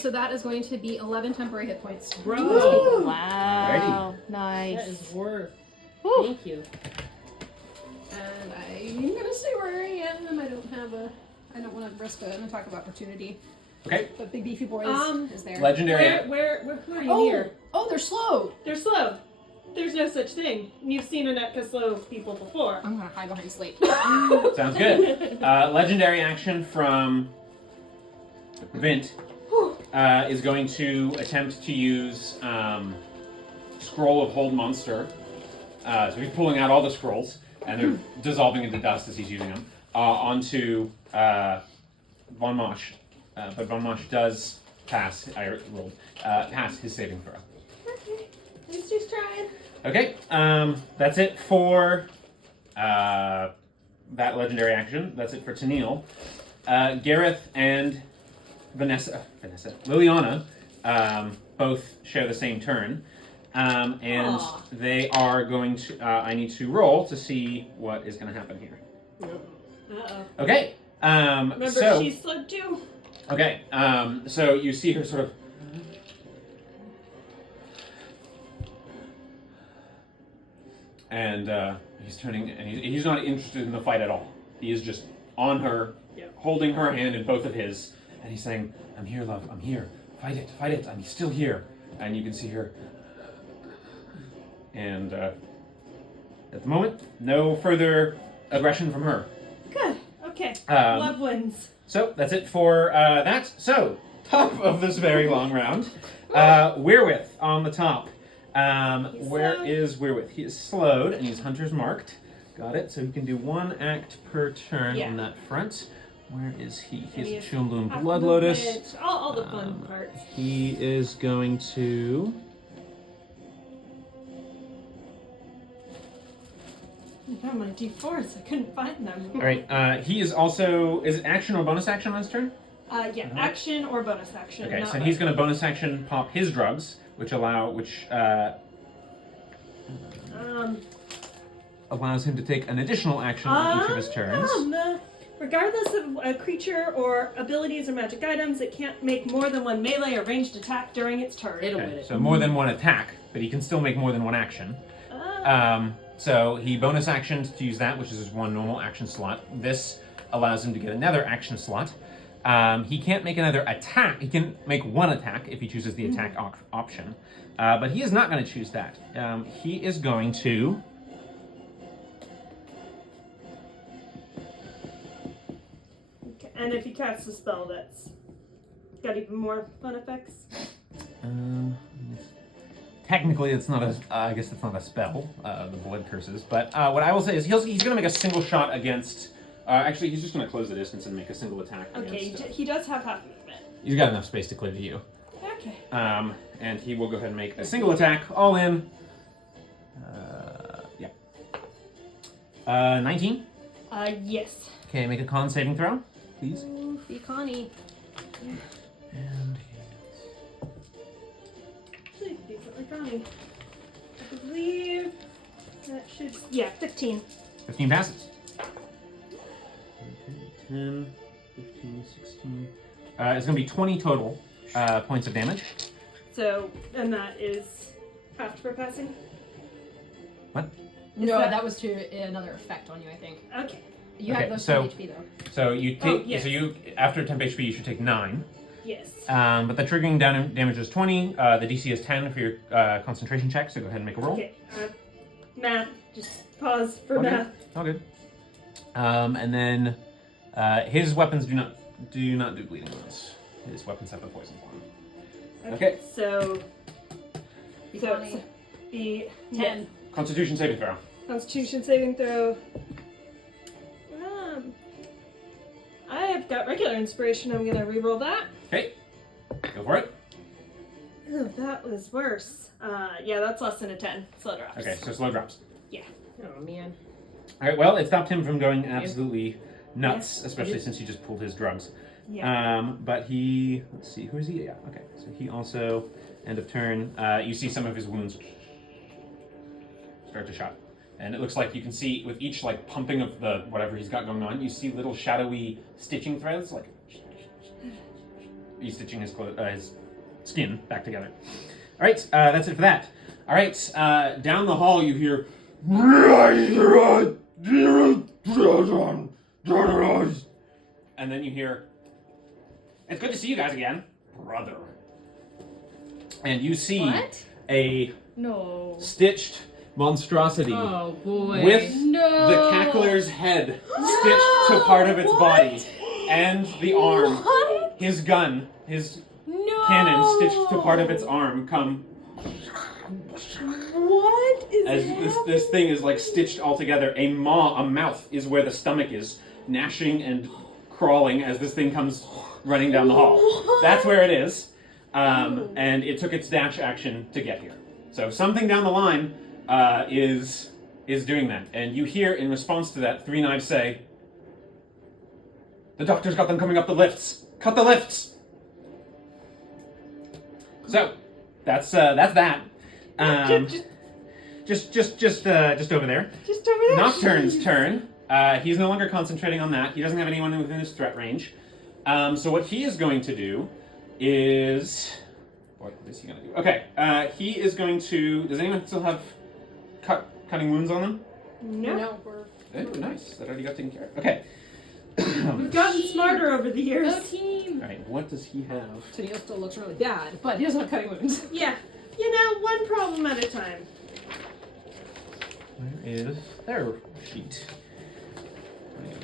So that is going to be 11 temporary hit points. Bro! Wow. That Nice. is worth. Woo. Thank you. And I'm gonna stay where I am. I don't want to risk an attack of opportunity. Okay. But Big Beefy Boy is there. Legendary. Where who are you near? Oh, they're slow. They're slow. There's no such thing. You've seen Anetka slow people before. I'm gonna hide behind Slate. Sounds good. Legendary action from Vint is going to attempt to use Scroll of Hold Monster. So he's pulling out all the scrolls, and they're dissolving into dust as he's using them, onto Von Mosh. But Von Mosh does pass, pass his saving throw. Okay. He's just trying. Okay, that's it for that legendary action. That's it for Tennille. Gareth and Liliana both share the same turn. And Aw. they are going to, I need to roll to see what is going to happen here. Uh-oh. Okay, Remember, so, she's slow too. okay, so you see her sort of and he's turning, and he's not interested in the fight at all. He is just on her, holding her hand in both of his, and he's saying, "I'm here, love. I'm here. Fight it. I'm still here." And you can see her. And at the moment, no further aggression from her. Good. Okay. Um, Love wins. So that's it for that. So top of this very long round, Weirwith on the top. Where slowed. is Weirwith? He is slowed and he's hunter's marked. Got it. So he can do one act per turn on that front. Where is he? He has a Chulum Half Blood Lotus. movement, all the fun parts. He is going to. I found my D4s. I couldn't find them. All right. He is also. Is it action or bonus action on his turn? Yeah, action or bonus action. Okay, not so he's both. going to bonus action pop his drugs, which allows him to take an additional action on each of his turns. Regardless of a creature or abilities or magic items, it can't make more than one melee or ranged attack during its turn. It'll win Okay, it. so more than one attack, but he can still make more than one action. Ah. So he bonus actions to use that, which is his one normal action slot. This allows him to get another action slot. He can't make another attack. He can make one attack if he chooses the attack option. But he is not going to choose that. He is going to... Okay, and if he casts a spell that's got even more fun effects. Technically, it's not a. I guess it's not a spell. The blood curses. But what I will say is he's going to make a single shot against. Actually, he's just going to close the distance and make a single attack. Okay, Against, he does have half movement. he's got enough space to clear to you. Okay. And he will go ahead and make a single attack, all in. 19. Yes. Okay, make a con saving throw, please. Ooh, be Connie. And Actually, decently funny. I believe that should. Yeah, 15. 15 passes. Okay, 10, 15, 16. It's going to be 20 total points of damage. So, and that is half for passing? What? No, that- that was to another effect on you, I think. Okay. You Okay, have those so- 10 HP though. So you take. Oh, yes. So you after 10 HP, you should take 9. Yes. But the triggering damage is 20. The DC is 10 for your concentration check. So go ahead and make a roll. Okay. Math. Just pause for Okay. math. All good. And then His weapons do not do bleeding wounds. His weapons have a poison on them. Okay. So Be it's funny. the 10. Constitution saving throw. Constitution saving throw. I have got regular inspiration. I'm gonna reroll that. Okay. Go for it. Ooh, that was worse. Yeah, that's less than a 10. Slow drops. Okay, so slow drops. Oh man. All right. Well, it stopped him from going absolutely nuts, especially since he just pulled his drugs. Yeah. But he, let's see, who is he? Yeah. Okay. So he also, end of turn. You see some of his wounds start to shot, and it looks like you can see with each like pumping of the whatever he's got going on, you see little shadowy stitching threads, like he's stitching his skin back together. All right. That's it for that. All right. Down the hall, you hear. And then you hear, it's good to see you guys again, brother. And you see What? a No. stitched monstrosity Oh boy. with No. the cackler's head stitched to part of its body and the arm. What? His gun, his No. cannon stitched to part of its arm come What is as this thing is like stitched all together. A mouth is where the stomach is, gnashing and crawling as this thing comes running down the hall. That's where it is. And it took its dash action to get here. So something down the line is doing that. And you hear in response to that, Three Knives say, "The doctor's got them coming up the lifts. Cut the lifts." So that's that. Just over there. Just over there. Nocturne's turn. He's no longer concentrating on that. He doesn't have anyone within his threat range. So what he is going to do is... What is he going to do? Okay, he is going to... Does anyone still have cutting wounds on them? No. No, we're Oh, nice. That already got taken care of. Okay. We've gotten smarter over the years. Go team. Alright, what does he have? Tennille still looks really bad, but he doesn't have cutting wounds. Yeah. You know, one problem at a time. Where is their sheet?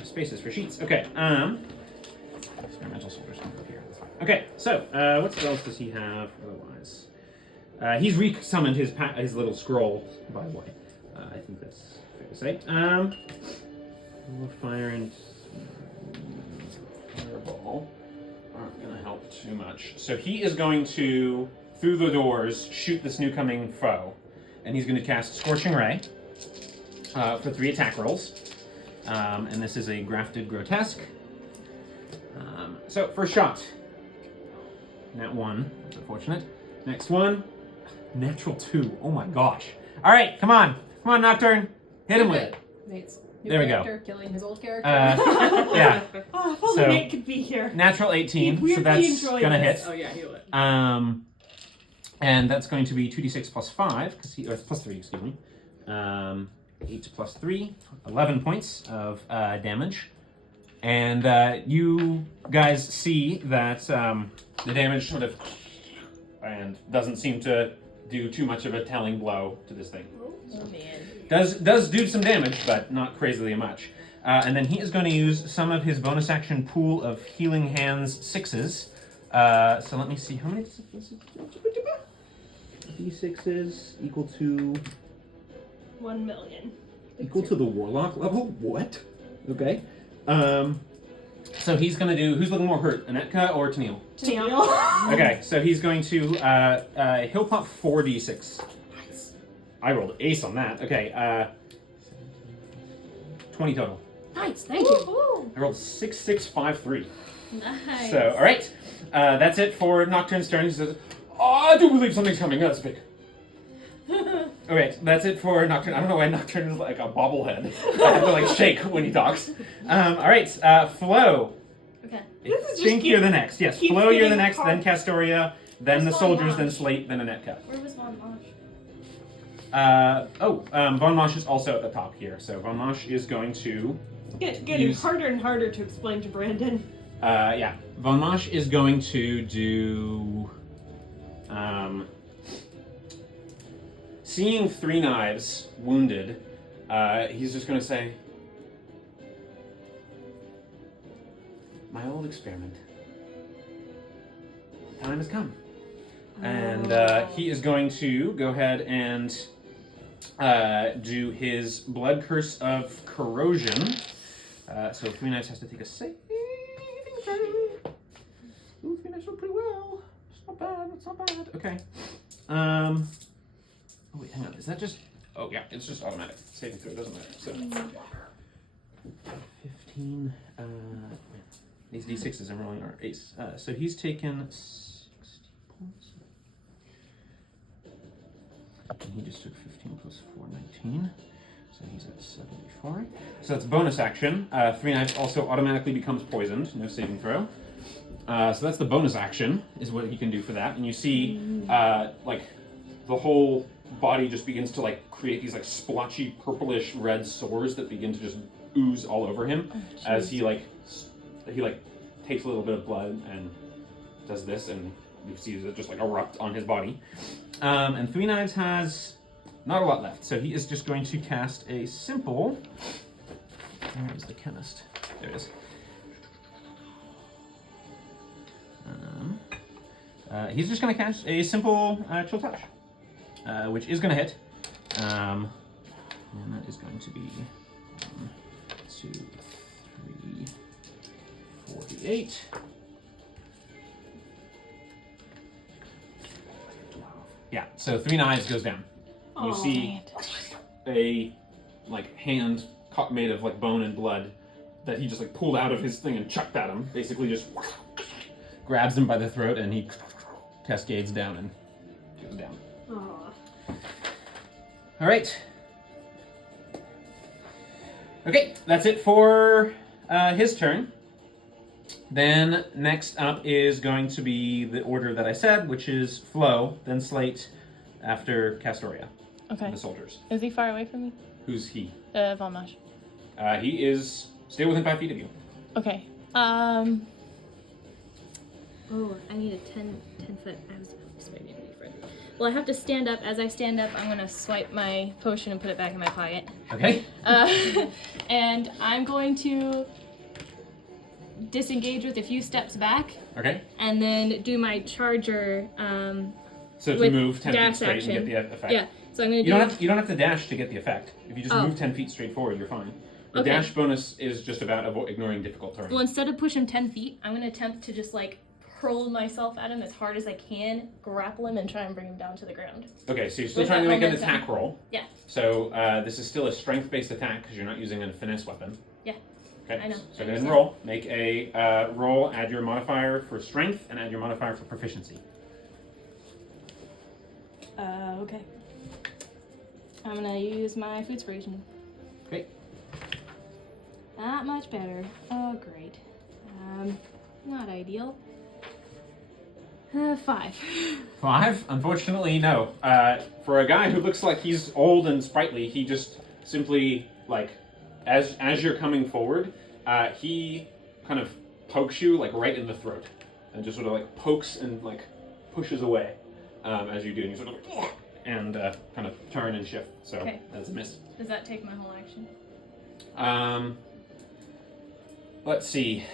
Spaces for sheets. Okay. Experimental soldiers can go here. That's fine. Okay. So, what spells does he have otherwise? He's re-summoned his little scroll. By the way, I think that's fair to say. Fire and fireball aren't going to help too much. So he is going to, through the doors, shoot this new coming foe, and he's going to cast Scorching Ray. For 3 attack rolls. And this is a grafted grotesque. So, first shot. Nat 1. That's unfortunate. Next one. Natural 2. Oh my gosh. Alright, come on. Come on, Nocturne. Hit him with it. Nate's new There we go. character, killing his old character. Yeah. Oh, if only So- Nate could be here. Natural 18. We'd So that's enjoy gonna this. hit. Oh yeah, heal it. And that's going to be 2d6 plus 5. It's plus 3, excuse me. 8 plus 3, 11 points of damage. And you guys see that the damage sort of and doesn't seem to do too much of a telling blow to this thing. Oh man. Does do some damage, but not crazily much. And then he is going to use some of his bonus action pool of Healing Hands 6s. So let me see, how many D6s equal to... 1 million. Equal to the Warlock level? What? Okay. So he's going to do... Who's looking more hurt, Anetka or Tennille? Tennille. Okay, so he's going to... he'll pop 4d6. Nice. I rolled ace on that. Okay, 20 total. Nice, thank you. Woo-hoo. I rolled 6, 6, 5, 3. Nice. So, alright. That's it for Nocturne's turn. He says, "Oh, I do believe something's coming. That's big." Okay, that's it for Nocturne. I don't know why Nocturne is like a bobblehead. I have to like shake when he talks. Alright, Flo. Okay. This is I just think you're the next. Yes, keeps Flo, you're the getting next, then hard. Castoria, then the Where's soldiers, Von then Mosh? Slate, then Anetka. Where was Von Mosh? Von Mosh is also at the top here. So Von Mosh is going to... Getting Use- harder and harder to explain to Brandon. yeah. Von Mosh is going to do... seeing Three Knives wounded, he's just going to say, my old experiment. Time has come. And he is going to go ahead and do his Blood Curse of Corrosion. So 3 Knights has to take a saving throw. Ooh, 3 Knights rolled pretty well. It's not bad, it's not bad. Okay. Oh wait, hang on. Is that just... Oh yeah, it's just automatic. Saving throw doesn't matter. So 15... these d6s I'm rolling are ace. So he's taken 60 points. And he just took 15 plus 4, 19. So he's at 74. So that's a bonus action. 3 Knights also automatically becomes poisoned. No saving throw. So that's the bonus action, is what he can do for that. And you see, like, the whole body just begins to, like, create these, like, splotchy, purplish red sores that begin to just ooze all over him as he takes a little bit of blood and does this, and you see it just, like, erupt on his body. And 3 Knives has not a lot left, so he is just going to cast a simple... Where is the chemist? There it is. He's just going to cast a simple Chill Touch, which is going to hit. And that is going to be 1, 2, 3, 48. Yeah, so 3 Knives goes down. You see a hand made of bone and blood that he just pulled out of his thing and chucked at him. Basically, just grabs him by the throat, and he cascades down and goes down. Aww. All right. Okay, that's it for his turn. Then next up is going to be the order that I said, which is Flo, then Slate, after Castoria. Okay. The soldiers. Is he far away from me? Who's he? Valmash. He is still within 5 feet of you. Okay. Oh, I need a 10 foot. Well, I have to stand up. As I stand up, I'm gonna swipe my potion and put it back in my pocket. Okay. And I'm going to disengage with a few steps back. Okay. And then do my charger. So to with move 10 feet dash straight action. and get the effect. Yeah. So I'm gonna You don't have to dash to get the effect. If you just move 10 feet straight forward, you're fine. The Okay. dash bonus is just about ignoring difficult terrain. Well, instead of push him 10 feet, I'm gonna attempt to just hurl myself at him as hard as I can, grapple him, and try and bring him down to the ground. Okay, so you're still With trying to that make an momentum. attack roll. Yeah. So this is still a strength-based attack because you're not using a finesse weapon. Yeah. Okay. I know. So I go ahead and understand. roll. Make a roll. Add your modifier for strength and add your modifier for proficiency. Okay. I'm gonna use my food inspiration. Okay. Not much better. Oh, great. Not ideal. 5. 5? Unfortunately, no. For a guy who looks like he's old and sprightly, he just simply, as you're coming forward, he kind of pokes you, right in the throat. And just sort of, pokes and, pushes away as you do. And you sort of, and kind of turn and shift. So Okay. that's a miss. Does that take my whole action? Let's see.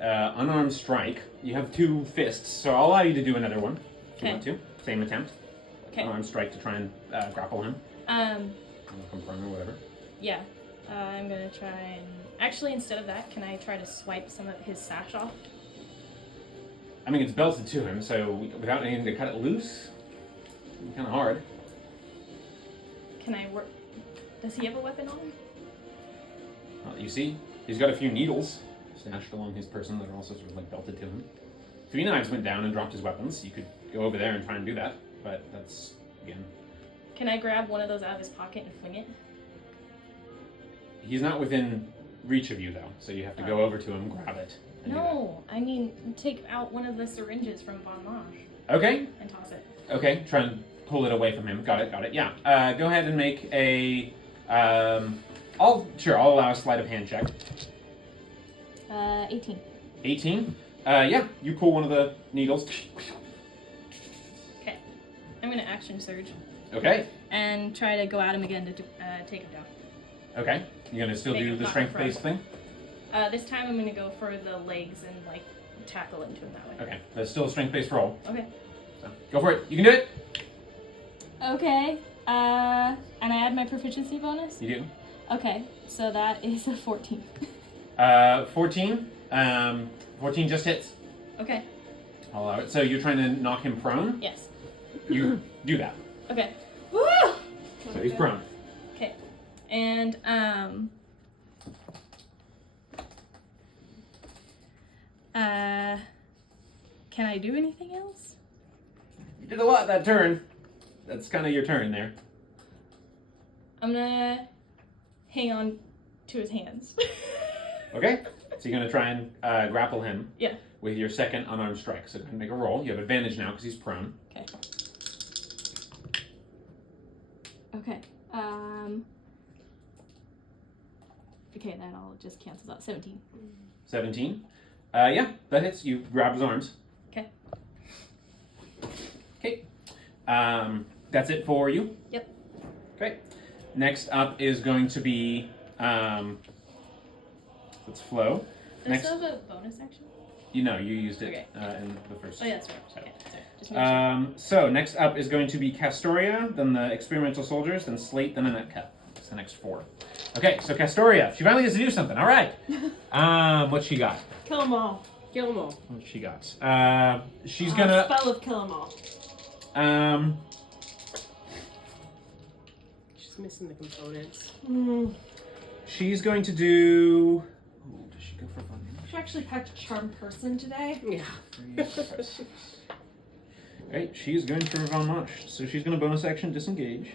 Unarmed strike. You have 2 fists, so I'll allow you to do another one if you want to. Same attempt. Okay. Unarmed strike to try and grapple him. Confirm or whatever. Yeah. I'm gonna try and... Actually, instead of that, can I try to swipe some of his sash off? I mean, it's belted to him, so without anything to cut it loose, it's kind of hard. Can I work... Does he have a weapon on him? You see, he's got a few needles stashed along his person that are also sort of belted to him. 3 Knives went down and dropped his weapons. You could go over there and try and do that, but that's, again... Can I grab one of those out of his pocket and fling it? He's not within reach of you, though, so you have to go over to him, grab it, and do No, I mean, take out one of the syringes from Von Mosh that. Okay, and toss it. okay, try and pull it away from him. Got it, yeah. Go ahead and make a... I'll allow a sleight of hand check. 18. 18? Yeah, you pull one of the needles. Okay. I'm gonna action surge Okay. and try to go at him again to take him down. Okay. You're gonna still Make do him the not strength-based thing? This time I'm gonna go for the legs and like tackle into him that way. Okay. That's still a strength-based roll. Okay. So go for it. You can do it. Okay. And I add my proficiency bonus? You do. Okay, so that is a 14. 14. 14 just hits. Okay. I'll allow it. So you're trying to knock him prone? Yes. You do that. Okay. Woo! So he's prone. Okay. And can I do anything else? You did a lot that turn. That's kind of your turn there. I'm gonna hang on to his hands. Okay. So you're gonna try and grapple him. Yeah. With your second unarmed strike. So go ahead and make a roll. You have advantage now because he's prone. Okay. Okay. Okay, that all just cancels out. 17. 17. Yeah, that hits. You grab his arms. Okay. Okay. That's it for you? Yep. Okay. Next up is going to be, let's flow. Does it still have a bonus action? You know, you used it Okay. In the first. Oh, yeah, that's right. So. Okay, sorry. Just make sure. So next up is going to be Castoria, then the experimental soldiers, then Slate, then Anetka. It's the next 4. Okay, so Castoria, she finally gets to do something. All right. What's she got? Kill them all. Kill them all. What's she got? She's gonna. Spell of kill them all. She's missing the components. She's going to do. Oh, does she go for fun? She actually packed a charm person today. Yeah. Right, she's going for Von Mosh. So she's going to bonus action disengage.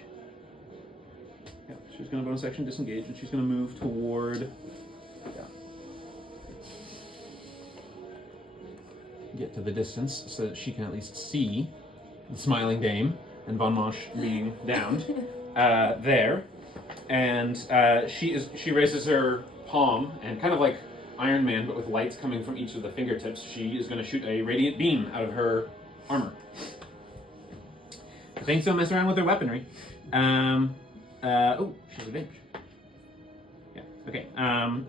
Yeah, she's going to bonus action disengage, and she's going to move toward. Yeah. Get to the distance so that she can at least see the smiling dame and Von Mosh being downed there. And she raises her palm and kind of like Iron Man, but with lights coming from each of the fingertips, she is going to shoot a radiant beam out of her armor. Things don't mess around with their weaponry. Oh, she's advantage. Yeah, okay.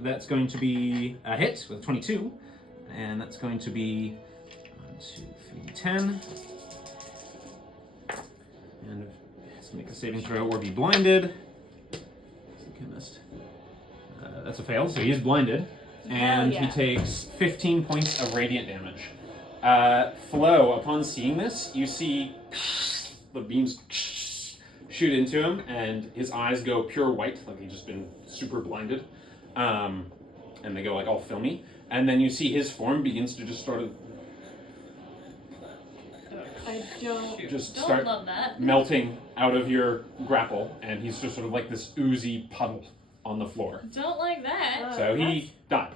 That's going to be a hit with 22, and that's going to be 1, 2, 3, 10. And has to make a saving throw or be blinded. Chemist. That's a fail, so he is blinded. And yeah. he takes 15 points of radiant damage. Flo, upon seeing this, you see the beams shoot into him, and his eyes go pure white, like he's just been super blinded. And they go like all filmy. And then you see his form begins to just sort of start love that. melting out of your grapple, and he's just sort of like this oozy puddle on the floor. Don't like that. So he died.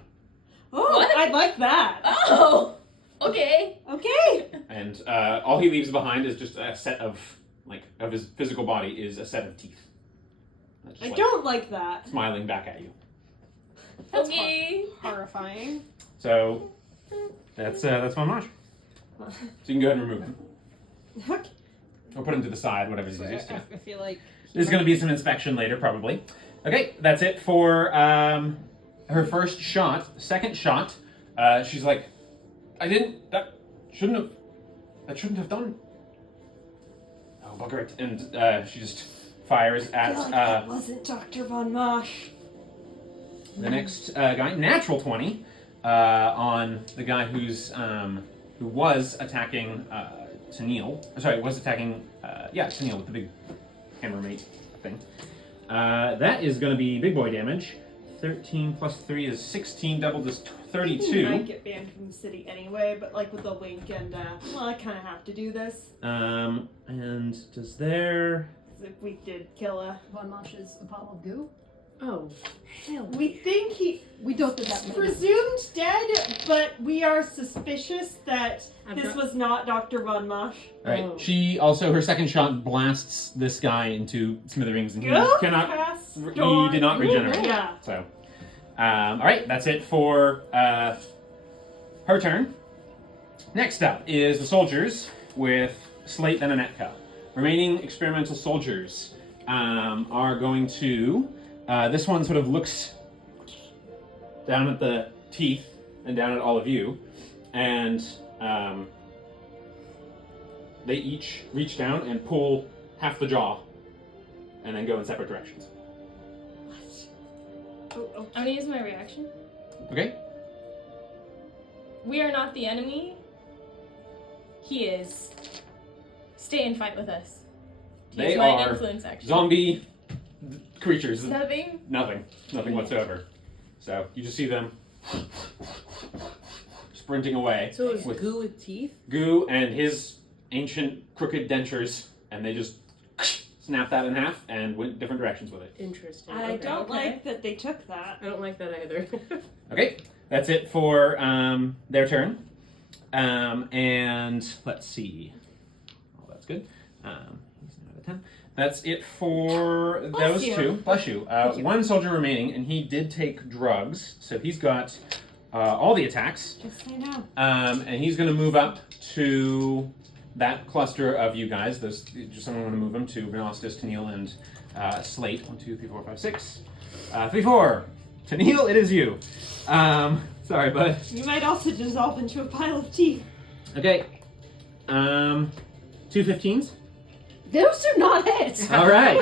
Oh, What? I'd like that. Oh! Okay. Okay. And all he leaves behind is just a set of his physical body is a set of teeth. That's just, I don't like that. smiling back at you. That's Okay. horrifying. So that's Von Mosh. So you can go ahead and remove him. Okay. Or put him to the side, whatever's easiest. Yeah. I feel like There's going to be some inspection later, probably. Okay, that's it for her first shot. Second shot, she's like, that shouldn't have done. Oh, bugger it. And she just fires at that wasn't Dr. Von Mosh. the next guy. Natural 20 on the guy who was attacking Tennille. Sorry, was attacking, Tennille with the big hammer mate thing. That is going to be big boy damage. 13 plus 3 is 16, doubled is I 32. might get banned from the city anyway, but like with a wink and, I kind of have to do this. And does there... If we did kill a... Von Mosh's Apollo goo. oh hell. We think We don't do that. presumed dead, but we are suspicious that I'm this try- was not Dr. Von Mosh. Alright, Oh. she also, her second shot blasts this guy into smithereens, and he Go cannot... cast He storm. did not regenerate. Yeah. So, alright, that's it for her turn. Next up is the soldiers with Slate and Anetka. Remaining experimental soldiers are going to This one sort of looks down at the teeth and down at all of you, and they each reach down and pull half the jaw, and then go in separate directions. I'm gonna use my reaction. Okay. We are not the enemy. He is. Stay and fight with us. They Use my are influence action. zombie creatures. Nothing. Nothing whatsoever. So you just see them sprinting away. So it's with goo with teeth? Goo and his ancient crooked dentures, and they just snap that in half and went different directions with it. Interesting. I Okay. don't like that they took that. I don't like that either. Okay, that's it for their turn. And let's see. Oh, that's good. He's 9 out of 10. That's it for those you. two. Bless you. you. One soldier remaining, and he did take drugs, so he's got all the attacks. Just so you know. And he's going to move up to that cluster of you guys. Those, just someone want to move them to Renostis, Tennille, and Slate. 1, 2, 3, 4, 5, 6. 3, 4. Tennille, it is you. Sorry, bud. You might also dissolve into a pile of teeth. Okay. 2 15s. Those do not hit. All right.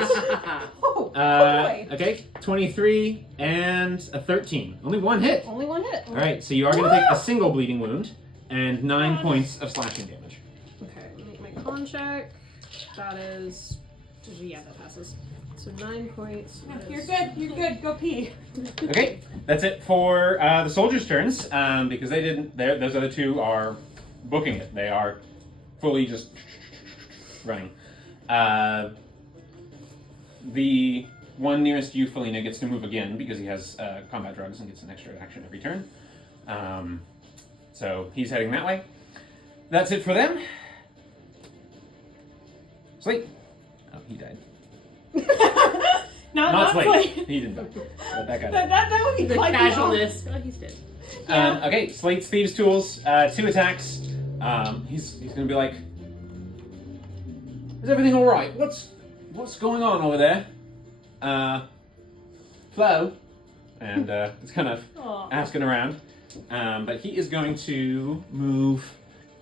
Oh, boy. Okay. 23 and a 13. Only one hit. Only one hit. All right. So you are going to take a single bleeding wound and 9 points of slashing damage. Okay, let me make my con check. That is. Yeah, that passes. So 9 points. You're good. You're good. Go pee. Okay. That's it for the soldiers' turns because they didn't. Those other two are booking it. They are fully just running. The one nearest you, Felina, gets to move again because he has combat drugs and gets an extra action every turn. So he's heading that way. That's it for them. Sleep. Oh, he died. Not Slate. Slate. He didn't die. But that guy died. That would be The quite casualness. Oh, he's dead. Okay, Slate's Thieves' Tools, 2 attacks. He's gonna be like, is everything alright? What's going on over there? Flo? And it's kind of Aw. asking around. But he is going to move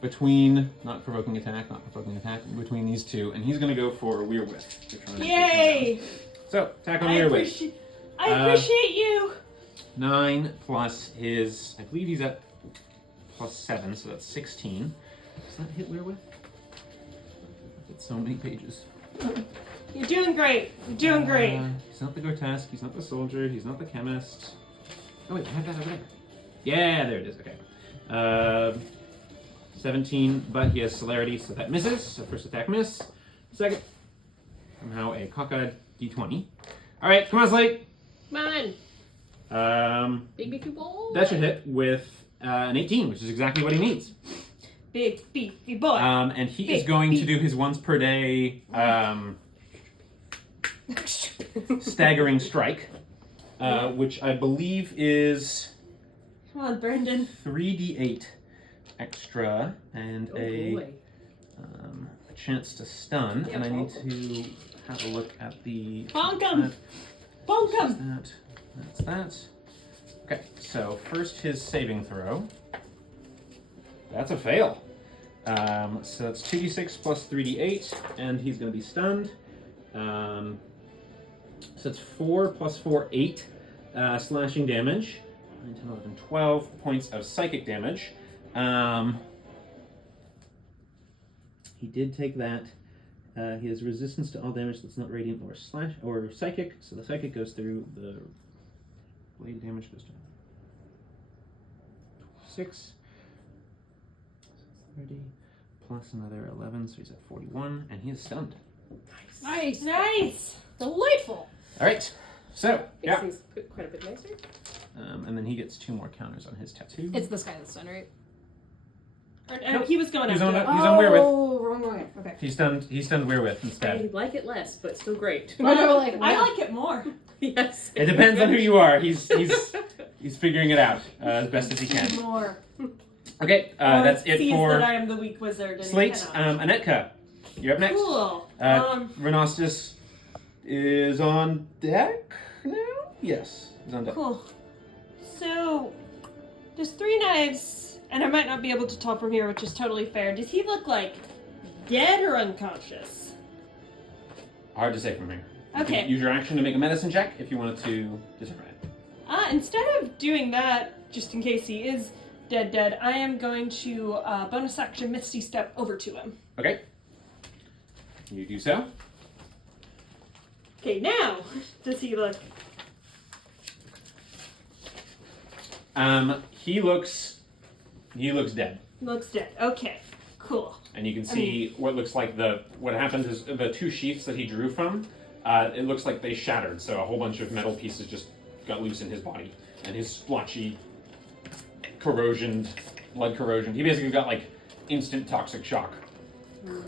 between, not provoking attack, between these two, and he's gonna go for a Weirwith. to try and take him Yay! down. So, attack on I Weirwith. appreciate you. 9 plus his, I believe he's at plus 7, so that's 16. Does that hit Weirwith? It's so many pages. You're doing great. You're doing great. He's not the grotesque, he's not the soldier, he's not the chemist. Oh wait, I have that over there. Yeah, there it is, okay. 17, but he has celerity, so that misses. So first attack miss. Second, somehow a cockeyed d20. Alright, come on, Slate. Come on. Big ball. That should hit with an 18, which is exactly what he needs. Big beefy boy. And he is Big going to beef. do his once per day staggering strike, which I believe is Come on, Brendan. 3d8 extra and Oh, a boy. chance to stun. Yeah, and I need probably. to have a look at the. Bonk 'em. Bonk 'em. That's that. Okay, so first his saving throw. That's a fail. So that's 2d6 plus 3d8, and he's going to be stunned. So it's 4 plus 4, 8 slashing damage. 9, 10, 11, 12 points of psychic damage. He did take that. He has resistance to all damage that's not radiant or psychic, so the psychic goes through, the blade damage goes down. 6. 30 plus another 11, so he's at 41, and he is stunned. Nice. Nice. Delightful. All right, so Makes yeah, things quite a bit nicer. and then he gets 2 more counters on his tattoo. It's this guy that's done, right? Nope. He was going He's after on that. He's on Weirwith. Oh, wrong way. Okay. He's stunned Weirwith I instead. like it less, but still great. I know, like, I yeah. like it more. Yes. It depends on who you are. He's figuring it out as best as he can. More. Okay, Or that's it sees for that I am the weak wizard. And Slate. cannot. Anetka, you're up next. Cool. Renostis is on deck. for now. Yes, he's on deck. Cool. So, there's 3 knives, and I might not be able to tell from here, which is totally fair. Does he look like dead or unconscious? Hard to say from here. You Okay. can use your action to make a medicine check if you wanted to determine it. Instead of doing that, just in case he is dead, I am going to bonus action Misty Step over to him. Okay. You do so. Okay, now, does he look... He looks dead. Looks dead. Okay, cool. And you can see what looks like what happened is the 2 sheaths that he drew from, it looks like they shattered, so a whole bunch of metal pieces just got loose in his body. And his splotchy, blood corrosion. He basically got like instant toxic shock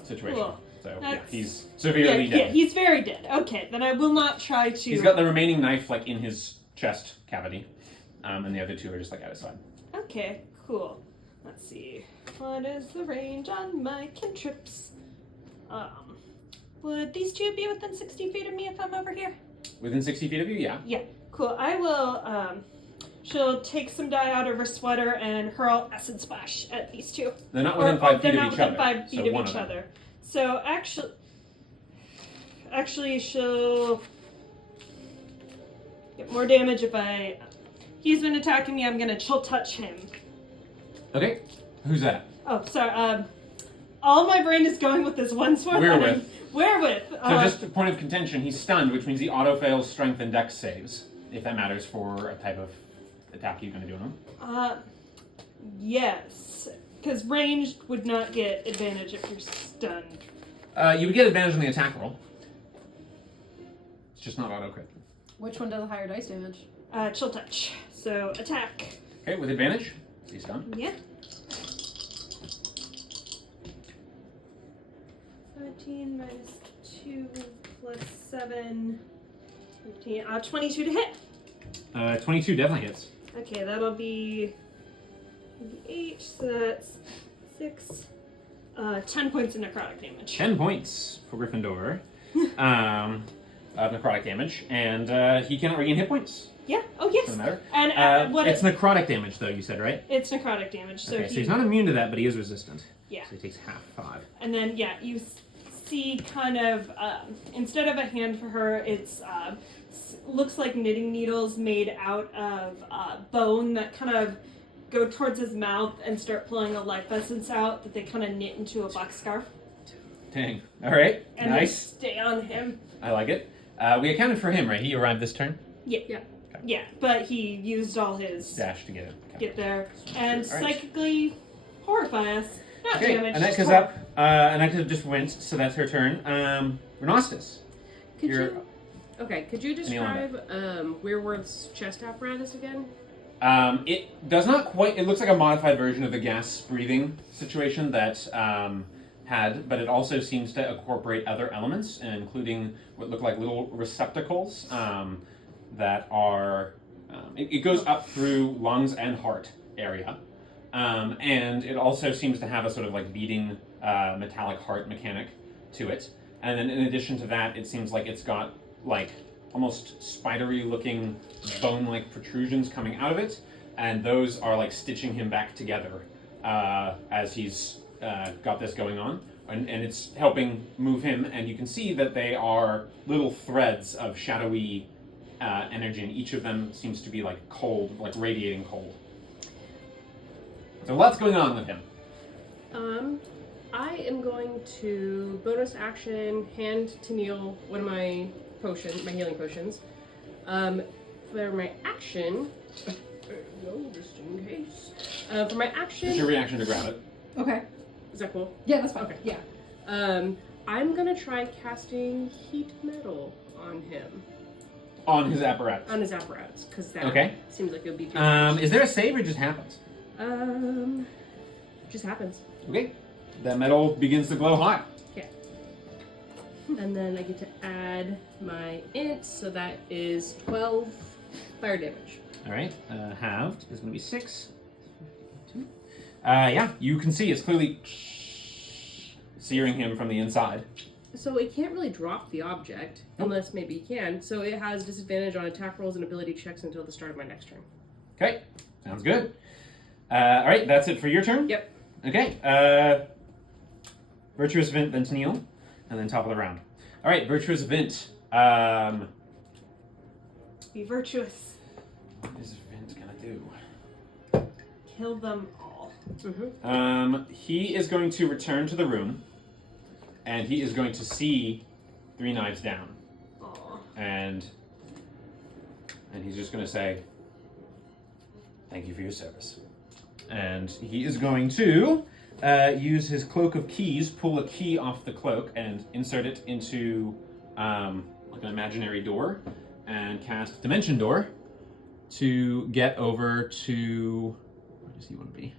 situation. Cool. So That's- yeah, he's severely dead. Yeah, he's very dead. Okay, then I will not try to... He's got the remaining knife like in his chest cavity, and the other 2 are just like at his side. Okay, cool. Let's see. What is the range on my cantrips? Would these 2 be within 60 feet of me if I'm over here? Within 60 feet of you, yeah. Yeah, cool. I will, she'll take some dye out of her sweater and hurl acid splash at these 2. They're not within 5 feet they're of not each within other. 5 feet so of one each them. other. So actually she'll get more damage if he's been attacking me, I'm gonna chill touch him. Okay, who's that? Oh, sorry, all my brain is going with this one sword. Wherewith. Wherewith. So just a point of contention, he's stunned, which means he auto-fails strength and dex saves, if that matters for a type of attack you're going to do on him. Yes. Because ranged would not get advantage if you're stunned. You would get advantage on the attack roll. It's just not auto-crit. Which one does a higher dice damage? Chill touch. So attack. Okay, with advantage. He's stunned. Yeah. 17 minus 2 plus 7. 15. 22 to hit. 22 definitely hits. Okay, that'll be 8, so that's 6. 10 points of necrotic damage. 10 points for Gryffindor of necrotic damage, and he cannot regain hit points. Yeah. Oh, yes. Doesn't matter. And it's necrotic damage, though, you said, right? It's necrotic damage, so Okay, so he's not immune to that, but he is resistant. Yeah. So he takes half 5. And then, yeah, you see kind of, instead of a hand for her, it's looks like knitting needles made out of bone that kind of go towards his mouth and start pulling a life essence out that they kind of knit into a black scarf. Dang. All right. And Nice. they stay on him. I like it. We accounted for him, right? He arrived this turn? Yeah. Yeah. Okay. Yeah, but he used all his Dash to get it. Okay. get there and All right. psychically horrify us. Not Okay, damage. Anetka's just up. Anetka just went, so that's her turn. Renostis. Could You're- you? Okay, could you Anyone describe Weirworth's chest apparatus again? It does not quite. It looks like a modified version of the gas breathing situation that had, but it also seems to incorporate other elements, including what look like little receptacles that are. It goes up through lungs and heart area, and it also seems to have a sort of like beating metallic heart mechanic to it. And then in addition to that, it seems like it's got like almost spidery looking bone-like protrusions coming out of it, and those are like stitching him back together as he's got this going on, and it's helping move him, and you can see that they are little threads of shadowy energy, and each of them seems to be like cold, like radiating cold. So lots going on with him. I am going to bonus action hand to Neil one of my healing potions. For my action, no, just in case. For my action, It's your reaction to grab it. Okay. is that cool? Yeah, that's fine. Okay. Yeah. I'm gonna try casting heat metal on him, On his apparatus. on his apparatus, because that Okay. seems like it would be too Is there a save or it just happens? just happens. Okay. The metal begins to glow hot. And then I get to add my int, so that is 12 fire damage. All right. Halved is going to be 6. Yeah, you can see it's clearly searing him from the inside. So it can't really drop the object, Nope. unless maybe it can. So it has disadvantage on attack rolls and ability checks until the start of my next turn. Okay, sounds good. All right, that's it for your turn? Yep. Okay, Virtuous Event, then Tennille, and then top of the round. All right, Virtuous Event. Be virtuous. What is Event gonna do? Kill them all. He is going to return to the room, and he is going to see 3 knives down, Aw. and he's just going to say, "Thank you for your service." And he is going to use his Cloak of Keys, pull a key off the cloak, and insert it into like an imaginary door, and cast Dimension Door to get over to. Where does he want to be?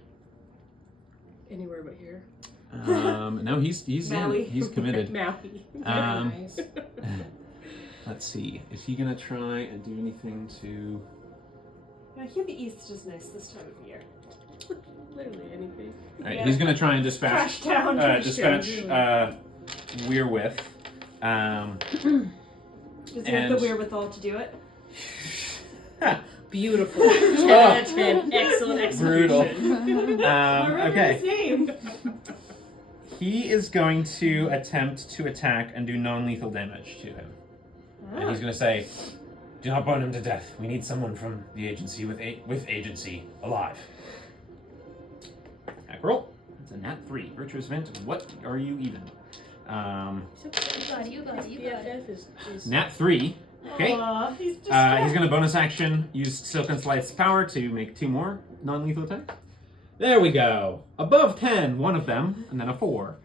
Anywhere but here. No, he's Maui. in. He's committed. Maui. Nice. Let's see. Is he gonna try and do anything to? I hear the east is nice this time of year. Literally anything. All right, Yeah. he's gonna try and dispatch. Trash town. Dispatch. Weirwith. Does he have the wherewithal to do it? Beautiful. 10 out of 10. Excellent Brutal. execution. Okay. His name. He is going to attempt to attack and do non-lethal damage to him. And he's going to say, "Do not burn him to death. We need someone from the agency with agency alive." Attack roll. That's a nat 3. Virtuous Event. What are you even? You got it, you got it, you got it. BFF is Nat 3. Okay. Aw, he's He's distracted. going to bonus action use Silk and Slight's power to make 2 more non-lethal attacks. There we go. Above 10, one of them, and then a 4.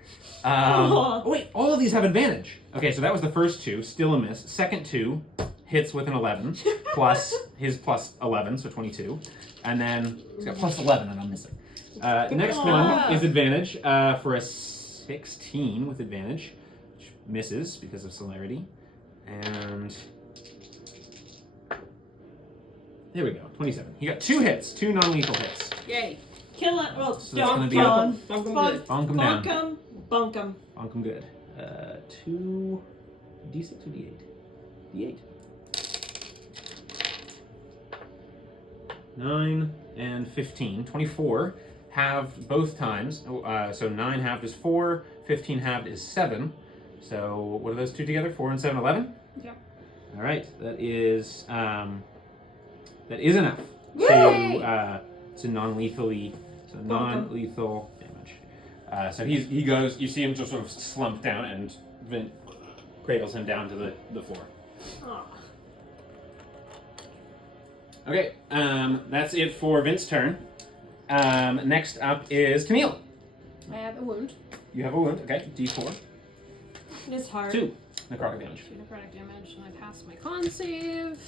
Oh wait, all of these have advantage. Okay, so that was the first 2, still a miss. Second 2 hits with an 11, plus his plus 11, so 22. And then he's got plus 11, and I'm missing. Next one is advantage for a 16 with advantage, which misses because of celerity. And there we go, 27. He got 2 hits, 2 non-lethal hits. Yay. Kill him. Well, So that's gonna don't be kill a- him. Bunk 'em Bunk good. Bonk him down. him. Bunk him. Bonk him good. 2 D6 or D8? D8. 9 and 15. 24 halved both times. So 9 halved is 4, 15 halved is 7. So what are those two together? 4 and 7, 11? Yep. All right, that is enough to non-lethally, so non-lethal damage. So he goes. You see him just sort of slump down, and Vint cradles him down to the floor. Aw. Okay, that's it for Vint's turn. Next up is Tennille. I have a wound. You have a wound. Okay, D4. His heart. 2 necrotic damage. 2 necrotic damage, and I pass my con save.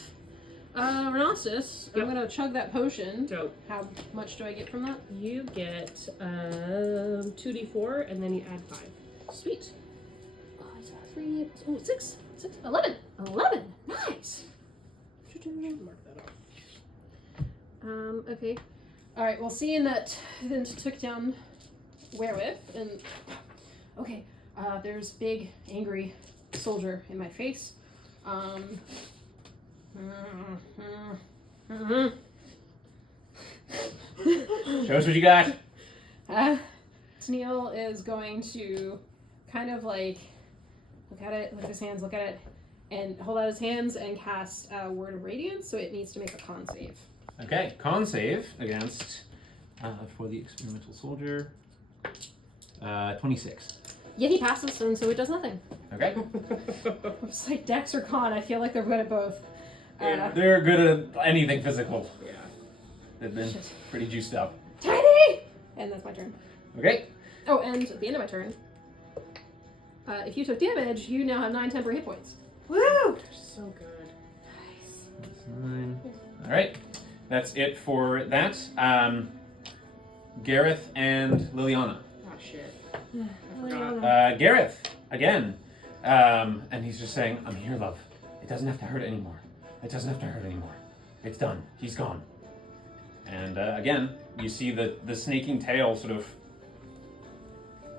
Renostis, I'm gonna chug that potion. Dope. How much do I get from that? You get 2d4 and then you add 5. Sweet. 3, 6, 11. 11. Nice. Mark that off. Okay. Alright, well, seeing that Vint took down Wherewith, and okay, there's big, angry soldier in my face. Show us what you got. Tennille is going to kind of like look at it, look at his hands, look at it, and hold out his hands and cast Word of Radiance, so it needs to make a con save. Okay, con save against for the experimental soldier. 26. Yeah, he passes, and so it does nothing. Okay. It's like Dex or Con. I feel like they're good at both. They're good at anything physical. Yeah. They've been Shit. pretty juiced up. Tiny! And that's my turn. Okay. Oh, and at the end of my turn, if you took damage, you now have 9 temporary hit points. Woo! So good. Nice. That's 9. All right. That's it for that. Gareth and Liliana. Oh shit. I forgot. Gareth again, and he's just saying, "I'm here, love. It doesn't have to hurt anymore. It doesn't have to hurt anymore. It's done. He's gone." And again, you see the snaking tail sort of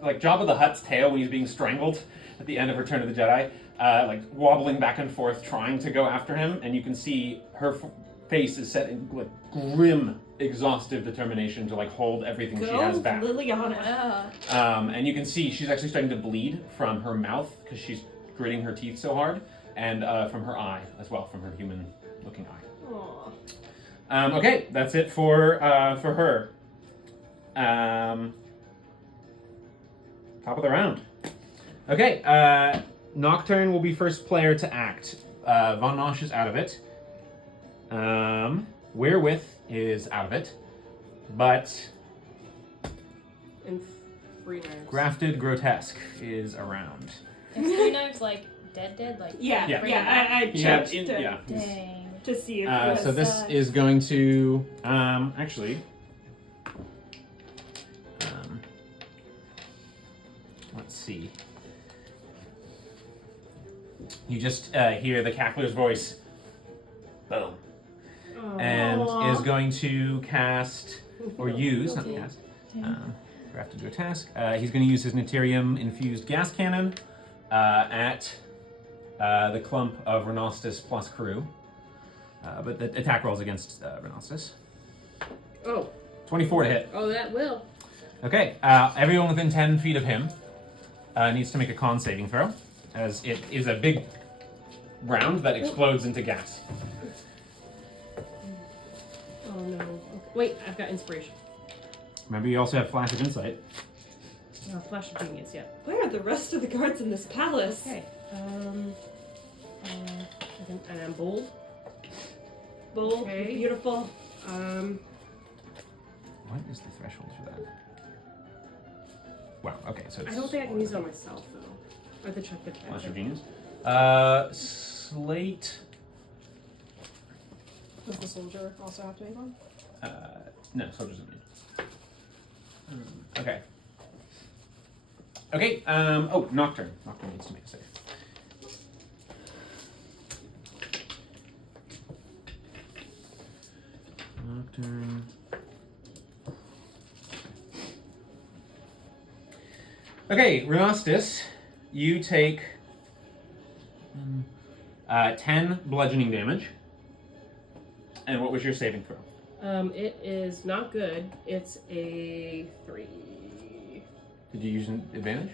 like Jabba the Hutt's tail when he's being strangled at the end of Return of the Jedi, like wobbling back and forth, trying to go after him, and you can see her face is set in like grim, exhaustive determination to like hold everything she has back. Liliana. And you can see she's actually starting to bleed from her mouth because she's gritting her teeth so hard, and from her eye as well, from her human-looking eye. Aw. Okay, that's it for her. Top of the round. Okay, Nocturne will be first player to act. Von Nosh is out of it. Wherewith is out of it. But And free knives. Grafted Grotesque is around. Is Three Knives like dead? Like Yeah, Yeah. I Yeah, checked yeah. Dang. to see if So it was, this is going to actually. Let's see. You just hear the cackler's voice. Boom. And is going to cast or use, not Okay. cast. Grafted Grotesque. He's going to use his Naturium infused gas cannon at the clump of Renostus plus crew. But the attack rolls against Renostus. Oh, 24 to hit. oh, that will. Okay, everyone within 10 feet of him needs to make a con saving throw, as it is a big round that explodes into gas. Oh no. Okay. Wait, I've got inspiration. Remember, you also have Flash of Insight. Oh, flash of genius. Yeah. Where are the rest of the guards in this palace? Okay. And I'm bold. Bold, Okay. beautiful. What is the threshold for that? Wow, okay, so it's I don't think I can use it on myself though. I have to check the Flash of cache. Genius. Slate. Does the soldier also have to make one? No, soldiers don't need. Okay. Okay, oh, Nocturne. Nocturne needs to make a save. Nocturne. Okay, Renostus, you take 10 bludgeoning damage. And what was your saving throw? It is not good. It's a 3. Did you use an advantage?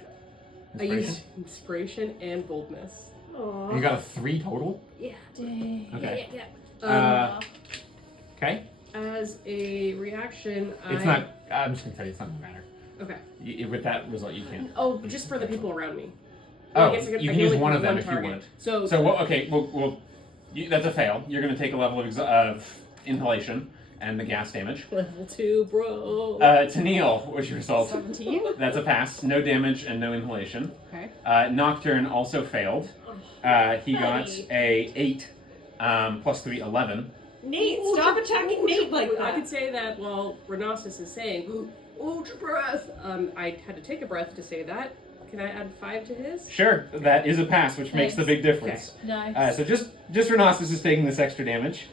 I used inspiration and boldness. And you got a 3 total? Yeah. Dang. Okay. Yeah. Okay. As a reaction, It's not. I'm just gonna tell you, it's not gonna matter. Okay. With that result, you can't. Oh, but just for the people around me. Oh, I guess you I can use only one put of them if you target. want. So, So what? Okay, well, that's a fail. You're gonna take a level of inhalation and the gas damage. level 2, bro. Tennille, what was your result? 17. That's a pass. No damage and no inhalation. Okay. Nocturne also failed. He got a 8 plus 3, 11. Nate, stop attacking Nate like I that. could say that while Renostus is saying, hold your breath. I had to take a breath to say that. Can I add 5 to his? Sure, that is a pass, which makes the big difference. Nice. So just Renostus is taking this extra damage.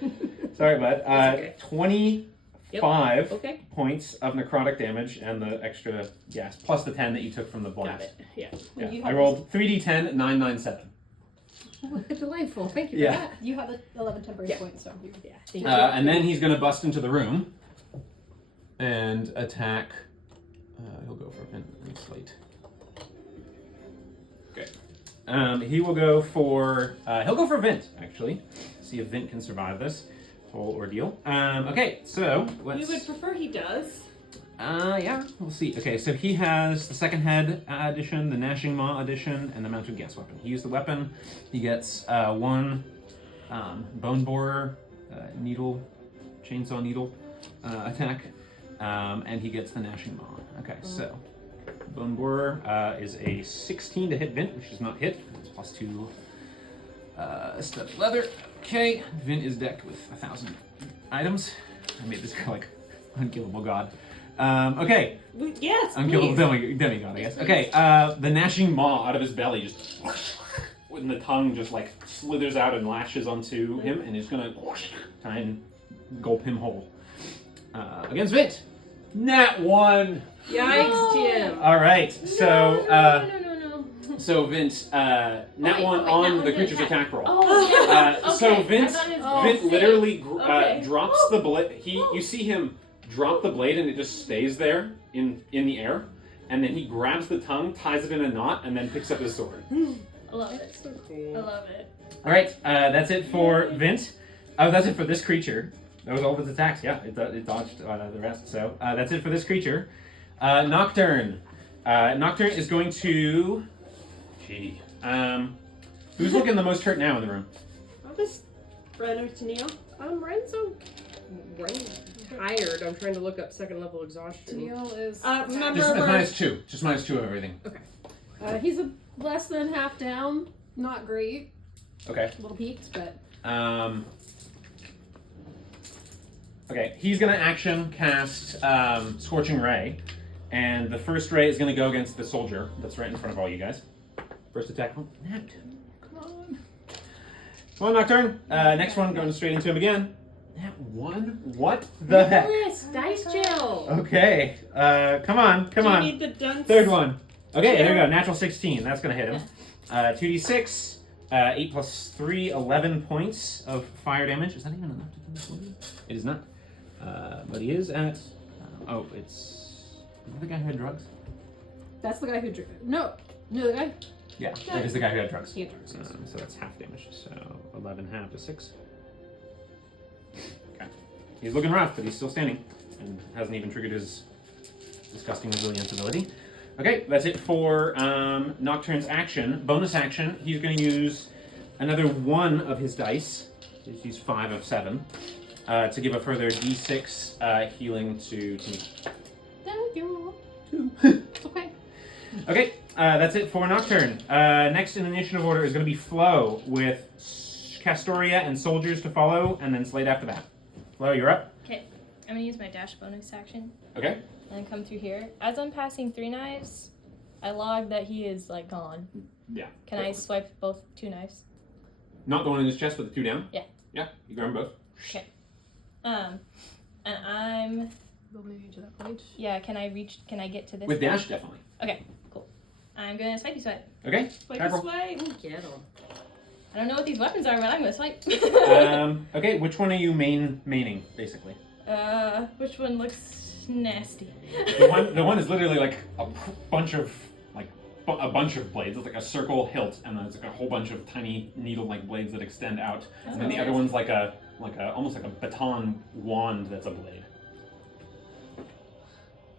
Sorry, bud. That's okay. 25 Okay. points of necrotic damage and the extra gas, plus the 10 that you took from the Got blast. it. Yeah. Yeah. I rolled 3d10, 997. Oh, delightful. Thank you Yeah. for that. You have 11 temporary points, so you. Yeah. Thank you. And then he's going to bust into the room and attack. He'll go for Vint and Slate. Okay. He will go for. He'll go for Vint, actually. See if Vint can survive this whole ordeal. Okay, so let's. We would prefer he does. Yeah, we'll see. Okay, so he has the second head edition, the Gnashing Maw edition, and the mounted gas weapon. He used the weapon. He gets 1 bone borer needle, chainsaw needle attack, and he gets the Gnashing Maw. Okay, so bone borer is a 16 to hit Vint, which does not hit. It's plus 2 studded leather. Okay, Vint is decked with 1,000 items. I made this guy like unkillable god. Okay. Yes, Unkillable please. demigod, I guess. Okay, the gnashing maw out of his belly just... when the tongue just like slithers out and lashes onto him, and he's gonna try and gulp him whole. Against Vint. Nat 1! Yikes, TM. All right. So, No. so Vint, nat wait, one oh, wait, on nat the one to creature's attack. attack roll. Oh, So okay. Vint, I thought it was Vint sick. literally Okay. drops the blade. You see him drop the blade, and it just stays there in the air. And then he grabs the tongue, ties it in a knot, and then picks up his sword. I love it. I love it. All right, that's it for Vint. Oh, that's it for this creature. That was all of its attacks. Yeah, it dodged the rest. So that's it for this creature. Nocturne. Nocturne is going to. Gee. Who's looking the most hurt now in the room? I'll just run over to Neil. Ren's tired. I'm trying to look up second level exhaustion. Neil is. Remember Just we're -2. Just -2 of everything. He's less than half down. Not great. Okay. A little peaked, but. Okay, he's going to action cast Scorching Ray. And the first ray is going to go against the soldier that's right in front of all you guys. First attack. Oh, Nat. Come on. Come on, Nocturne. Next one, going straight into him again. Nat 1? What the heck? Nicholas, dice chill. Okay. Come on. Do you on. need the dunce? Third one. Okay, there we go. Natural 16. That's going to hit him. 2d6. 8 plus 3, 11 points of fire damage. Is that even enough to kill this one? It is not. But he is at... it's... Is that the guy who had drugs? That's the guy who drew. No, the guy. Yeah, that is the guy who had drugs. He had drugs, yes. So that's half damage. So 11 half to 6. Okay. He's looking rough, but he's still standing. And hasn't even triggered his disgusting resilience ability. Okay, that's it for Nocturne's action. Bonus action, he's going to use another one of his dice. He's used 5 of 7. To give a further d6 healing to me. Thank you. 2. Okay. Okay, that's it for Nocturne. Next in initiative order is going to be Flo with Castoria and soldiers to follow, and then Slade after that. Flo, you're up. Okay, I'm gonna use my dash bonus action Okay. and come through here. As I'm passing 3 knives, I log that he is like gone. Yeah. Can I swipe both 2 knives? Not the one in his chest with the 2 down? Yeah. Yeah, you grab them both. Okay. And I'm. We'll move you to that point. Yeah. Can I get to this? With guy? dash, definitely. Okay. Cool. I'm gonna swipey swipe. Okay. Like attack this roll. way. Get him. I don't know what these weapons are, but I'm gonna swipe. Okay, which one are you maining, basically? Which one looks nasty? The one is literally like a bunch of blades. It's like a circle hilt, and then it's like a whole bunch of tiny needle-like blades that extend out. That's And then the nice. other one's like a almost like a baton wand that's a blade.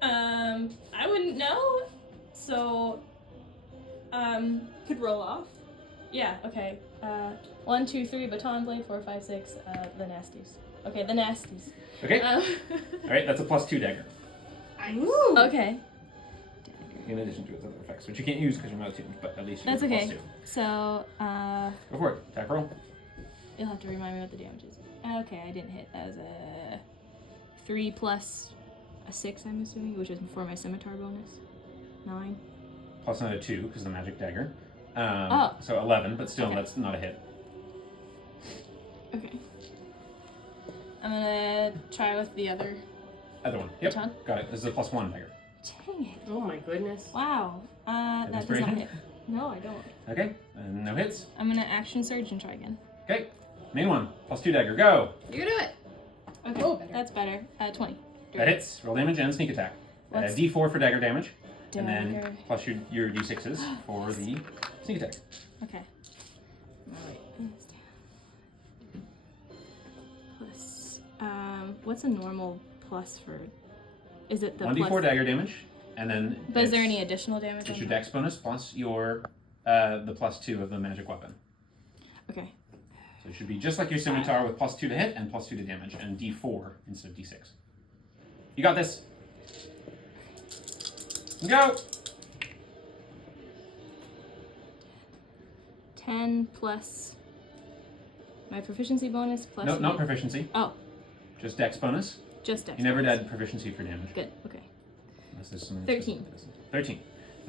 I wouldn't know. So, Could roll off. yeah, okay. 1, 2, 3, baton blade, 4, 5, 6, the nasties. Okay, the nasties. Okay. All right, that's a +2 dagger Ooh. Okay, in addition to its other effects, which you can't use because you're not attuned. But at least you that's get a okay. +2. So, Go for it. Attack roll. you'll have to remind me what the damage is. Okay, I didn't hit. That was a 3 plus a 6, I'm assuming, which is for my scimitar bonus. 9. Plus another 2 because of the magic dagger. Oh. So 11, but still, Okay. that's not a hit. Okay. I'm gonna try with the other. Other one. Yep. Baton? Got it. This is a +1 dagger. Dang it. Oh my goodness. Wow. That does not inspiration? hit. No, I don't. Okay. And no hits. I'm gonna action surge and try again. Okay. Main one. +2 dagger. Go. You can do it. Okay. Oh, better. That's better. 20. That hits. Roll damage and sneak attack. What's- D4 for dagger damage. And Dagger. then plus your D6s for the sneak attack. Okay. Alright. Plus. What's a normal plus for? Is it the 1d4 plus? dagger damage, and then. But is there it's- any additional damage? It's on your that? dex bonus plus your the +2 of the magic weapon. Okay. So it should be just like your scimitar with +2 to hit and +2 to damage, and D4 instead of D6. You got this. Go. 10 plus my proficiency bonus plus. No, not my- proficiency. Oh, Just dex bonus. just dex. You never bonus. did proficiency for damage. Good. Okay. Unless there's some 13. 13.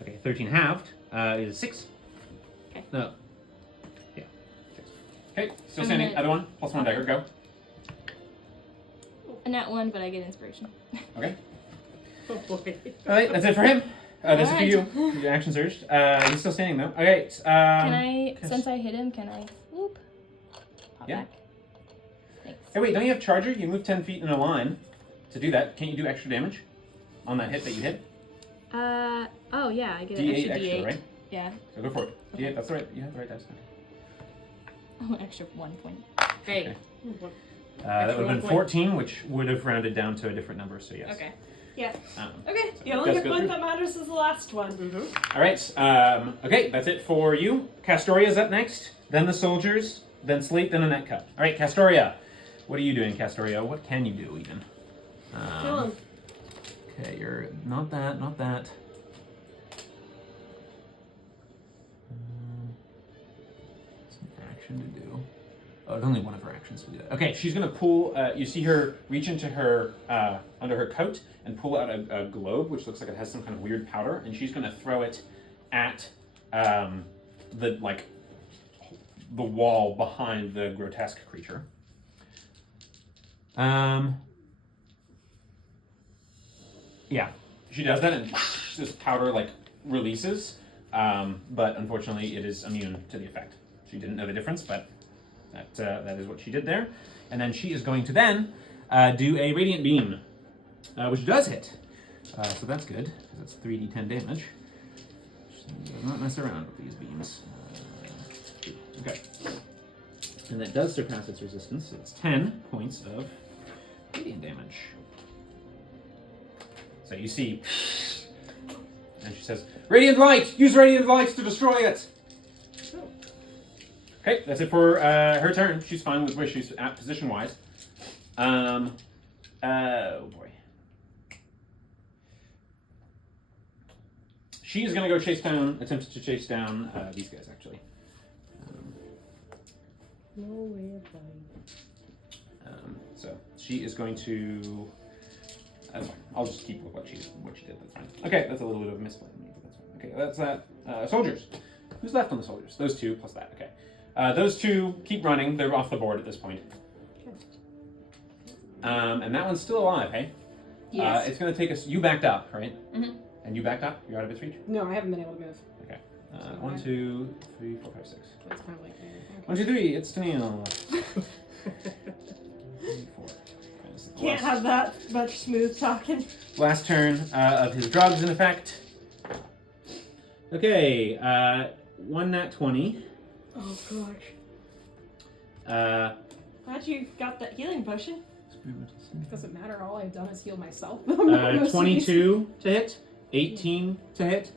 Okay, 13 halved is 6. Okay. No. Yeah. 6. Okay, still I'm standing. gonna- Other one. +1 dagger. Go. A nat 1, but I get inspiration. Okay. Oh boy. All right, that's it for him. That's it for you. Alright. Your action surged. He's still standing though. Okay. Can I, yes. since I hit him, can I whoop, pop Yeah. back? Thanks. Hey, wait, don't you have Charger? You move 10 feet in a line to do that. Can't you do extra damage on that hit that you hit? Oh yeah, I get an D8 extra extra, D8. right? Yeah. So go for it. D8, that's the right. You have the right dice. Oh, extra 1 point. Hey. That would have been Extra 1 point. 14, which would have rounded down to a different number, so yes. Okay. Yeah. Okay. Okay. The only Let's hit go point through. that matters is the last one. All right. Okay, that's it for you. Castoria's up next, then the soldiers, then Slate, then Anetka. All right, Castoria. What are you doing, Castoria? What can you do, even? Kill him. Okay, you're not that. Some action to do. Oh, it's only one of her actions to do that. Okay, she's gonna pull. You see her reach into her under her coat and pull out a globe, which looks like it has some kind of weird powder, and she's gonna throw it at the wall behind the grotesque creature. Yeah, she does that, and this powder releases, but unfortunately, it is immune to the effect. She didn't know the difference, but that is what she did there. And then she is going to then do a radiant beam, which does hit. So that's good because that's 3d10 damage. She does not mess around with these beams. Okay, and that does surpass its resistance. So it's 10 points of radiant damage. So you see, and she says, "Radiant light! Use radiant light to destroy it!" Okay, that's it for her turn. She's fine with where she's at position-wise. Oh boy. She is going to go attempt to chase down these guys, actually. No way of dying. So she is going to... That's fine. I'll just keep with what she did. That's fine. Okay, that's a little bit of a misplay, but that's fine. Okay, that's that. Soldiers. Who's left on the soldiers? Those two plus that. Okay. Those two keep running. They're off the board at this point. And that one's still alive, hey? Yes. It's going to take us... You backed up, right? Mhm. And you backed up? You're out of its reach? No, I haven't been able to move. Okay. 1, 2, 3, 4, 5, 6. It's kind of like... 1, 2, 3. It's Tennille. 3, 4. Can't have that much smooth talking. Last turn of his drugs in effect. Okay, 1 nat 20. Oh gosh. Uh, Glad you got that healing potion. It doesn't matter. All I've done is heal myself. 22 to hit, 18 to hit,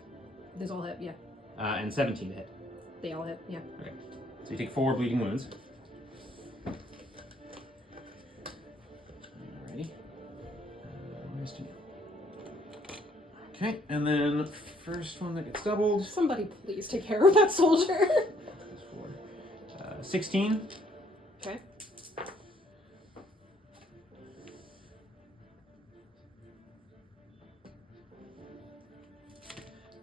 These all hit, yeah. and 17 to hit. They all hit, yeah. Okay, so you take 4 bleeding wounds. Alrighty. Where's Tennille? Okay, and then first one that gets doubled. Somebody please take care of that soldier. 16. Okay.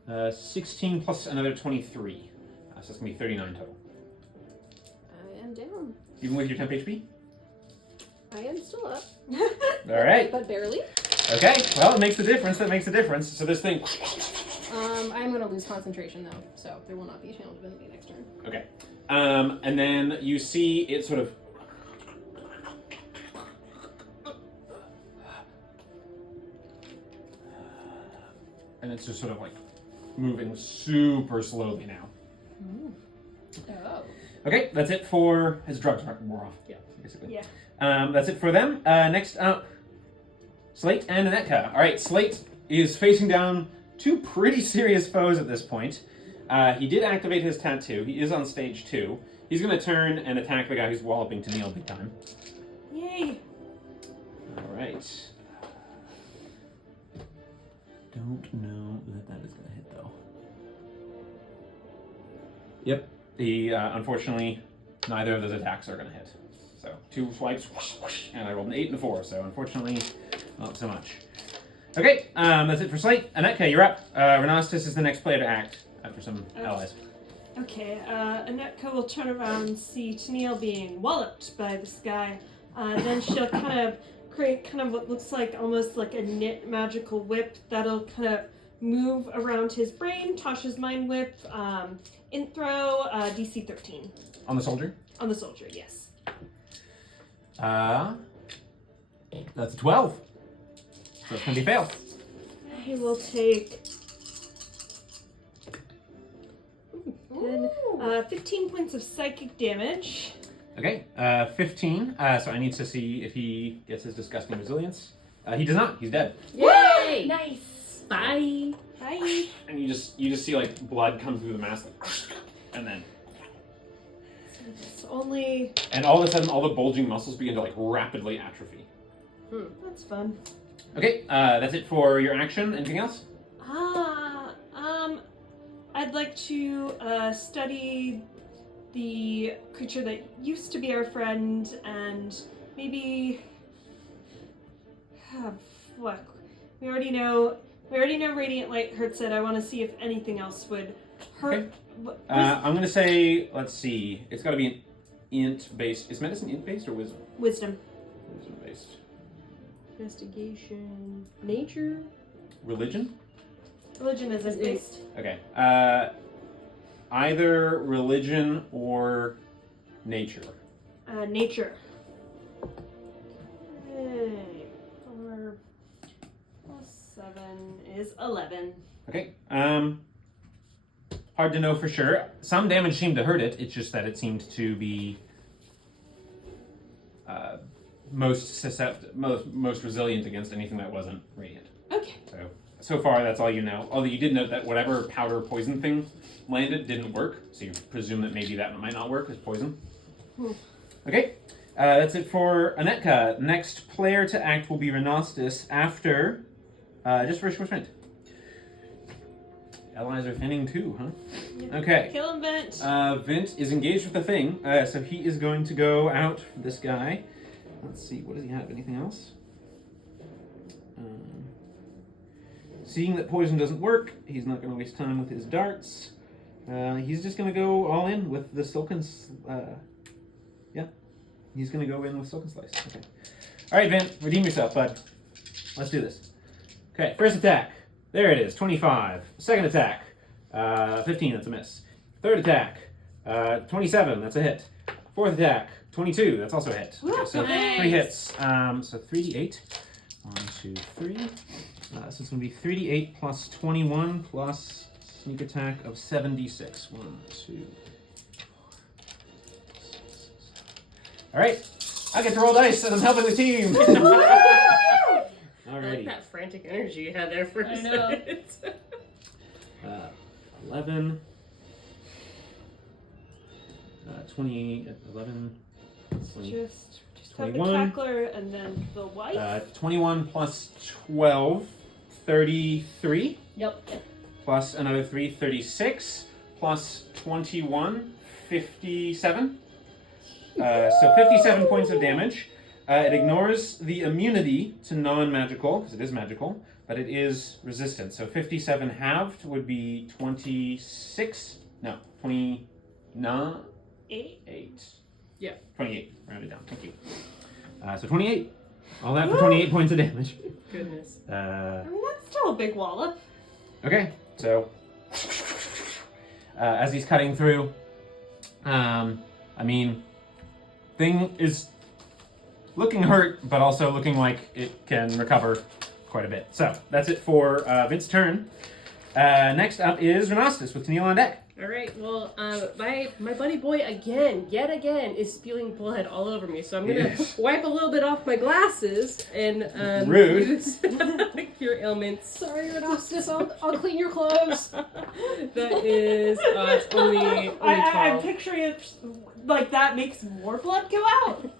Uh, 16 plus another 23. So it's going to be 39 total. I am down. Even with your temp HP? I am still up. Alright. But barely. Okay, well, it makes a difference. That makes a difference. So this thing... I'm going to lose concentration, though, so there will not be a channel divinity next turn. Okay. And then you see it sort of... And it's just sort of like moving super slowly now. Oh. Okay, that's it for... His drugs wore off. Yeah. Basically. Yeah. That's it for them. Next up, Slate and Anetka. All right, Slate is facing down 2 pretty serious foes at this point. He did activate his tattoo. He is on stage 2. He's going to turn and attack the guy who's walloping Tennille big time. Yay. All right. Don't know that is going to hit, though. Yep. Unfortunately, neither of those attacks are going to hit. So 2 swipes, whoosh, whoosh, and I rolled an 8 and a 4, so unfortunately, not so much. Okay, that's it for Slate. Anetka, you're up. Renastus is the next player to act after some allies. Okay, Anetka will turn around and see Tennille being walloped by this guy. Then she'll kind of create kind of what looks like almost like a knit magical whip that'll kind of move around his brain. Tasha's mind whip. Int throw. DC 13 On the soldier? on the soldier. Yes. That's a 12. So it's going to be failed. He will take 15 points of psychic damage. Okay, 15. So I need to see if he gets his disgusting resilience. He does not. He's dead. Yay! Nice. Bye. Bye. And you just see like blood come through the mask, and then It's only. and all of a sudden all the bulging muscles begin to like rapidly atrophy. That's fun. Okay, that's it for your action. Anything else? I'd like to study the creature that used to be our friend and maybe what we already know radiant light hurts it. I want to see if anything else would hurt. Okay. I'm gonna say, let's see. It's got to be an int based. Is medicine int based or wisdom? Wisdom. Wisdom based. Investigation. Nature? Religion? Religion isn't based. Okay. Either religion or nature. Nature. Okay. 4 plus 7 is 11. Okay. Hard to know for sure. Some damage seemed to hurt it. It's just that it seemed to be most resilient against anything that wasn't radiant. Okay. So far, that's all you know. Although you did note that whatever powder poison thing landed didn't work, so you presume that maybe that might not work as poison. Okay, that's it for Anetka. Next player to act will be Renostis after, just for a short sprint. Allies are thinning too, huh? Yeah. Okay. Kill him, Vent. Vint is engaged with the thing, so he is going to go out for this guy. Let's see, what does he have? Anything else? Seeing that poison doesn't work, he's not going to waste time with his darts. He's just going to go all in with the Silken... he's going to go in with Silken Slice. Okay. Alright, Vint, redeem yourself, bud. Let's do this. Okay, first attack. There it is, 25. Second attack, 15, that's a miss. Third attack, 27, that's a hit. Fourth attack, 22, that's also a hit. Okay, so Nice. 3 hits. So 3d8. 1, 2, 3. So it's going to be 3d8 plus 21 plus sneak attack of 76. 1, 2, 4. Alright, I get to roll dice and I'm helping the team. I like Alrighty. that frantic energy you had there for a I know. second. 11. 20, 11, 20, Just have the 21. cackler and then the wife. 21 plus 12, 33, Yep. plus another 3, 36, plus 21, 57. So 57 points of damage. It ignores the immunity to non-magical, because it is magical, but it is resistant. So 57 halved would be 26, no, 29, 8. Yeah. 28, rounded down, thank you. So 28. All that for 28 points of damage. Goodness. I mean, that's still a big wallop. Okay, so as he's cutting through, I mean, thing is looking hurt, but also looking like it can recover quite a bit. So that's it for Vince's turn. Next up is Renostis with Tennille on deck. All right. Well, my buddy boy yet again, is spewing blood all over me. So I'm gonna Yes. wipe a little bit off my glasses and Rude. use cure ailments. Sorry, Renostis, I'll clean your clothes. That is only 12. I'm picturing it like that makes more blood go out.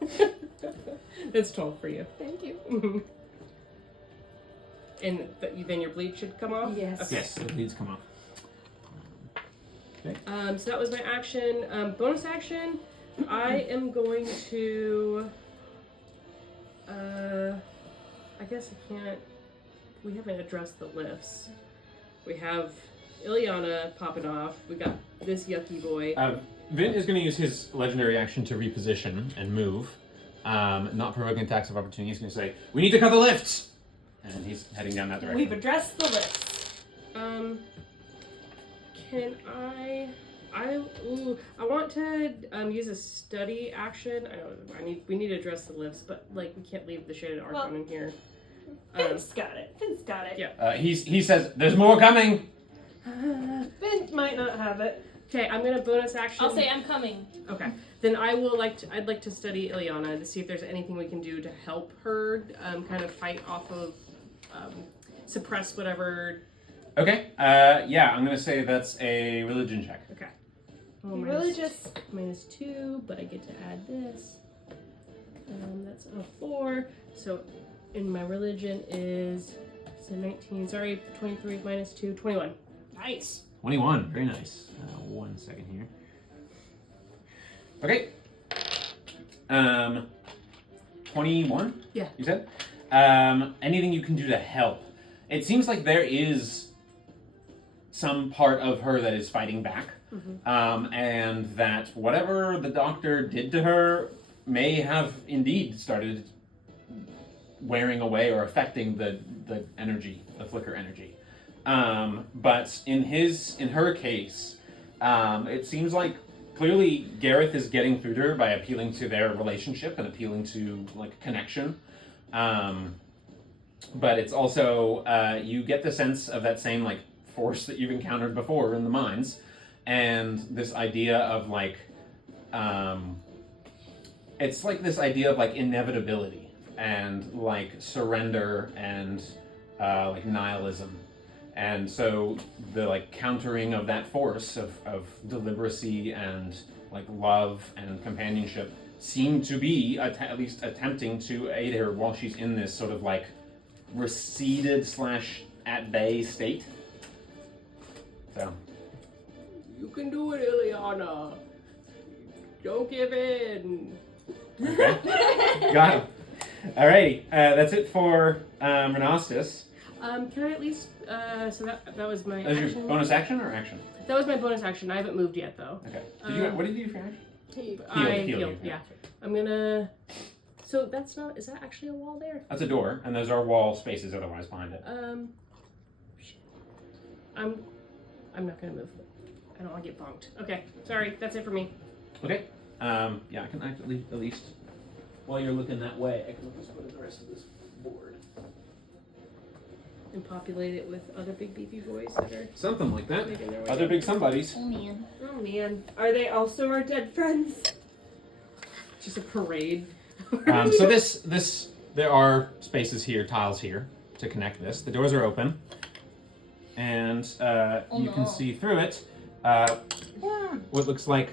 That's 12 for you. Thank you. And then your bleed should come off? Yes. Okay. Yes, the leads come off. So that was my action. Bonus action, I am going to... I guess I can't... We haven't addressed the lifts. We have Liliana popping off. We got this yucky boy. Vin is going to use his legendary action to reposition and move. not provoking attacks of opportunity. He's going to say, "We need to cut the lifts," and he's heading down that direction. We've addressed the list. Can I want to use a study action. We need to address the lifts, but like we can't leave the shaded Archon in here. Vince got it. Vince got it. Yeah. He says, "There's more coming." Vince might not have it. Okay, I'm gonna bonus action. I'll say I'm coming. Okay, then I'd like to study Liliana to see if there's anything we can do to help her kind of fight off of suppress whatever. Okay. Yeah, I'm going to say that's a religion check. Okay. You really just -2, but I get to add this. That's a 4. So, in my religion is 19. Sorry, 23 -2, 21. Nice. 21. Very nice. 1 second here. Okay. 21? Yeah. You said? Anything you can do to help. It seems like there is some part of her that is fighting back. And that whatever the doctor did to her may have indeed started wearing away or affecting the energy, the flicker energy. But in her case, it seems like clearly Gareth is getting through to her by appealing to their relationship and appealing to like connection. But it's also you get the sense of that same like force that you've encountered before in the mines, and this idea of like it's like this idea of like inevitability and like surrender and like nihilism. And so the like countering of that force of deliberacy and like love and companionship seem to be at least attempting to aid her while she's in this sort of like receded / at bay state. So You can do it, Liliana. Don't give in. okay. Got him. Alrighty, that's it for Renastus. Can I at least? So that was my That was action. your bonus action or action? That was my bonus action. I haven't moved yet though. Okay. What did you do for your action? I Heal heal. you. Yeah. I'm gonna. So that's not. Is that actually a wall there? That's a door, and those are wall spaces otherwise behind it. Shit. I'm not gonna move. I don't want to get bonked. Okay. Sorry. That's it for me. Okay. Yeah, I can actually at least while you're looking that way, I can just go to the rest of this board. And populate it with other big beefy boys that are Something like that. making their way. Other big somebodies. Oh man. Oh man, are they also our dead friends? Just a parade. So this there are spaces here, tiles here to connect this. The doors are open, and you can see through it what looks like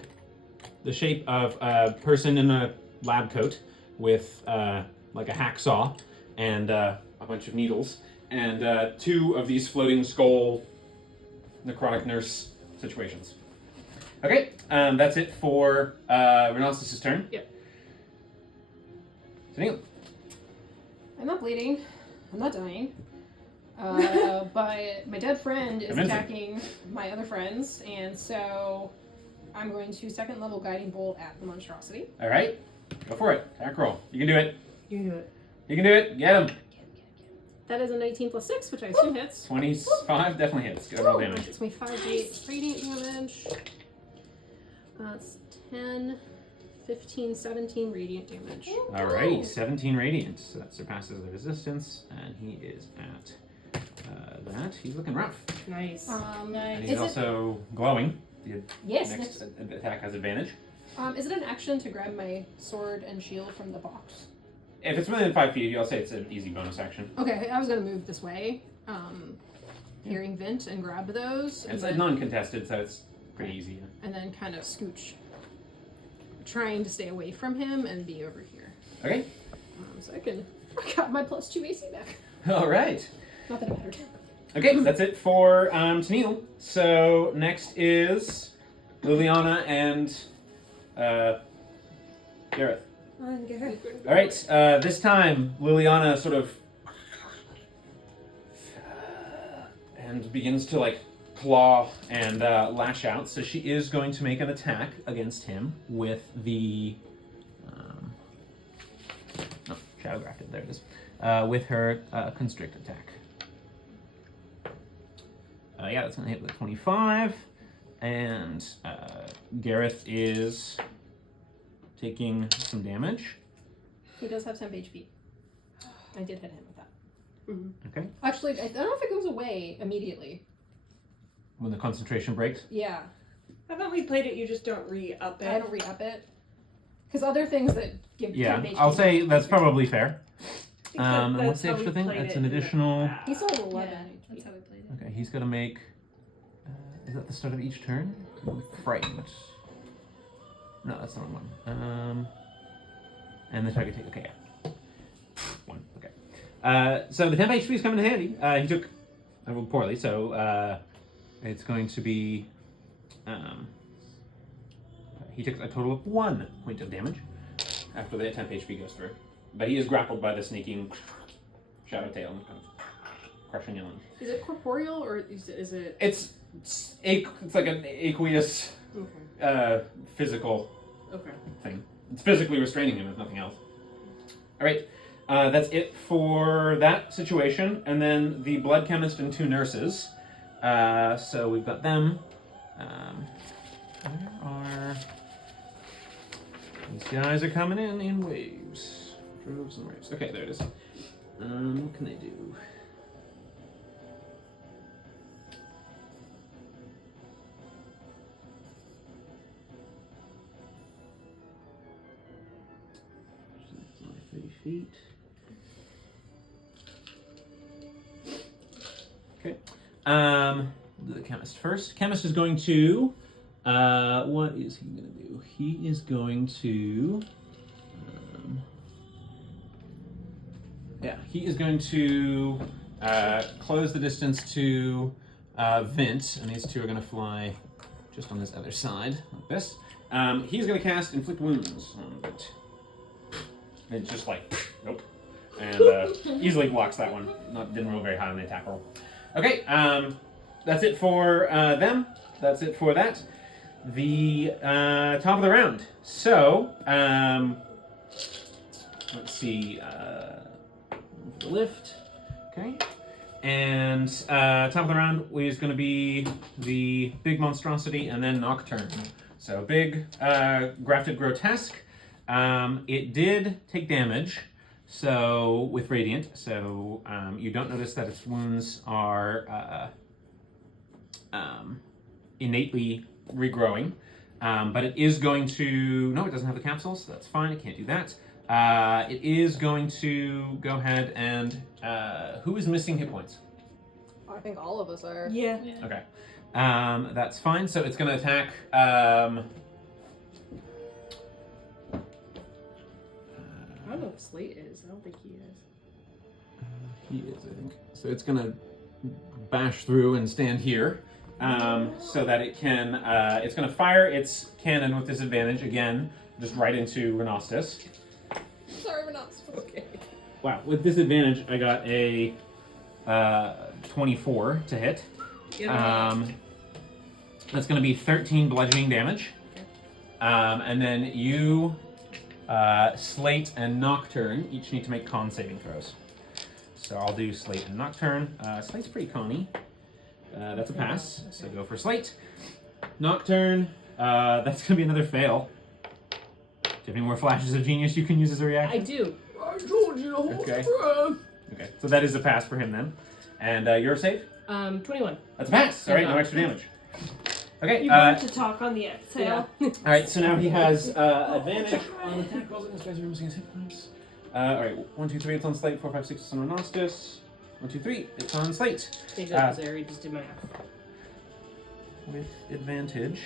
the shape of a person in a lab coat with like a hacksaw and a bunch of needles, and 2 of these floating skull necrotic nurse situations. Okay, that's it for Renastus' turn. Yep. Tennille. I'm not bleeding. I'm not dying. But my dead friend is Amazing. attacking my other friends, and so I'm going to 2nd level guiding bolt at the monstrosity. All right, go for it. Attack roll. You can do it. You can do it. You can do it. Get him. That is a 19 plus 6, which I assume hits. 25 definitely hits. Go roll damage. It's my 5d8 radiant damage. It's 10, 15, 17 radiant damage. Alrighty, 17 radiant. So that surpasses the resistance, and he is at that. He's looking rough. Nice. And he's Is it, also glowing. The yes, next attack has advantage. is it an action to grab my sword and shield from the box? If it's within 5 feet of you, I'll say it's an easy bonus action. Okay, I was going to move this way, hearing Vent, and grab those. It's and then, non-contested, so it's pretty easy. and then kind of scooch, trying to stay away from him and be over here. Okay. So I got my plus 2 AC back. Alright. Not that it mattered. Okay, that's it for Tennille. So next is Liliana and Gareth. All right, this time Liliana sort of and begins to like claw and lash out. So she is going to make an attack against him with the Shadow Grafted, there it is. With her Constrict attack. Yeah, that's going to hit with 25. And Gareth is taking some damage. He does have 10 HP. I did hit him with that. Okay. Actually, I don't know if it goes away immediately. When the concentration breaks. Yeah. I thought we played it, you just don't re-up it. I don't re-up it. Because other things that give 10 HP. I'll say that's probably fair. I think And that's what's the how extra we thing? played That's it an in the additional... past. He's still at 11 Yeah, HP. that's how we played it. Okay, he's got to make... is that the start of each turn? Frightened. No, that's the wrong one. And the target take... Okay, yeah. 1, okay. So the temp HP is coming in handy. He took... I rolled poorly, so it's going to be... he took a total of 1 point of damage after the temp HP goes through. But he is grappled by the sneaking shadow tail and kind of crushing in on him. Is it corporeal or is it? It's like an aqueous Okay. physical Okay. thing. It's physically restraining him, if nothing else. All right, that's it for that situation. And then the blood chemist and 2 nurses. So we've got them. Where are these guys? Are coming in waves, droves and waves. Okay, there it is. What can they do? My 30 feet. Okay. We'll do the chemist first. Chemist is going to. What is he going to do? He is going to. He is going to close the distance to Vint, and these 2 are going to fly just on this other side, like this. He's going to cast Inflict Wounds on Vint. And it's just like, nope. And easily blocks that one. Didn't roll very high on the attack roll. Okay, that's it for them. That's it for that. The top of the round. So, let's see. The lift. Okay. And top of the round is going to be the big monstrosity and then Nocturne. So big grafted grotesque. It did take damage. So with Radiant, so you don't notice that its wounds are innately regrowing, but it is going to, no, it doesn't have the capsules, so that's fine, it can't do that. It is going to go ahead and, who is missing hit points? I think all of us are. Yeah. Okay, that's fine, so it's going to attack, I don't know if Slate is. I don't think he is. he is, I think. So it's going to bash through and stand here, so that it can, it's going to fire its cannon with disadvantage again, just right into Renostus. Sorry, we're not. Okay. Wow, with disadvantage, I got a 24 to hit. That's going to be 13 bludgeoning damage. And then you, Slate and Nocturne, each need to make con saving throws. So I'll do Slate and Nocturne. Slate's pretty conny. That's a pass, so go for Slate. Nocturne, that's going to be another fail. Do you have any more flashes of genius you can use as a reaction? I do. I told you to hold Okay. your breath. Okay, so that is a pass for him then. And your save? 21. That's a pass. All right, no extra damage. Okay. You learned to talk on the exhale. All right, so now he has advantage on attack rolls against guys who are missing his hit points. All right, 1, 2, 3, it's on Slate. 4, 5, 6, it's on Renostus. 1, 2, 3, it's on Slate. Exactly, I just did my math. With advantage.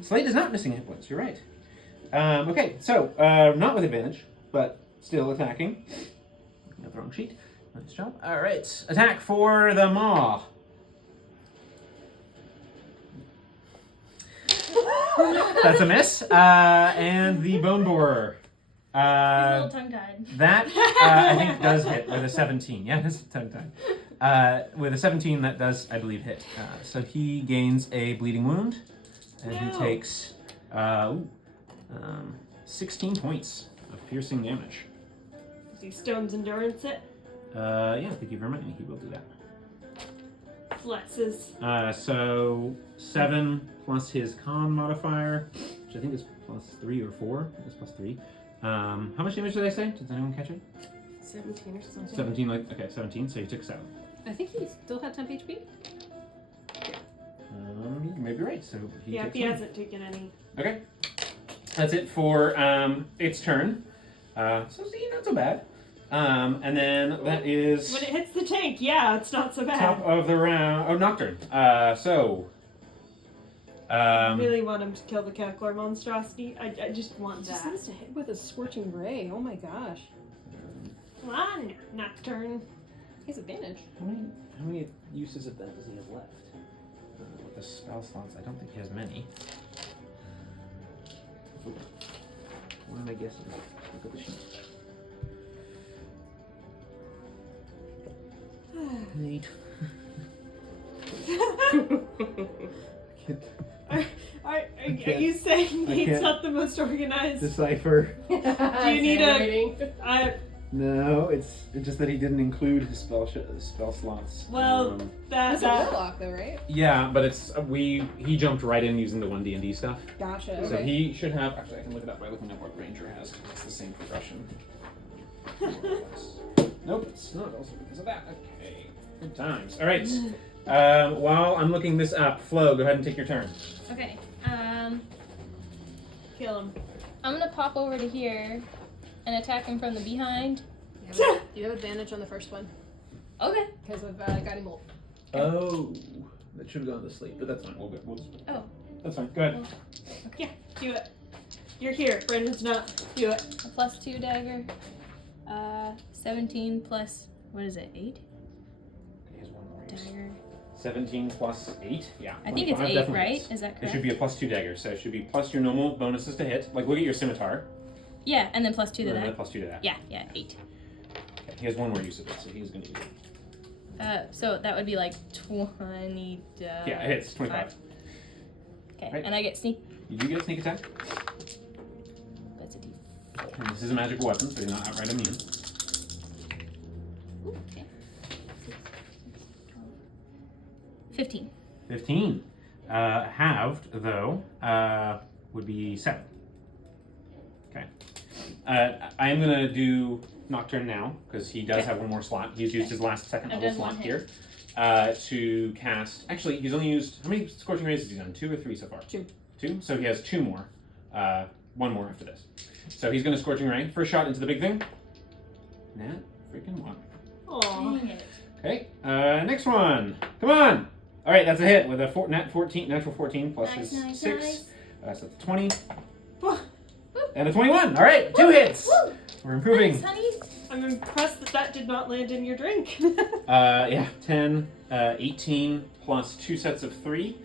Slate is not missing hit points, you're right. Okay, so not with advantage, but still attacking. Looking at the wrong sheet. Nice job. All right, attack for the maw. That's a miss. And the bone borer. He's a little tongue-tied. That I think does hit with a 17. Yeah, it's tongue-tied. With a 17, that does, I believe, hit. So he gains a bleeding wound, and he takes 16 points of piercing damage. Do stones endurance it? Yeah, thank you very much. He will do that. Flexes. So 7 plus his con modifier, which I think is plus 3 or 4. I think it's plus 3. How much damage did I say? Does anyone catch it? 17 or something. 17, okay, 17, so you took 7. I think he still had temp HP. You may be right, so he Yeah, takes he 1. hasn't taken any. Okay. That's it for its turn. So see, not so bad. And then that is When it hits the tank, yeah, it's not so bad. top of the round. Oh, Nocturne. I really want him to kill the Cackler monstrosity. I just want Just that. needs to hit with a scorching ray. Oh my gosh. Come on, Nocturne. He's advantage. How many uses of that does he have left? With the spell slots, I don't think he has many. What am I guessing? Look at the sheet. 8. Are you saying I he's can't not the most organized? Decipher. Do you need a? No, it's just that he didn't include his spell slots. Well, That's a warlock though, right? Yeah, but it's he jumped right in using the 1D&D stuff. Gotcha. So Okay. he should have. Actually, I can look it up by looking up what Ranger has. It's the same progression. Nope, it's not. Also because of that. Okay, good times. All right. While I'm looking this up, Flo, go ahead and take your turn. Okay. Kill him. I'm gonna pop over to here and attack him from the behind. You have advantage on the first one Okay. because of guiding bolt. Oh, that should have gone to sleep, but that's fine. We'll just. Oh. That's fine. Go ahead. Yeah, do it. You're here. Brendan's not. Do it. A +2 dagger. 17 plus what is it? 8 He has one more use. dagger. 17 plus 8. Yeah. I think it's 25 8, definitely right? hits. Is that It correct? should be a +2 dagger, so it should be plus your normal bonuses to hit. Like, look at your scimitar. Yeah, and then +2 to And then that. +2 to that. Yeah, 8. Okay, he has one more use of it, so he's going to use it. So that would be like 20. Yeah, it hits. 25. Okay, Right. and I get sneak. You do get a sneak attack. That's a D. And this is a magical weapon, so he's not outright immune. Ooh, okay. 15. 15. Halved, though, would be 7. Okay. I am going to do Nocturne now, because he does have one more slot. He's used his last second I've level done slot one here to cast. Actually, he's only used. How many Scorching Rays has he done? 2 or 3 so far? 2. 2? So he has 2 more. 1 more after this. So he's going to Scorching Ray. First shot into the big thing. Nat freaking 1. Aww. Dang it. Okay, next one. Come on. All right, that's a hit with a natural 14 plus Nice, his nice, 6. nice. So that's 20 and a 21. All right, 2 hits. Woo! We're improving. Thanks, honey. I'm impressed that did not land in your drink. Yeah, 10, 18 plus 2 sets of 3.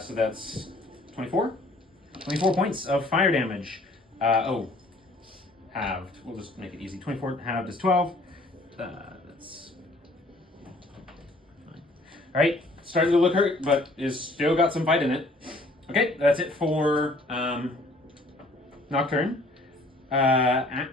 So that's 24. 24 points of fire damage. Halved. We'll just make it easy. 24 halved is 12. That's fine. All right, starting to look hurt, but is still got some fight in it. Okay, that's it for Nocturne.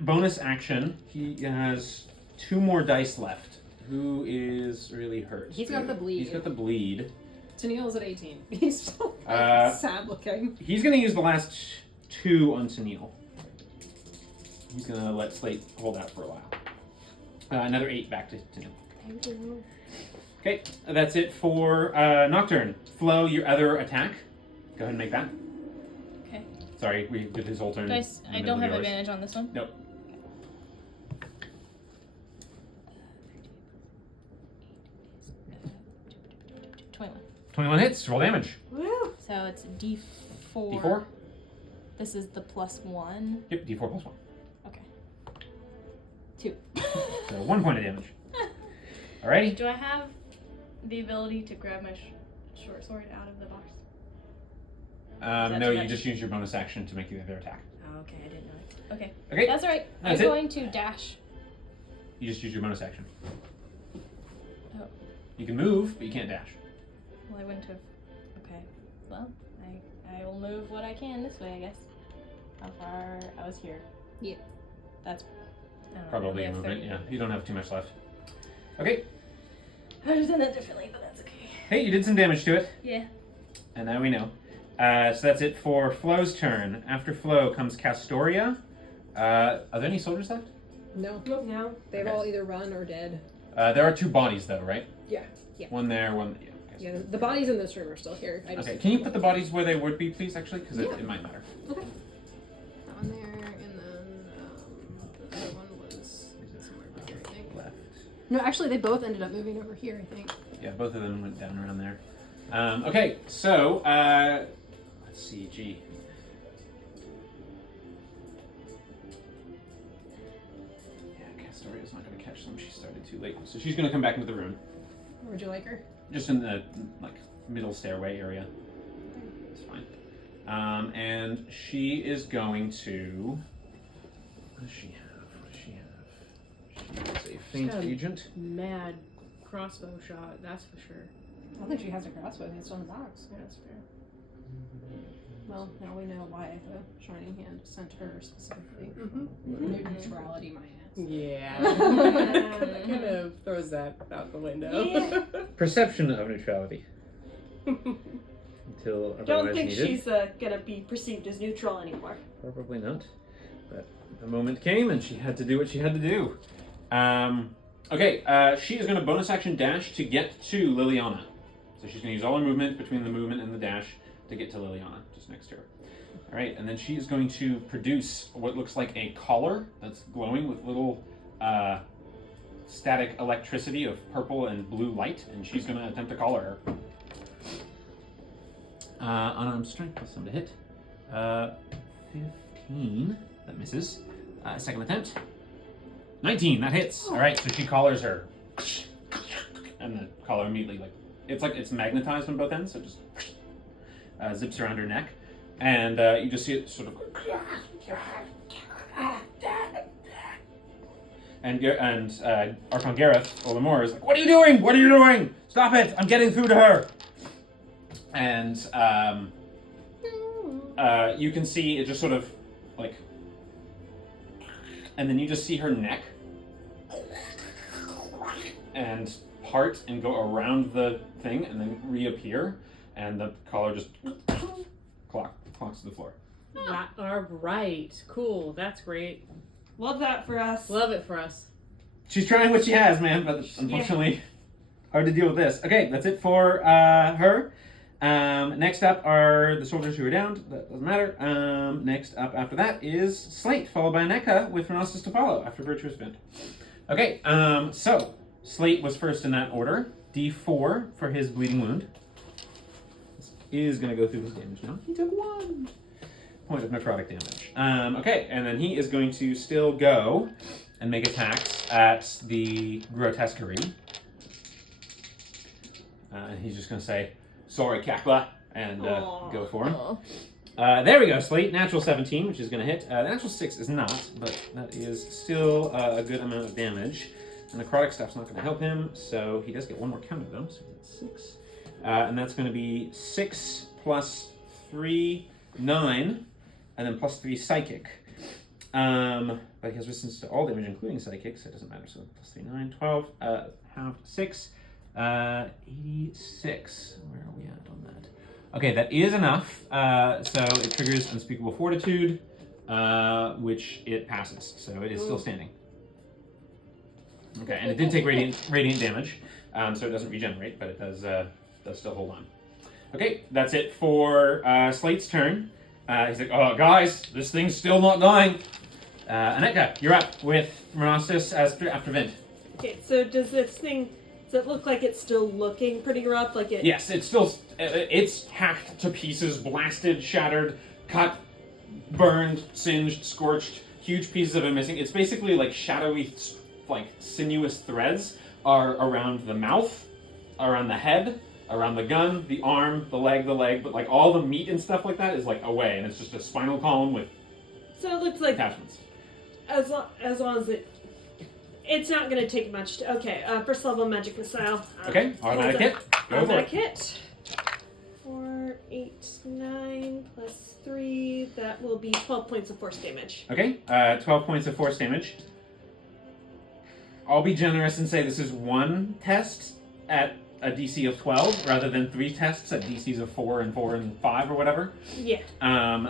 Bonus action. He has 2 more dice left. Who is really hurt? He's got the bleed. He's got the bleed. Tennille's at 18. He's so sad looking. He's going to use the last 2 on Tennille. He's going to let Slate hold out for a while. Another 8 back to Tennille. Okay, that's it for Nocturne. Flo, your other attack. Go ahead and make that. Okay. Sorry, we did his whole turn. Do I, in s- the I middle don't of have yours. advantage on this one? Nope. 21. 21 hits. Roll damage. Woo! So it's D4. D4? This is the +1. Yep, D4 plus 1. Okay. 2. So 1 point of damage. Alrighty. Do I have the ability to grab my short sword out of the box? That's No, you right. just use your bonus action to make the other attack. Oh, okay, I didn't know it. Okay. Okay, That's alright. I'm That's it. going to dash. you just use your bonus action. Oh. You can move, but you can't dash. Well, I wouldn't have. Okay. Well, I will move what I can this way, I guess. How far? I was here. Yeah. That's I don't know, Probably we a have movement, 30. yeah. You don't have too much left. Okay. I would have done that differently, but that's okay. Hey, you did some damage to it. Yeah. And now we know. So that's it for Flo's turn. After Flo comes Castoria. Are there any soldiers left? No. No. They've Okay. all either run or dead. There are 2 bodies, though, right? Yeah. Yeah. One there, one... Yeah. Okay. Yeah, the bodies in this room are still here. I just Okay, can you put the bodies where they would be, please, actually? Because Yeah. it might matter. Okay. That one there, and then the other one was somewhere over here, I think. Left. No, actually, they both ended up moving over here, I think. Yeah, both of them went down around there. Okay, so, let's see, gee. Yeah, Castoria's not going to catch them. She started too late. So she's going to come back into the room. Where would you like her? Just in the, like, middle stairway area. It's fine. And she is going to... What does she have? What does she have? She is a faint got a- agent. Mad crossbow shot, that's for sure. I don't think she has a crossbow. It's on the box. Yeah, that's fair. Well, now we know why the Shining Hand sent her specifically. Neutrality, my ass. Yeah. That kind of throws that out the window. Yeah. Perception of neutrality. Until otherwise Don't think needed. she's gonna be perceived as neutral anymore. Probably not. But the moment came and she had to do what she had to do. Okay, she is going to bonus action dash to get to Liliana. So she's going to use all her movement between the movement and the dash to get to Liliana, just next to her. All right, and then she is going to produce what looks like a collar that's glowing with little static electricity of purple and blue light, and she's going to attempt to collar her. Unarmed strength plus some to hit. 15. That misses. Second attempt. 19. That hits. All right, so she collars her, and the collar immediately it's magnetized on both ends, so it just zips around her neck, and you just see it sort of. And Archon Gareth Olamoore is like, "What are you doing? What are you doing? Stop it! I'm getting through to her." And you can see it just sort of like, and then you just see her neck and part and go around the thing and then reappear, and the collar just clocks to the floor. All right, cool. That's great. Love that for us. Love it for us. She's trying what she has, man, but unfortunately, hard to deal with this. Okay, that's it for her. Next up are the soldiers who are downed. That doesn't matter. Next up after that is Slate, followed by Neka with Renasus to follow after Virtuous Vent. Okay, so Slate was first in that order. D4 for his bleeding wound. This is going to go through his damage now. He took 1 point of necrotic damage. Okay, and then he is going to still go and make attacks at the grotesquerie. He's just going to say, "Sorry, Kakla," and go for him. There we go, Slate. Natural 17, which is going to hit. The natural 6 is not, but that is still a good amount of damage. And necrotic stuff's not going to help him, so he does get 1 more counter, though, so he gets 6. And that's going to be 6 plus 3, 9, and then plus 3 psychic. But he has resistance to all damage, including psychic, so it doesn't matter. So plus 3, 9, 12, half 6. 86. Where are we at on that? Okay, that is enough. So it triggers Unspeakable Fortitude, which it passes. So it is still standing. Okay, and it did take radiant damage, so it doesn't regenerate, but it does still hold on. Okay, that's it for Slate's turn. He's like, "Oh, guys, this thing's still not dying." Aneka, you're up with Renasus after Vint. Okay, so does it look like it's still looking pretty rough? Like it? Yes, it's hacked to pieces, blasted, shattered, cut, burned, singed, scorched, huge pieces of it missing. It's basically like shadowy, like sinuous threads are around the mouth, around the head, around the gun, the arm, the leg, but like all the meat and stuff like that is like away, and it's just a spinal column with So it looks like attachments. as long as it's not going to take much to... Okay, first level magic missile. Okay, automatic hit. Go for Automatic it. hit. 4, 8, 9, plus 3. That That will be 12 points of force damage. Okay, 12 points of force damage. I'll be generous and say this is one test at a DC of 12 rather than 3 tests at DCs of 4 and 4 and 5 or whatever. Yeah.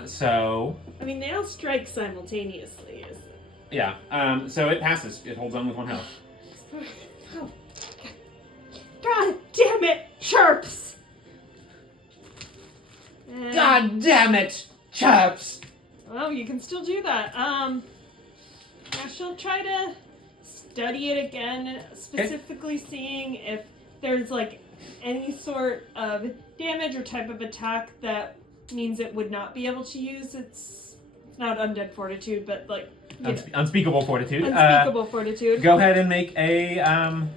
So I mean, they all strike simultaneously. yeah, so it passes. It holds on with 1 health. Oh, God damn it, chirps! And- God damn it, chaps! Well, you can still do that. Yeah, she'll try to study it again, specifically seeing if there's like any sort of damage or type of attack that means it would not be able to use it's not undead fortitude, but like Unspeakable fortitude. unspeakable fortitude. Go ahead and make a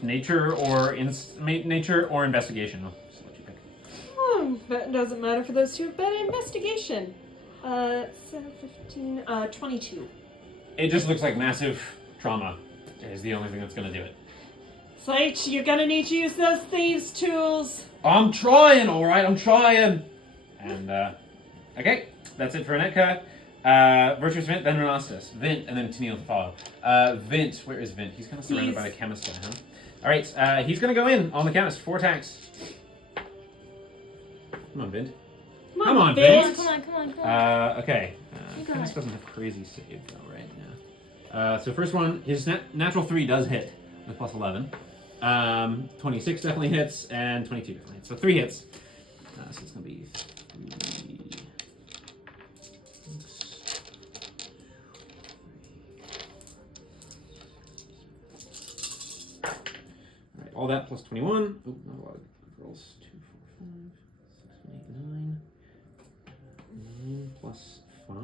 nature or nature or investigation. I'll just let you pick. That doesn't matter for those two, but investigation. 7, 15, 22. It just looks like massive trauma is the only thing that's going to do it. Slate, you're gonna need to use those thieves' tools. I'm trying, all right. I'm trying. And okay, that's it for Anetka. Virtuous Vint, then Renastus. Vint, and then Tennille to follow. Vint, where is Vint? He's kind of surrounded by the chemist guy, huh? All right, he's going to go in on the chemist. 4 attacks. Come on, Vint. Come on, Vint. Come on. Okay. You got Chemist it. doesn't have crazy save though, right? Yeah. So first one, his natural 3 does hit with plus 11. 26 definitely hits, and 22 definitely hits. So 3 hits. So it's going to be 3. Alright, all that plus 21. Oh, not a lot of rolls. 2, 4, 5, 6, 8, 9. 9 plus 5.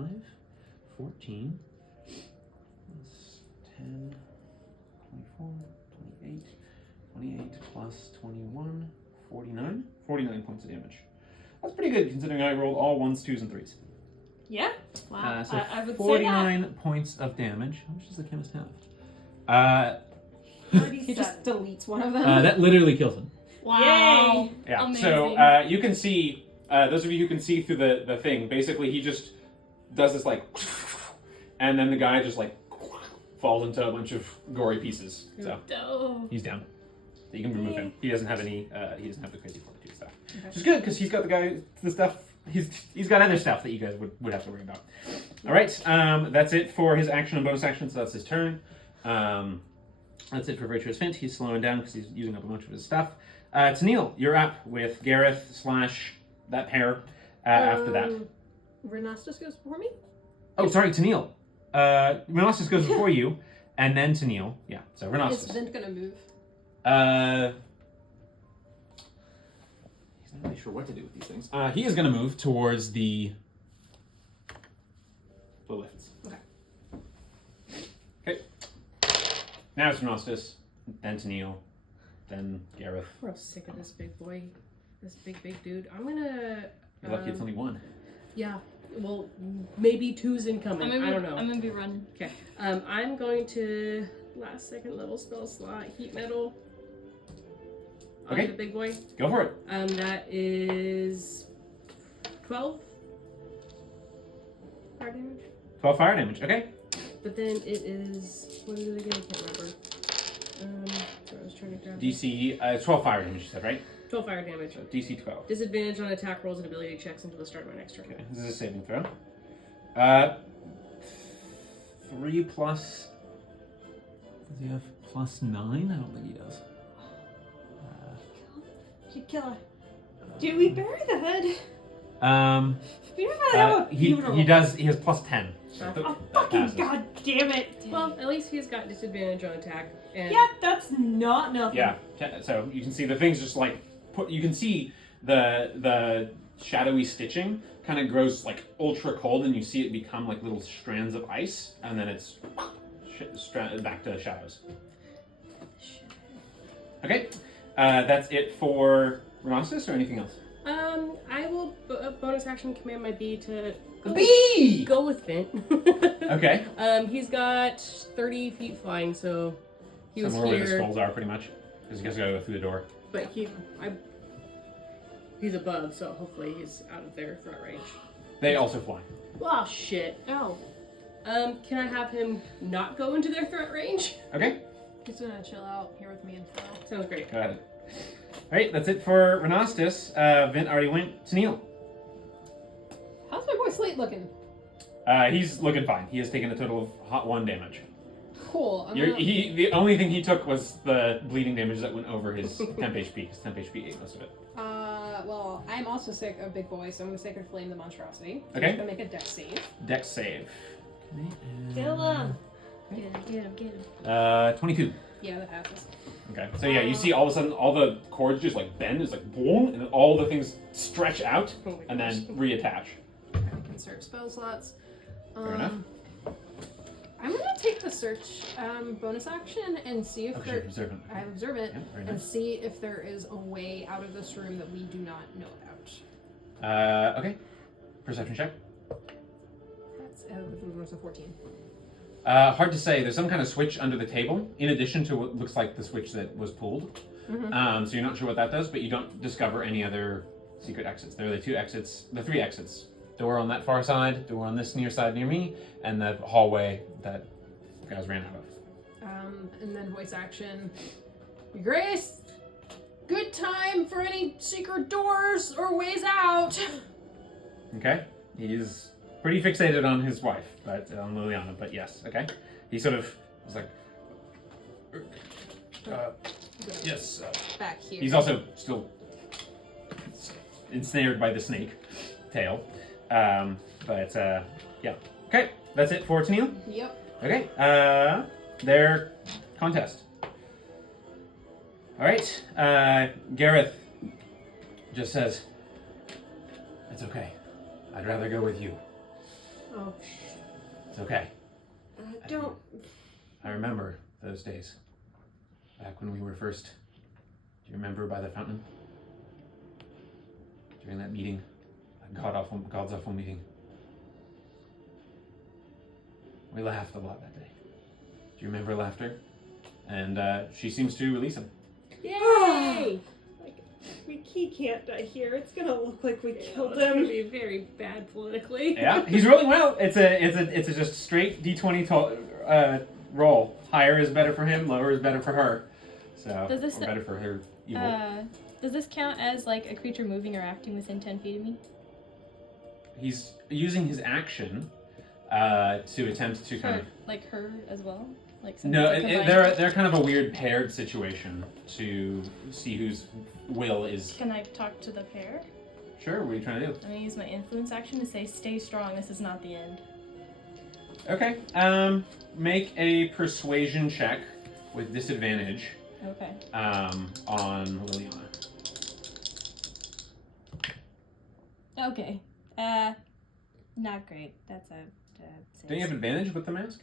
14. Plus 10. 24. 28. 28 plus 21. 49. 49 points of damage. That's pretty good considering I rolled all 1s, 2s, and 3s. Yeah. Wow. So I would say 49 points of damage. How much does the chemist have? He just deletes one of them. That literally kills him. Wow. Yay. Yeah. Amazing. So you can see, those of you who can see through the thing, basically he just does this like, and then the guy just like falls into a bunch of gory pieces. So Oh. he's down. So you can remove him. He doesn't have any. He doesn't have the crazy fortitude stuff, which is good because he's got the stuff. He's got other stuff that you guys would have to worry about. All right. That's it for his action and bonus action. So that's his turn. That's it for Virtuous Fint. He's slowing down because he's using up a bunch of his stuff. Tennille, you're up with Gareth / that pair after that. Renastus goes before me? Oh, sorry, Tennille. Renastus goes before you, and then Tennille. Yeah, so Is Renastus. Vint gonna move? He's not really sure what to do with these things. He is going to move towards the lifts. Okay. Okay. Now it's Renastus, then Tennille, then Gareth. We're all sick of this big boy. This big dude. I'm gonna... You're lucky it's only 1. Yeah. Well, maybe 2's incoming. I don't know. I'm gonna be running. Okay. I'm going to last second level spell slot heat metal. On Okay. the big boy. Go for it. That is 12 fire damage. 12 fire damage. Okay. But then it is what is it again? I can't remember. So I was trying to grab DC 12 fire damage. You said right? 12 fire damage. So DC 12. Disadvantage on attack rolls and ability checks until the start of my next turn. Okay. This is a saving throw. 3 plus. Does he have plus 9? I don't think he does. Should kill her. Do we bury the head? We don't really have a He funeral. does. He has plus 10. So Oh, that fucking passes. god damn it. Well, at least he's got disadvantage on attack. And Yeah, that's not nothing. Yeah. So you can see the things just like you can see the shadowy stitching kind of grows like ultra cold, and you see it become like little strands of ice, and then it's back to shadows. Okay. That's it for Renastus, or anything else? I will bonus action command my bee to Bee! go with Vint. Okay. He's got 30 feet flying, so he was Somewhere where the here. skulls are, pretty much. Because you guys gotta go through the door. But He's above, so hopefully he's out of their threat range. They also fly. Oh shit. Oh, Can I have him not go into their threat range? Okay, he's gonna chill out here with me and Phil. Sounds great. go ahead. All right, that's it for Renastus. Vint already went to Neil. How's my boy Slate looking? He's looking fine. He has taken a total of hot 1 damage. Cool. The only thing he took was the bleeding damage that went over his temp HP. His temp HP ate most of it. Well, I'm also sick of big boy, so I'm gonna Sacred Flame the monstrosity. Okay. He's gonna make a dex save. Dex save. Kill him. Get him. 22. Yeah, that passes. Okay. So yeah, you see all of a sudden all the cords just like bend. It's like boom, and then all the things stretch out Oh my and gosh. then reattach. I conserve spell slots. Fair enough. I'm gonna take the search bonus action and see if Oh, there. sure, observant. I have observant Yeah, very and nice. see if there is a way out of this room that we do not know about. Okay. Perception check. That's a 14. Hard to say. There's some kind of switch under the table, in addition to what looks like the switch that was pulled. Mm-hmm. So you're not sure what that does, but you don't discover any other secret exits. There are the 3 exits. Door on that far side, door on this near side near me, and the hallway that you guys ran out of. And then voice action. Your Grace, good time for any secret doors or ways out. Okay. He's pretty fixated on his wife, but on Liliana. But yes, okay. He sort of is like, yes. Back here. He's also still ensnared by the snake tail. Yeah. Okay, that's it for Tennille. Yep. Okay, their contest. All right, Gareth just says, "It's okay. I'd rather go with you. Oh. It's okay. Don't. I remember those days, back when we were first. Do you remember by the fountain? During that meeting, that God's awful meeting. We laughed a lot that day. Do you remember laughter? And she seems to release him. Yay! He can't die here. It's gonna look like we killed It's gonna him. be very bad politically. Yeah, he's rolling well. It's a just straight D20 roll. Higher is better for him. Lower is better for her. So Does this- or better for her evil. Does this count as like a creature moving or acting within 10 feet of me? He's using his action to attempt to kind of. Like her as well? Like No, it's a combined- they're kind of a weird paired situation to see whose will is. Can I talk to the pair? Sure, what are you trying to do? I'm gonna use my influence action to say, "Stay strong. This is not the end." Okay. Make a persuasion check with disadvantage. Okay. On Liliana. Okay. Not great. That's a. Six. Don't you have advantage with the mask?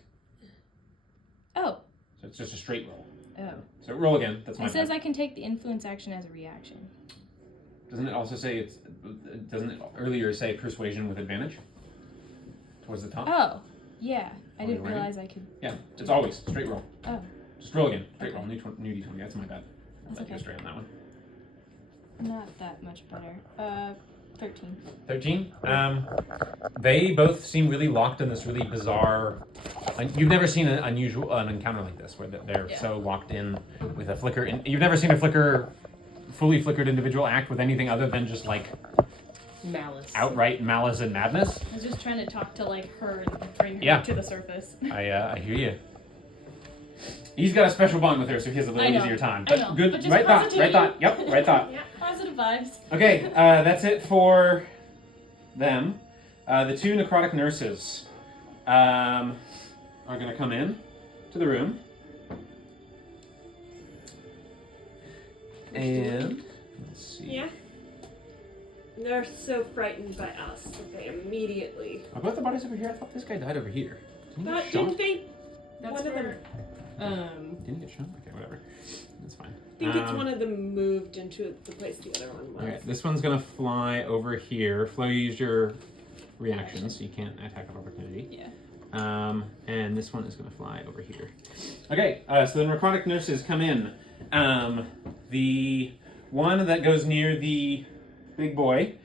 Oh. So it's just a straight roll. Oh. So roll again. That's my It says bad. I can take the influence action as a reaction. Doesn't it also say it's? Doesn't it earlier say persuasion with advantage? Towards the top. Oh. Yeah. I Oh, didn't you're right. realize I could. Yeah, it's always straight roll. Oh. Just roll again. Straight Okay. roll. New D20. That's my bad. I'll That's let you go okay. straight on that one. Not that much better. 13. 13. They both seem really locked in this really bizarre. You've never seen an encounter like this where they're Yeah. so locked in with a flicker. You've never seen a fully flickered individual act with anything other than just like Malice. outright malice and madness. I was just trying to talk to like her and bring her Yeah. to the surface. I hear you. He's got a special bond with her, so he has a I little know. easier time. I know, good, but just right thought, right positivity. thought. Yep, right thought. Yeah, positive vibes. Okay, that's it for them. The 2 necrotic nurses are going to come in to the room. And let's see. Yeah. They're so frightened by us that they immediately. Are both the bodies over here? I thought this guy died over here. Didn't he But get shot? didn't they? That's one of them. Didn't he get shot? Okay, whatever. That's fine. I think it's one of them moved into the place the other one was. Okay, this one's gonna fly over here. Flo, you used your reaction, so you can't attack of opportunity. Yeah. And this one is gonna fly over here. Okay, so the necrotic nurses come in. The one that goes near the big boy,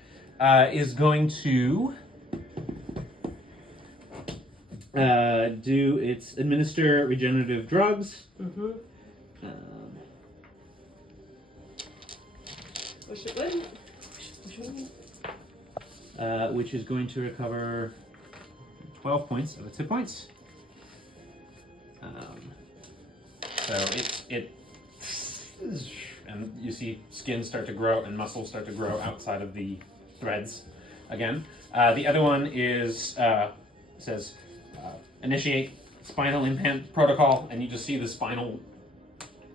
is going to administer regenerative drugs. Mm-hmm. Wish it would. Which is going to recover 12 points of its hit points. So it and you see skin start to grow and muscles start to grow outside of the threads again. The other one is says initiate spinal implant protocol, and you just see the spinal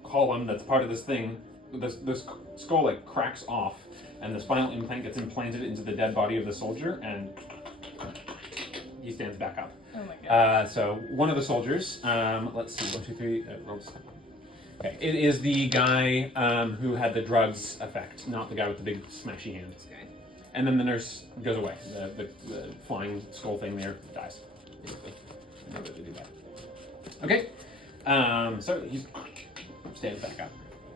column that's part of this thing. This skull like cracks off, and the spinal implant gets implanted into the dead body of the soldier, and he stands back up. Oh my god. So one of the soldiers, let's see, 1, 2, 3, rolls. Okay, it is the guy who had the drugs effect, not the guy with the big smashy hands. Okay. And then the nurse goes away. The flying skull thing there dies. Basically. I know that they do that. Okay, so he stands back up.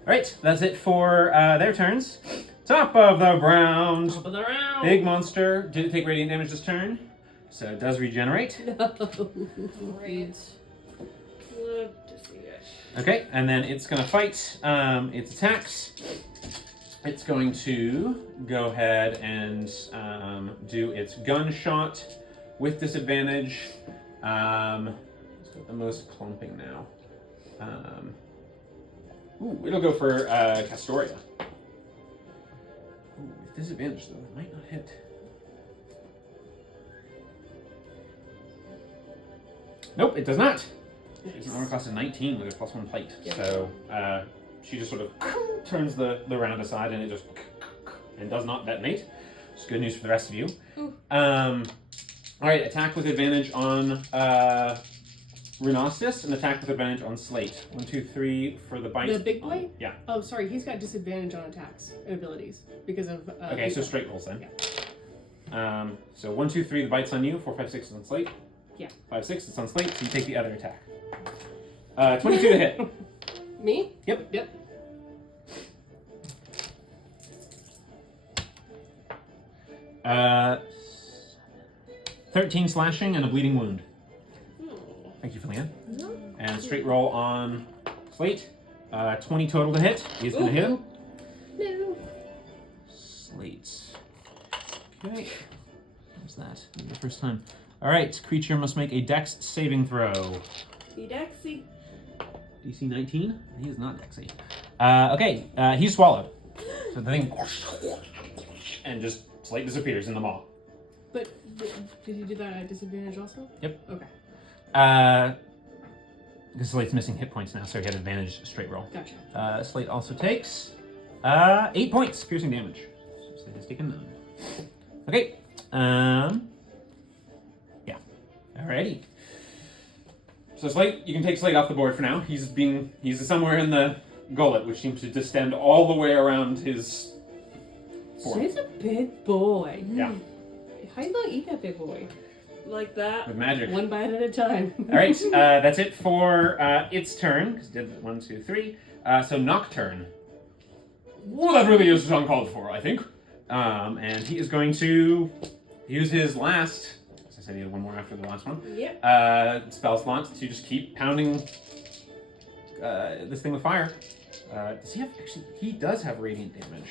All right, that's it for their turns. Top of the round. Top of the round. Big monster. Didn't take radiant damage this turn, so it does regenerate. Great. Love to see it. Okay, and then it's going to fight its attacks. It's going to go ahead and do its gunshot with disadvantage. It's got the most clumping now. It'll go for Castoria. With disadvantage, though, it might not hit. Nope, it does not. It's an armor class of 19 with a +1 plate. Yep. So she just sort of turns the round aside, and it just and does not detonate. It's good news for the rest of you. All right, attack with advantage on Rhinostis, and attack with advantage on Slate. 1, 2, 3 for the bite. The big boy? Yeah. Oh, sorry, he's got disadvantage on attacks and abilities because of. Okay, so straight rolls then. So 1, 2, 3, the bite's on you. 4, 5, 6 is on Slate. Yeah. 5, 6, it's on Slate, so you take the other attack. 22 to hit. Me? Yep. Yep. Uh, 13 slashing and a bleeding wound. Thank you, Liliana. And straight roll on Slate. 20 total to hit. He's going to hit him. No. Slate. Okay. What's that? The first time. All right. Creature must make a Dex saving throw. Dexy. DC 19. He is not Dexy. Okay. He's swallowed. So the thing and just Slate disappears in the maw. But did you do that at disadvantage also? Yep. Okay. Because Slate's missing hit points now, so he had advantage straight roll. Gotcha. Slate also takes 8 points piercing damage. So Slate has taken none. Okay. Yeah. Alrighty. So Slate, you can take Slate off the board for now. He's somewhere in the gullet, which seems to distend all the way around his form. He's a big boy. Yeah. How do you not eat that big boy? Like that. With magic. One bite at a time. All right, that's it for its turn. Because it did 1, 2, 3. So Nocturne. Well, that really is uncalled for, I think. And he is going to use his last. As I said, he had one more after the last one. Yep. Spell slot to just keep pounding this thing with fire. Does he have? Actually, he does have radiant damage,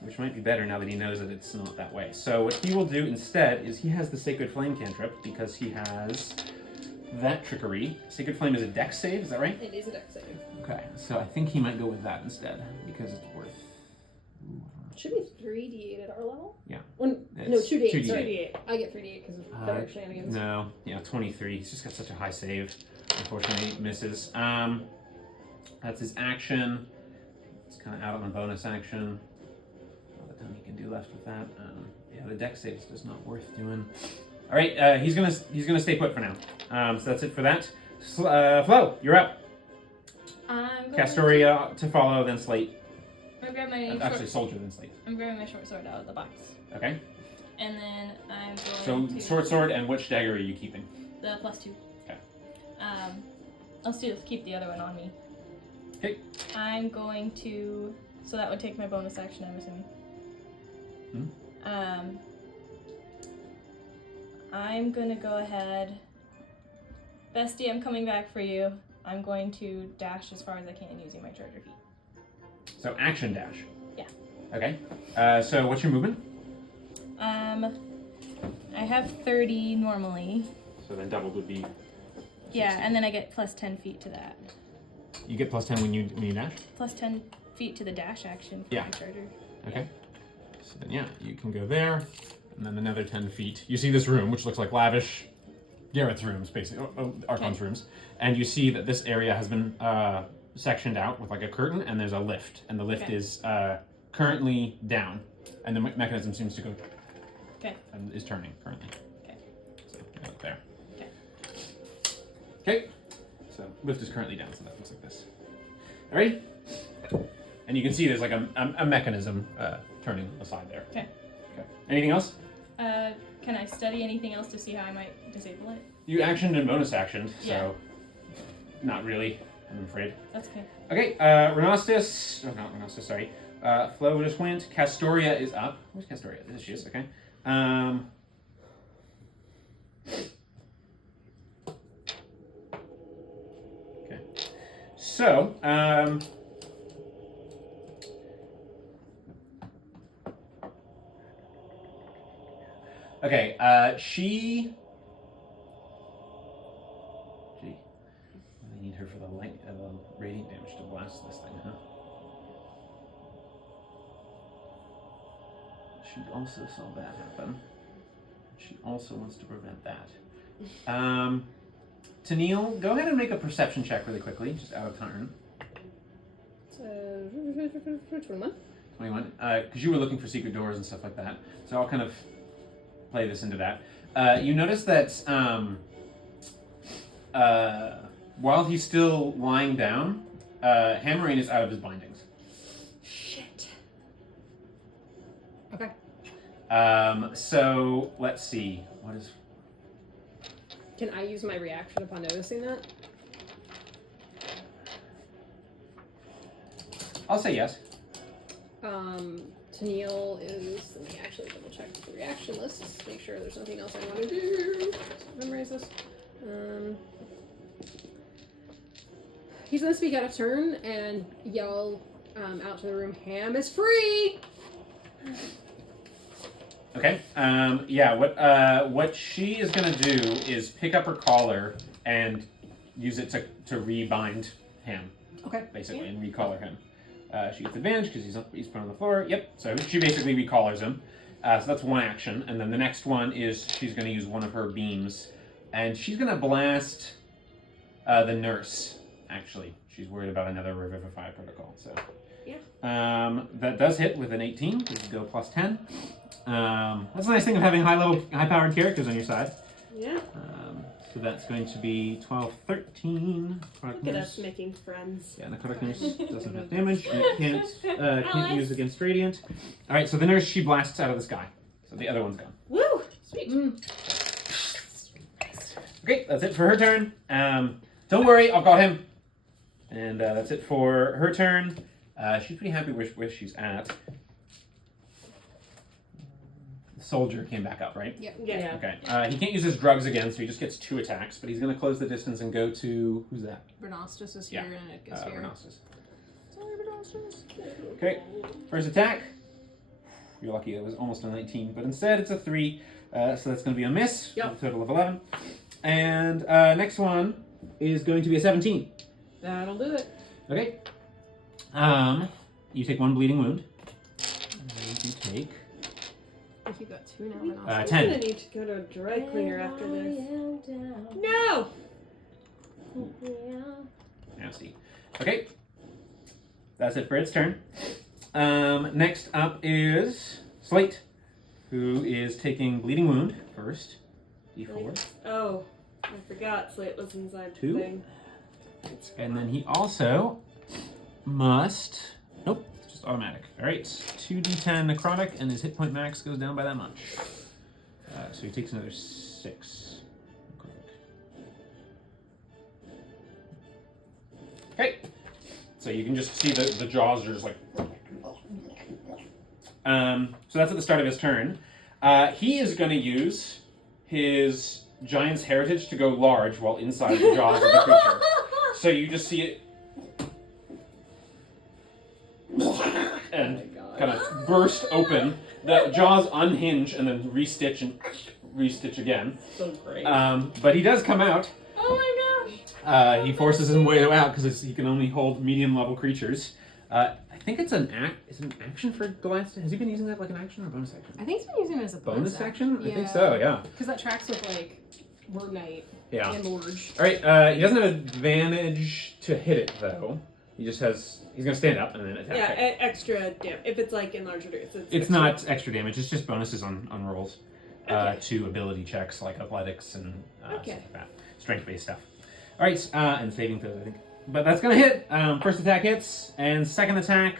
which might be better now that he knows that it's not that way. So what he will do instead is he has the Sacred Flame cantrip because he has that trickery. Sacred Flame is a dex save, is that right? It is a dex save. Okay, so I think he might go with that instead because it's worth. Should be 3d8 at our level? Yeah. No, It's 2d8. 2d8. Sorry. I get 3d8 because of better shenanigans. No, yeah, 23. He's just got such a high save. Unfortunately, he misses. That's his action. It's kind of out on a bonus action. All the time he can do left with that. Yeah, the dex save is just not worth doing. All right, he's gonna stay put for now. So that's it for that. Flo, you're up. I'm going Castoria to follow, then Slate. I'm gonna grab my Actually, short, Soldier, then Slate. I'm grabbing my short sword out of the box, Okay. and then I'm So going to short sword, and which dagger are you keeping? the +2. Okay. I'll still keep the other one on me. Okay. I'm going to. So that would take my bonus action, I'm assuming. I'm gonna go ahead. Bestie, I'm coming back for you. I'm going to dash as far as I can using my charger feet. So action dash. Yeah. Okay. So what's your movement? I have 30 normally. So then doubled would be. Yeah, and then I get plus 10 feet to that. You get plus 10 when you dash. Plus 10 feet to the dash action for Yeah. my charger. Okay. So then yeah, you can go there, and then another 10 feet. You see this room, which looks like lavish Gareth's rooms, basically, Archon's rooms, and you see that this area has been sectioned out with like a curtain, and there's a lift, and the lift is currently down, and the mechanism seems to go. Okay. And is turning currently. Okay. So right there. Okay. Okay. So lift is currently down, so that looks like this. All right. And you can see there's like a mechanism turning aside there. Okay. Okay. Anything else? Can I study anything else to see how I might disable it? You actioned and bonus actioned, so Yeah. not really, I'm afraid. That's okay. Okay, Renostis, oh not Renostis, sorry. Flo just went. Castoria is up. Where's Castoria? There she is, okay. Okay. So, okay, Gee, I need her for the radiant damage to blast this thing, huh? She also saw that happen. She also wants to prevent that. Tennille, go ahead and make a perception check really quickly, just out of turn. 21. 21. Because you were looking for secret doors and stuff like that. So I'll kind of play this into that. You notice that while he's still lying down, Hammering is out of his bindings. Shit. Okay. So let's see. What is? Can I use my reaction upon noticing that? I'll say yes. Tennille is. Let me actually double check the reaction list. Make sure there's nothing else I want to do. Memorize this. He's gonna speak out of turn and yell out to the room, "Ham is free!" Okay. Yeah. What she is gonna do is pick up her collar and use it to rebind Ham. Okay. Basically, and recollar him. She gets advantage because he's put on the floor. Yep. So she basically recollars him. So that's one action, and then the next one is she's going to use one of her beams, and she's going to blast the nurse. Actually, she's worried about another revivify protocol. So yeah. That does hit with an 18. You can go plus 10. That's the nice thing of having high-powered characters on your side. Yeah. So that's going to be 12, 13. Look at us making friends. Yeah, necrotic nurse doesn't have damage. And it can't use against radiant. All right, so the nurse she blasts out of the sky. So the other one's gone. Woo! Sweet. Okay, that's it for her turn. Don't worry, I've got him. And that's it for her turn. She's pretty happy where she's at. The soldier came back up, right? Yep. Yeah. Okay. He can't use his drugs again, so he just gets 2 attacks. But he's going to close the distance and go to who's that? Renostis is here and it gets here. Renostis. Sorry, Renostis. Okay. First attack. You're lucky it was almost a 19, but instead it's a 3. So that's going to be a miss. Yep. With a total of 11. And next one is going to be a 17. That'll do it. Okay. You take 1 bleeding wound. And you take I think you got 2 now, Renostis. 10. I'm gonna need to go to a dry cleaner after this. No! Nasty. Okay. That's it for its turn. Next up is Slate, who is taking bleeding wound first. D4. Oh, I forgot Slate was inside 2. the thing. And then he also must. Nope, it's just automatic. All right, 2d10 necrotic, and his hit point max goes down by that much. So he takes another 6. Okay. So you can just see the jaws are just like So that's at the start of his turn. He is going to use his Giant's Heritage to go large while inside the jaws of the creature. So you just see it and kind of burst open. The jaws unhinge and then restitch and restitch again. So great. But he does come out. Oh my gosh! He forces his way out because he can only hold medium level creatures. I think it's an action for Goliath. Has he been using that like an action or a bonus action? I think he's been using it as a Bonus action? I think so, yeah. Because that tracks with like Word Knight Yeah. and Lorge. Alright, he doesn't have advantage to hit it though. He just has. He's gonna stand up and then attack. Yeah, it. extra damage. If it's like enlarged reduce, It's extra. not extra damage. It's just bonuses on rolls Okay. to ability checks like athletics and stuff Okay. like that. Strength-based stuff. All right, and saving throws, I think. But that's gonna hit. First attack hits, and second attack.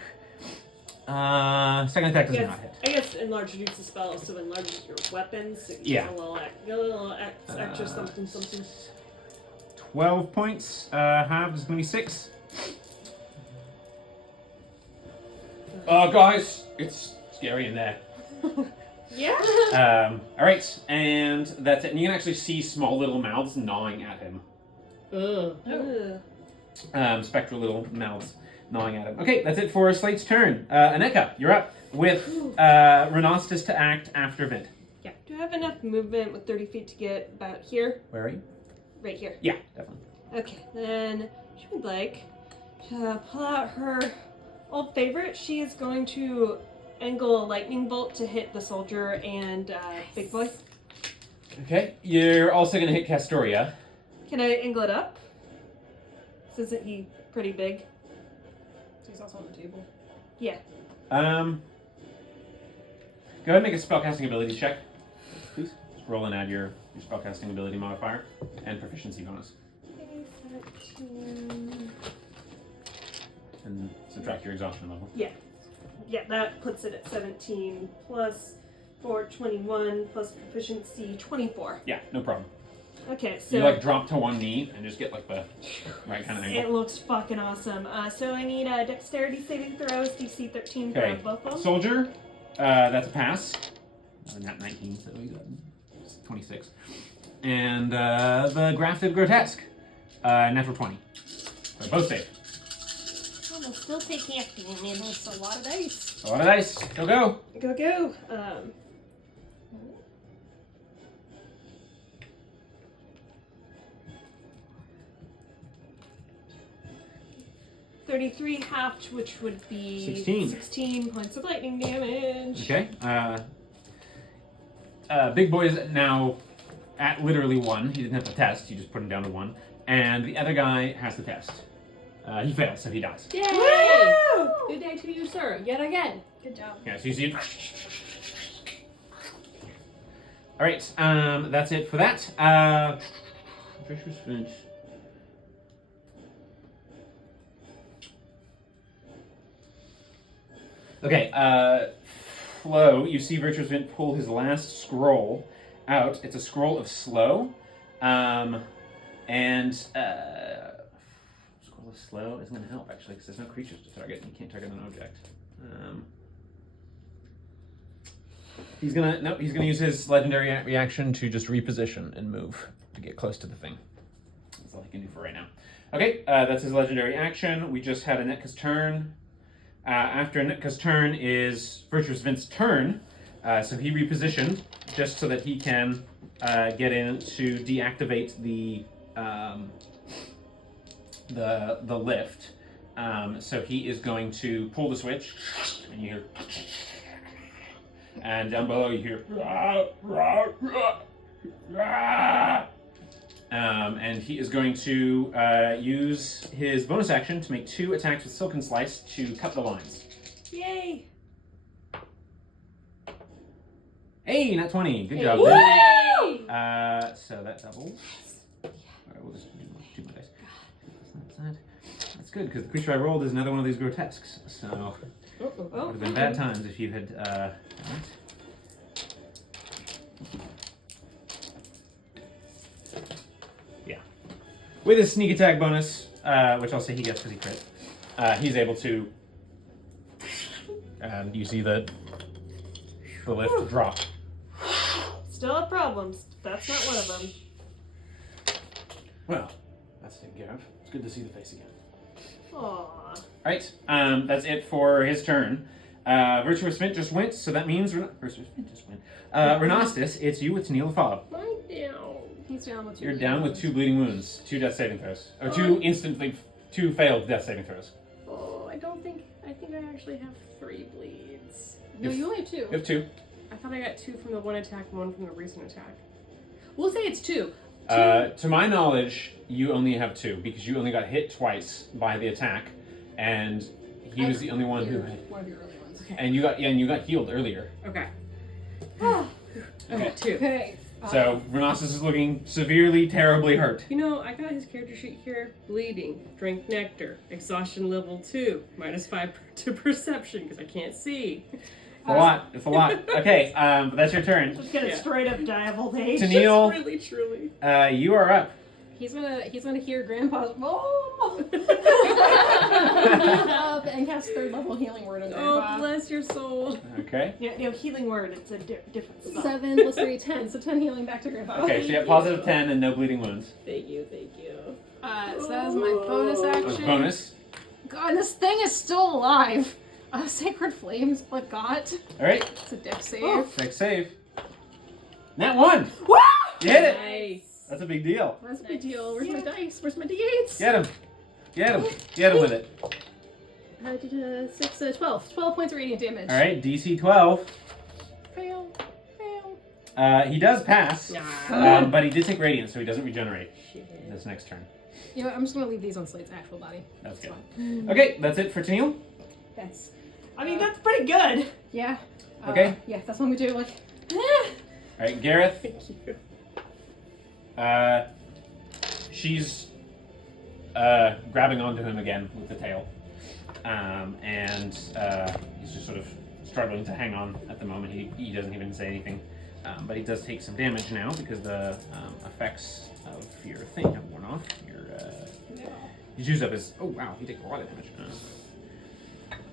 Second attack does not hit. I guess enlarge reduce the spell, so enlarges your weapons. So Yeah. A little extra something. 12 points. Halved is gonna be 6. Guys, it's scary in there. Yeah. All right, and that's it. And you can actually see small little mouths gnawing at him. Ugh. Spectral little mouths gnawing at him. Okay, that's it for Slate's turn. Aneka, you're up with Renostus to act after Vint. Yeah. Do I have enough movement with 30 feet to get about here? Where are you? Right here. Yeah, definitely. Okay. Then she would like to pull out her old favorite. She is going to angle a lightning bolt to hit the soldier and big boy. Okay, you're also going to hit Castoria. Can I angle it up? Isn't he pretty big? So he's also on the table. Yeah. Go ahead and make a spellcasting ability check, please. Just roll and add your spellcasting ability modifier and proficiency bonus. Okay, 13. And subtract your exhaustion level. Yeah, that puts it at 17 plus 4, 21 plus proficiency 24. Yeah, no problem. Okay, so You like drop to one knee and just get like the right kind of angle. it looks fucking awesome. So I need a dexterity saving throws, DC 13 Okay, for both of them. soldier, that's a pass. Not 19, so we got 26. And the grafted grotesque, natural 20. So both safe. Oh, they'll still take half damage. That's a lot of dice. A lot of dice. Go. Go. 33 halved, which would be 16 points of lightning damage. Okay. Big boy is now at literally 1. He didn't have to test. You just put him down to 1. And the other guy has to test. He fails, so he dies. Yay! Woo! Good day to you, sir. Yet again. Good job. Yeah, so you see it. All right, that's it for that. Virtuous Finch. Okay, Flo, you see Virtuous Vint pull his last scroll out. It's a scroll of slow, and scroll of slow isn't going to help actually because there's no creatures to target. And you can't target an object. He's gonna use his legendary reaction to just reposition and move to get close to the thing. That's all he can do for right now. Okay, that's his legendary action. We just had Anetka's turn. After Anetka's turn is Virtuous Vint's turn, so he repositioned just so that he can get in to deactivate the lift. So he is going to pull the switch, and you hear, and down below you hear, and he is going to use his bonus action to make 2 attacks with Silken Slice to cut the lines. Yay! Hey, not 20. Good job. Yay! Good. So that doubles. Alright, we'll just do 2 more dice. That's good, because the creature I rolled is another one of these grotesques. So it would have been bad times if you had. Alright. Yeah. With his sneak attack bonus, which I'll say he gets because he crit, he's able to. And you see the the lift drop. Still have problems. That's not one of them. Well, that's taken care of. It's good to see the face again. Aww. Alright, that's it for his turn. Virtuous Mint just went, so that means Virtuous Mint just went. Renostis, it's you, it's Neil the Fob. I'm down. He's down with 2. You're down with 2 bleeding wounds, 2 death saving throws. Or 2 failed death saving throws. Oh, I think I actually have 3 bleeds. No, you only have 2. You have 2. I thought I got 2 from the one attack and 1 from the recent attack. We'll say it's 2. To my knowledge, you only have 2, because you only got hit twice by the attack, and he was the only one who had. One of your early ones. Okay. And you got healed earlier. Okay. Okay. 2. Okay. So Renostis is looking severely, terribly hurt. You know, I got his character sheet here. Bleeding, drink nectar, exhaustion level 2, -5 to perception because I can't see. It's a lot. It's a lot. Okay, but that's your turn. Just gonna straight up die of old age. Tennille, Really, truly. you are up. He's gonna hear Grandpa's and cast 3rd level healing word on Grandpa. Oh, bless your soul. Okay. No, healing word. It's a different spell. 7 plus 3, 10. So 10 healing back to Grandpa. Okay, so you have positive 10 and no bleeding wounds. Thank you, thank you. So that was my bonus That was action. bonus. God, this thing is still alive. Sacred Flames, but got. All right. It's a dex save. Dex save. Nat 1. Woo! You hit it. Nice. That's a big deal. That's a big deal. Where's my dice? Where's my d8s? Get him. Get him. Get him with it. 6, 12. 12 points of radiant damage. All right. DC 12. Fail. He does pass, Nah. but he did take radiant, so he doesn't regenerate Shit. this next turn. You know what? I'm just gonna leave these on Slate's actual body. That's good. fine. Okay, that's it for Tennille. Yes. I mean, that's pretty good. Yeah. Okay. Yeah, that's what we do. Like. All right, Gareth. Thank you. She's grabbing onto him again with the tail, and he's just sort of struggling to hang on at the moment. He doesn't even say anything, but he does take some damage now because the effects of your thing have worn off. He's used up his. Oh wow, he takes a lot of damage.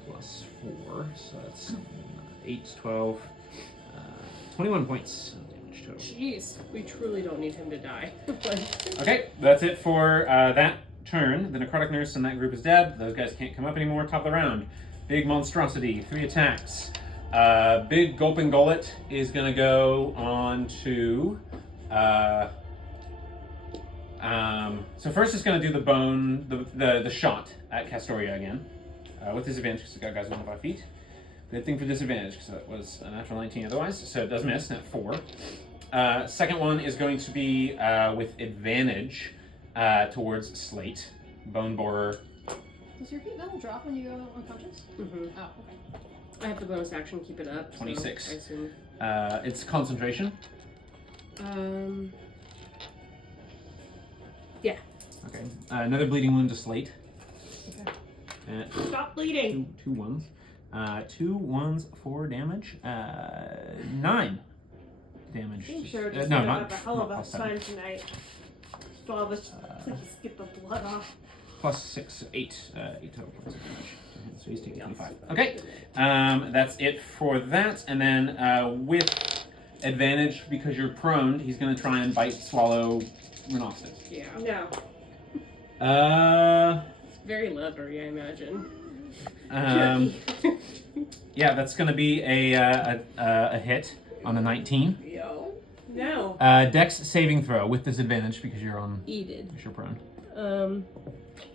Plus 4, so that's 8, 12, 21 points of damage total. Jeez, we truly don't need him to die. Okay, that's it for that turn. The Necrotic Nurse and that group is dead. Those guys can't come up anymore. Top of the round. Big Monstrosity, 3 attacks. Big Gulping Gullet is going to go on to... so first it's going to do the bone, the shot at Castoria again. With disadvantage because the guys within 5 feet. Good thing for disadvantage because that was a natural 19 otherwise. So it does miss, at 4. Second one is going to be with advantage towards Slate. Bone Borer. Does your heat metal drop when you go unconscious? Mm-hmm. Oh, okay. I have the bonus action, keep it up. 26. So I assume. It's concentration. Yeah. Okay. Another bleeding wound to Slate. Okay. Stop bleeding. 2 1s. 2 1s, 4 damage. 9 damage. I'm sure No, just not have a hell of a plus 7. time tonight. So I'll just please get the blood off. Plus 6, 8 total points of damage. So he's taking 25. Okay, that's it for that. And then with advantage, because you're prone, he's going to try and bite, swallow Renostis. Yeah. No. It's very leathery, I imagine. Yeah, that's going to be a hit on a 19. Yo. No. Dex saving throw with disadvantage because you're on. Eated. You're prone.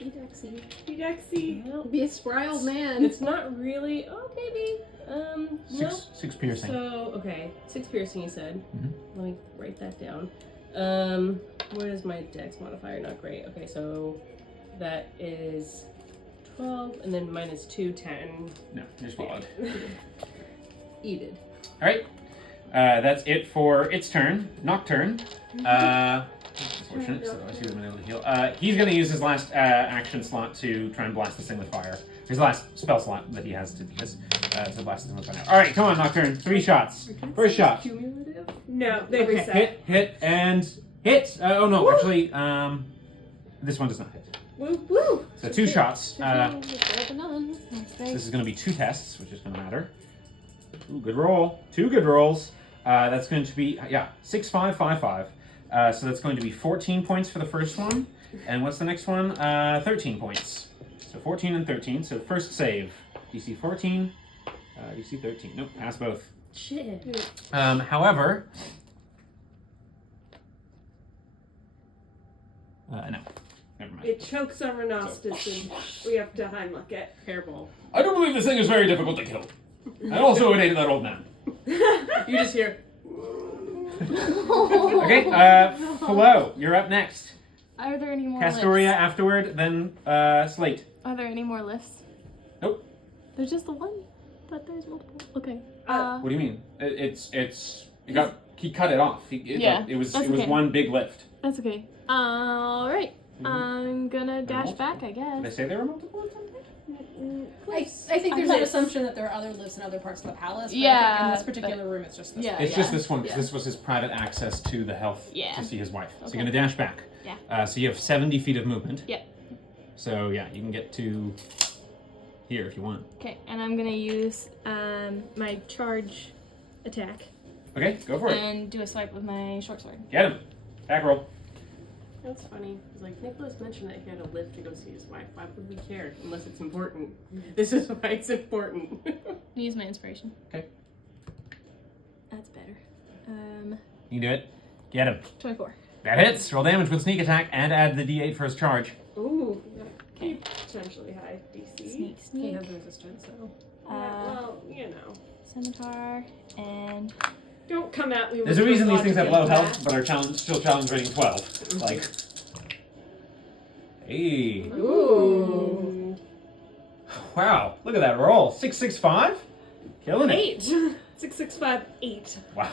Dexy. Hey, Dexy. Well, Be a spry old man. it's not really. Oh, maybe. No. 6 piercing. So, okay. 6 piercing, you said. Mhm. Let me write that down. What is my dex modifier? Not great. Okay, so that is 12, and then minus 2, 10. No, you're swallowed. Eated. All right. That's it for its turn. Nocturne. Unfortunate, so I should have been able to heal. He's going to use his last action slot to try and blast this thing with fire. His last spell slot that he has to do this. To blast this thing with fire. All right, come on, Nocturne. 3 shots. First shot. Cumulative? No, they reset. Hit, and hit. Oh no, actually, this one does not hit. Woo, woo. So 2 shots. Nice This is going to be 2 tests, which is going to matter. Ooh, good roll. 2 good rolls. That's going to be, 6, 5, 5, 5. So that's going to be 14 points for the first one. And what's the next one? 13 points. So 14 and 13. So first save. DC 14. DC 13. Nope, pass both. Shit. However... no. Never mind. It chokes on Renostus and we have to Heimlich it. Hairball. I don't believe this thing is very difficult to kill. And also it ate that old man. You just hear. Okay, Flo, you're up next. Are there any more Castoria lifts? afterward, then Slate. Are there any more lifts? Nope. There's just the one, but there's multiple. Okay. What do you mean? He cut it off. It was okay. one big lift. That's okay. All right. I'm gonna dash multiple. back, I Did they guess. say they were multiple? I think there's an assumption that there are other lifts in other parts of the palace. But I think in this particular room, it's just this one. It's just this one, because this was his private access to the health to see his wife. So Okay. you're gonna dash back. Yeah. So you have 70 feet of movement. Yeah. So yeah, you can get to here if you want. Okay, and I'm gonna use my charge attack Okay, go for it. and do a swipe with my short sword. Get him. Back roll. That's funny. Like Nicholas mentioned that he had a lift to go see his wife. Why would we care unless it's important? This is why it's important. Use my inspiration. Okay. That's better. You can do it. Get him. 24. That hits. Roll damage with sneak attack and add the D8 for his charge. Ooh, potentially high DC. Sneak, He sneak. has resistance, so. Well, you know. Scimitar and Don't come at me with There's a reason these things have low logic health, but are still challenge rating 12. Like, hey. Ooh. Wow, look at that roll. 665? Killing it. 8. 6, 6, 5, 8. Wow.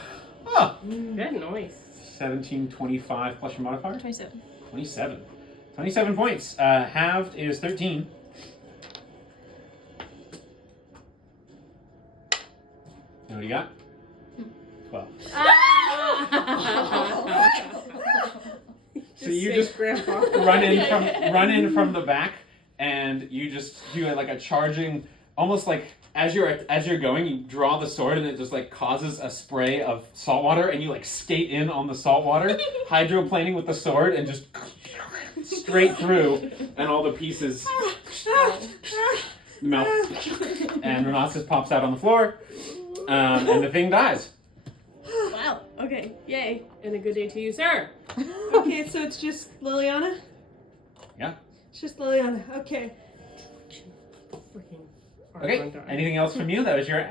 Oh. Good noise. 1725 plus your modifier? 27. 27. 27 points. Halved is 13. And what do you got? 12. So you just Grandpa. run in from the back, and you just do like a charging, almost like as you're going, you draw the sword, and it just like causes a spray of salt water, and you like skate in on the salt water, hydroplaning with the sword, and just straight through, and all the pieces melt, and Renossus pops out on the floor, and the thing dies. Wow. Okay. Yay. And a good day to you, sir. Okay, so it's just Liliana? Yeah. It's just Liliana. Okay. Freaking Okay. Archon died. Anything else from you? That was your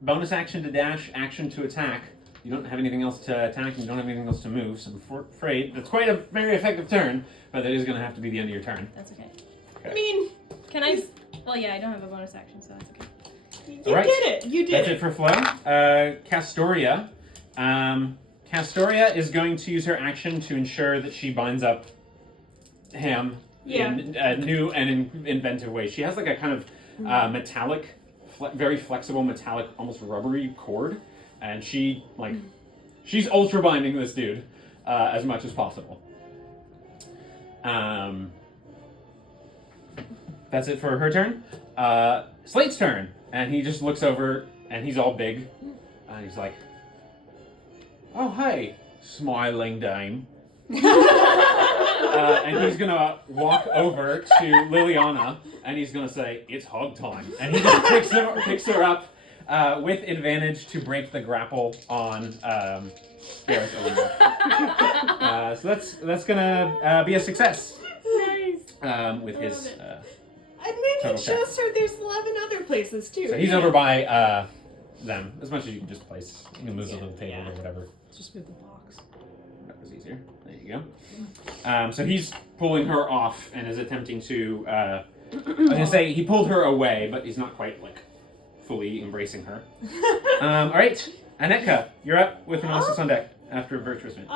bonus action to dash, action to attack. You don't have anything else to attack, and you don't have anything else to move, so I'm afraid that's quite a very effective turn, but that is going to have to be the end of your turn. That's okay. I mean, Can I? Well, yeah, I don't have a bonus action, so that's okay. you Alright. did it. You did That's it. it for Flo. Castoria. Castoria is going to use her action to ensure that she binds up Ham in a new and inventive way. She has like a kind of metallic, very flexible metallic, almost rubbery cord, and she's ultra binding this dude as much as possible. That's it for her turn. Slate's turn, and he just looks over, and he's all big, and he's like, "Oh, hey, smiling dame." And he's gonna walk over to Liliana, and he's gonna say, "It's hog time," and he just picks her up with advantage to break the grapple on Gareth Olamoore. So that's gonna be a success. Nice. With his. And maybe Total it shows her there's 11 other places too. So he's over by them as much as you can just place. You can move the little table or whatever. Just move the box. That was easier. There you go. So he's pulling her off and is attempting to. I was gonna say he pulled her away, but he's not quite like fully embracing her. All right, Anetka, you're up with Renossus on deck after a virtuous win.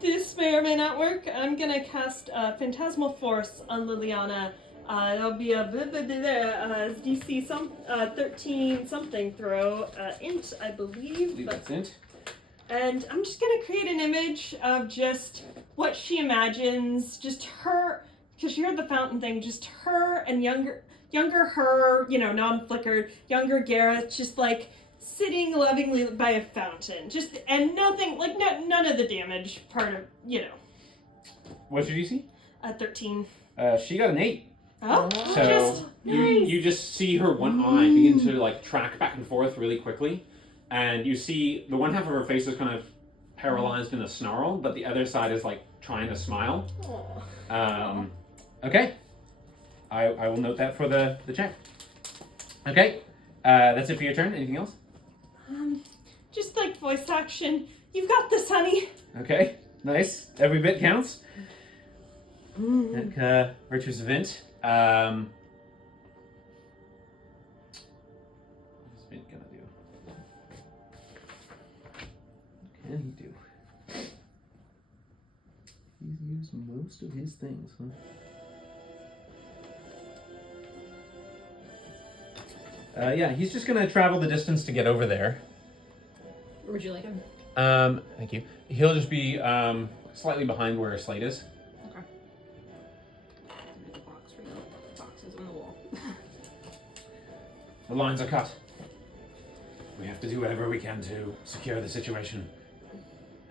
This may or may not work. I'm gonna cast Phantasmal Force on Liliana. That'll be a DC 13 something throw. Int, I believe. That's it. And I'm just gonna create an image of just what she imagines, just her because you heard the fountain thing, just her and younger her, non-flickered, younger Gareth, just like sitting lovingly by a fountain, and nothing, like none of the damage part of, What's your DC? 13. She got an 8. Oh, So you just see her one eye begin to like track back and forth really quickly, and you see the one half of her face is kind of paralyzed in a snarl, but the other side is like trying to smile. Okay, I will note that for the check. Okay, that's it for your turn. Anything else? Just like voice action. You've got this, honey. Okay, nice. Every bit counts. Virtuous event. What's Vint gonna do? What can he do? He's used most of his things, huh? Yeah, he's just gonna travel the distance to get over there. Where would you like him? Thank you. He'll just be slightly behind where Slate is. Okay. There's a box for the boxes on the wall. The lines are cut. We have to do whatever we can to secure the situation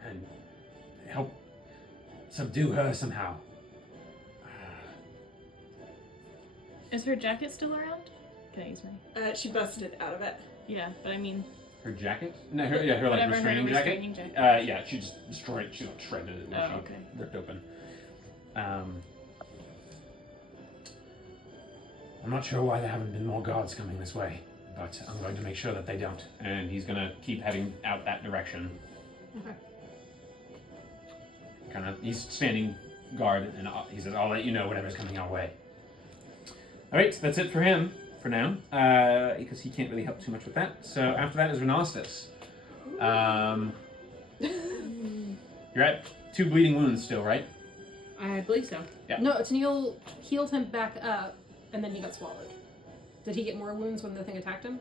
and help subdue her somehow. Is her jacket still around? Can I use my? She busted out of it. Yeah, but I mean. Her jacket? No, her like Whatever, restraining her jacket. restraining jacket. Yeah, she just destroyed. She like shredded it. Oh, okay. Ripped open. I'm not sure why there haven't been more guards coming this way, but I'm going to make sure that they don't. And he's gonna keep heading out that direction. Okay. He's standing guard, and he says, "I'll let you know whatever's coming our way." All right, that's it for him for now, because he can't really help too much with that. So after that is Renastus. You're at 2 bleeding wounds still, right? I believe so. Yeah. No, Tennille healed him back up, and then he got swallowed. Did he get more wounds when the thing attacked him?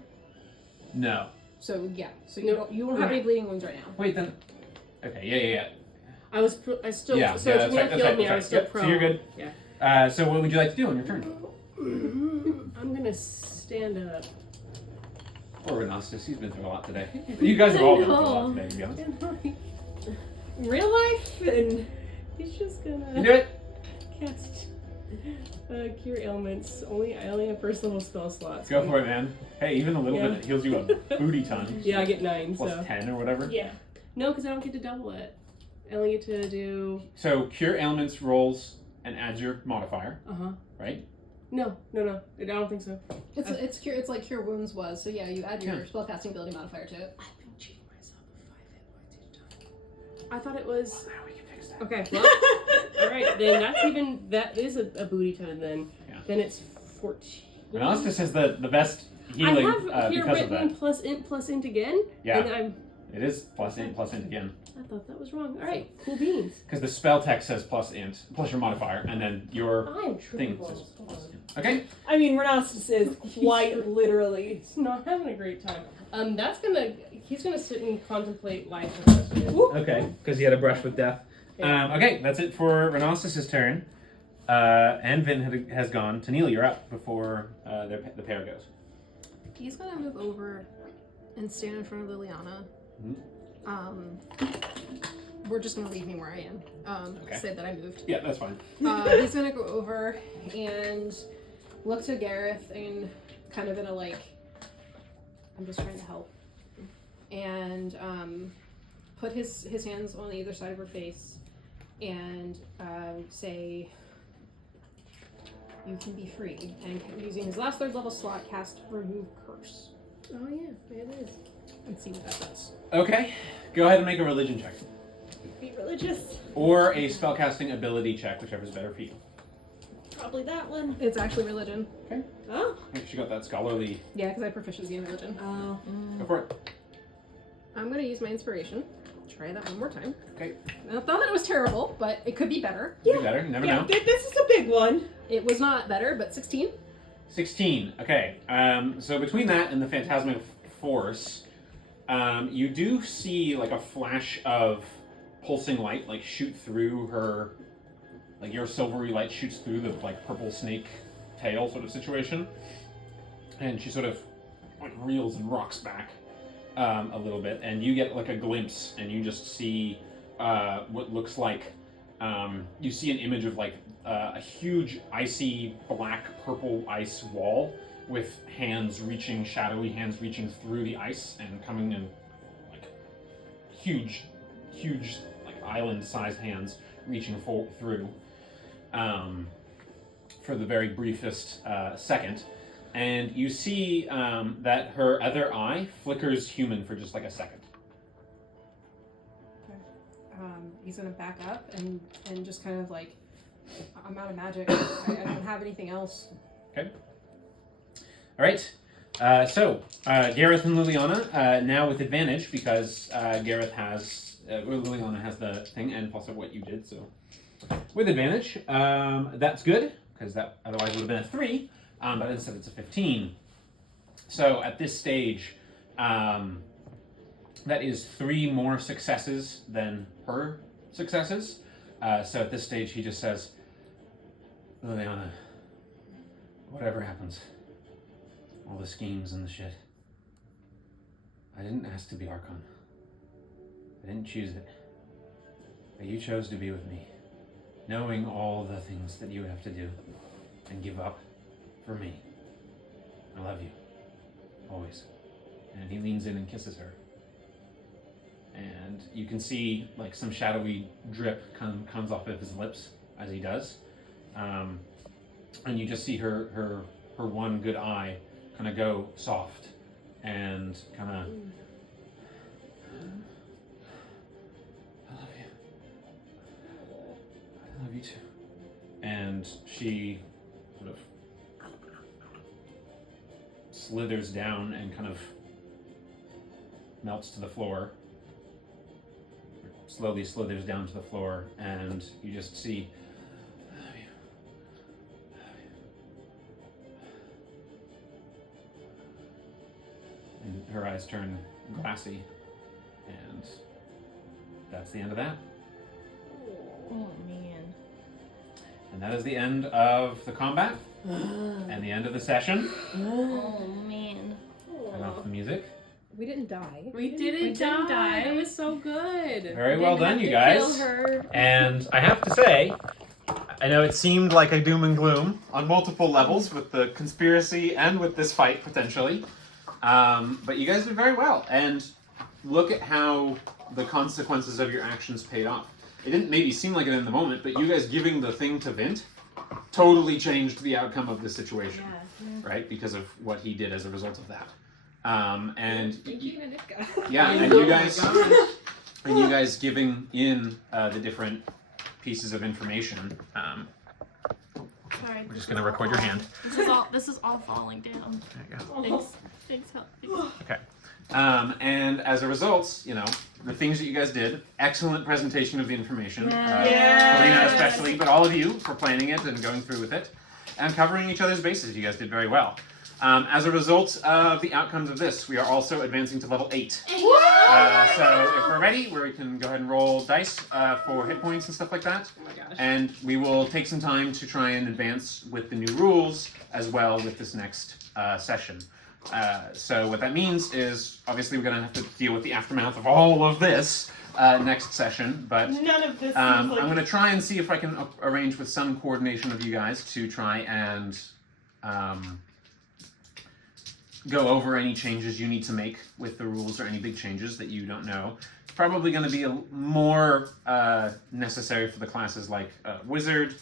No. So yeah. So you don't have any bleeding wounds right now. Wait, then. Okay, yeah. I still. Yeah, so yeah, that's Tennille right, healed me. I was that's still right. Yep, prone. so you're good. Yeah. So what would you like to do on your turn? I'm gonna stand up. Poor Renastus, he's been through a lot today. You guys have all been through a lot today, to be honest. Real life and He's just You gonna do it? cast cure ailments. I only have first level spell slots. Go for it, man. Hey, even a little bit heals you a booty ton. Yeah, I get 9. Plus so 10 or whatever. yeah. no, because I don't get to double it. I only get to do. So cure ailments rolls and adds your modifier, right? No. I don't think so. It's cure. It's like cure wounds was. So yeah, you add your spellcasting ability modifier to it. I've been cheating myself with 5 hit points each time. I thought it was. Now we can fix that. Okay. Well, all right. Then that is a booty ton. Then then it's 14. Renastus has the best I healing have here because of written that. plus int again. Yeah. And It is plus int again. I thought that was wrong. All right. Cool beans. Because the spell text says plus int, plus your modifier, and then your I am thing triple says balls. plus int. Okay? I mean, Renastus is quite literally. He's not having a great time. He's gonna sit and contemplate life for the rest of it. Okay, because he had a brush with death. Yeah. Okay, that's it for Renastus' turn. And Vin has gone. Tennille, you're up before the pair goes. He's gonna move over and stand in front of Liliana. We're just gonna leave me where I am. Okay. Say that I moved. Yeah, that's fine. He's gonna go over and look to Gareth and kind of in a like, I'm just trying to help, and put his hands on either side of her face and say, "You can be free." And using his last 3rd level slot, cast Remove Curse. Oh yeah, it is. And see what that does. Okay, go ahead and make a religion check. Be religious. Or a spellcasting ability check, whichever's better for you. Probably that one. It's actually religion. Oh. She got that scholarly. Yeah, because I have proficiency in religion. Oh. Go for it. I'm gonna use my inspiration. Try that one more time. Okay. I thought it was terrible, but it could be better. Could be better, you never know. This is a big one. It was not better, but 16. 16. Okay. So between that and the phantasmic force, you do see like a flash of pulsing light like shoot through her like your silvery light shoots through the like purple snake tail sort of situation, and she sort of like reels and rocks back a little bit, and you get like a glimpse, and you just see what looks like you see an image of like a huge icy black purple ice wall with shadowy hands reaching through the ice and coming in like huge like island-sized hands reaching through for the very briefest second. And you see that her other eye flickers human for just like a second. He's gonna back up and just kind of like, I'm out of magic. I don't have anything else. Okay. All right. So Gareth and Liliana now with advantage because Gareth has Liliana has the thing and also what you did. So with advantage, that's good because that otherwise would have been a 3, but instead it's a 15. So at this stage, that is 3 more successes than her successes. So at this stage, he just says, Liliana, whatever happens, all the schemes and the shit, I didn't ask to be Archon. I didn't choose it. But you chose to be with me, knowing all the things that you would have to do and give up for me. I love you. Always. And he leans in and kisses her. And you can see like some shadowy drip comes off of his lips as he does. And you just see her one good eye kind of go soft and kind of, I love you. I love you too. And she sort of slithers down and kind of melts to the floor. Slowly slithers down to the floor, and you just see, I love you. I love you. And her eyes turn glassy, and that's the end of that. Oh man. And that is the end of the combat, and the end of the session. Oh man. Turn off the music. We didn't die. We didn't die. It was so good. Very well done, you guys. And I have to say, I know it seemed like a doom and gloom on multiple levels with the conspiracy and with this fight, potentially. But you guys did very well. And look at how the consequences of your actions paid off. It didn't maybe seem like it in the moment, but you guys giving the thing to Vint totally changed the outcome of the situation, right? Because of what he did as a result of that. And yeah, and you guys giving in the different pieces of information. Sorry. We're just gonna record your hand. This is all falling down. There you go. Thanks. Okay. And as a result, you know, the things that you guys did, excellent presentation of the information. Helena especially, but all of you for planning it and going through with it and covering each other's bases. You guys did very well. As a result of the outcomes of this, we are also advancing to level 8. So if we're ready, we can go ahead and roll dice for hit points and stuff like that. Oh my gosh. And we will take some time to try and advance with the new rules as well with this next session. So what that means is, obviously we're going to have to deal with the aftermath of all of this next session, but None of this. I'm going to try and see if I can arrange with some coordination of you guys to try and go over any changes you need to make with the rules or any big changes that you don't know. It's probably going to be more necessary for the classes like Wizard,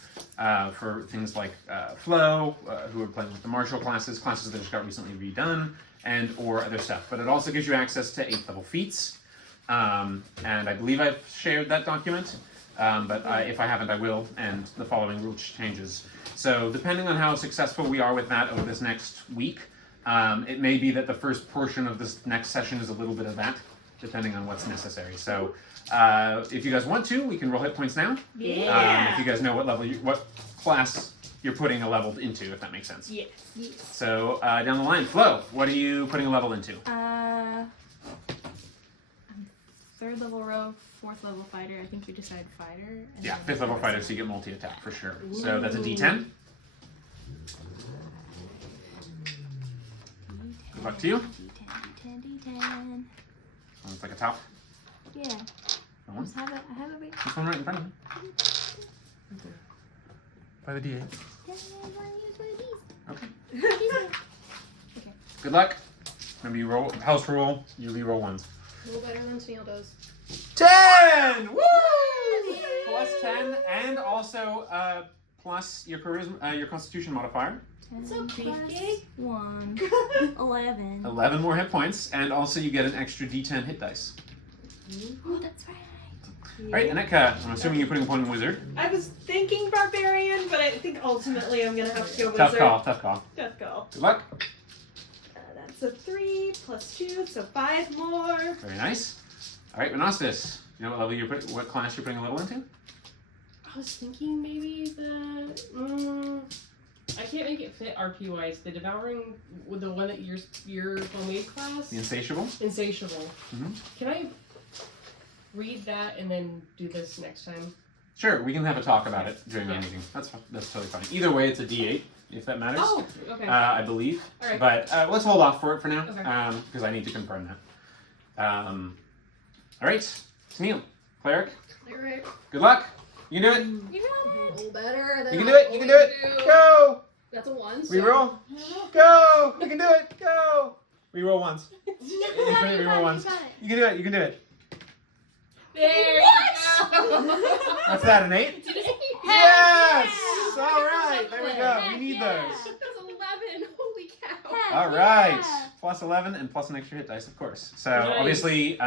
for things like Flo, who are playing with the martial classes that just got recently redone, and or other stuff. But it also gives you access to 8th level feats, and I believe I've shared that document, but if I haven't, I will, and the following rule changes. So depending on how successful we are with that over this next week, it may be that the first portion of this next session is a little bit of that, depending on what's necessary. So if you guys want to, we can roll hit points now. Yeah. If you guys know what class you're putting a level into, if that makes sense. Yes. So down the line, Flo, what are you putting a level into? I'm 3rd level rogue, 4th level fighter. I think we decided fighter. And Yeah, then 5th level fighter, so you get multi-attack for sure. So that's a D10. Good luck to you. D10. Oh, it's like a top. Yeah. That one? I have it right. This one right in front of you. By the D8. Yeah, I want to use one of these. Okay. These are- Good luck. Remember, you roll house rule. You re-roll ones. A little better than Snail does. 10. Woo! Plus 10, and also plus your charisma, your Constitution modifier. 10 So plus beefcake. 1. 11. 11 more hit points, and also you get an extra D10 hit dice. Oh, that's right. All right, Aneka, I'm assuming you're putting a point in wizard. I was thinking barbarian, but I think ultimately I'm gonna have to go Tough wizard. call. Tough call. Tough call. Good luck. That's a 3 plus 2, so 5 more. Very nice. All right, Monostis. You know what level you're putting, what class you're putting a little into? I was thinking maybe the. I can't make it fit RP wise. The devouring with the one that your homemade class. The Insatiable. Insatiable. Mhm. Can I read that and then do this next time? Sure, we can have a talk about it during our Yeah. meeting. That's totally fine. Either way, it's a D8 if that matters. Oh, okay. I believe. All right. But let's hold off for it for now, Okay. because I need to confirm that. All right, Neil, cleric. Alright. Good luck. You can do it. You got A little better than You can I do it. You can do it. always do. Go. That's a 1. So Reroll. Go. You can do it. Go. Reroll once. Reroll once. You can do it. You can do it. There you go. What's that? An 8? Yes. All right. There we go. We need those. That's 11. Holy cow. All right. Plus 11 and plus an extra hit dice, of course. So Nice. obviously,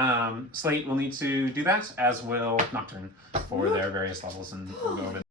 Slate will need to do that, as will Nocturne for their various levels, and we'll go over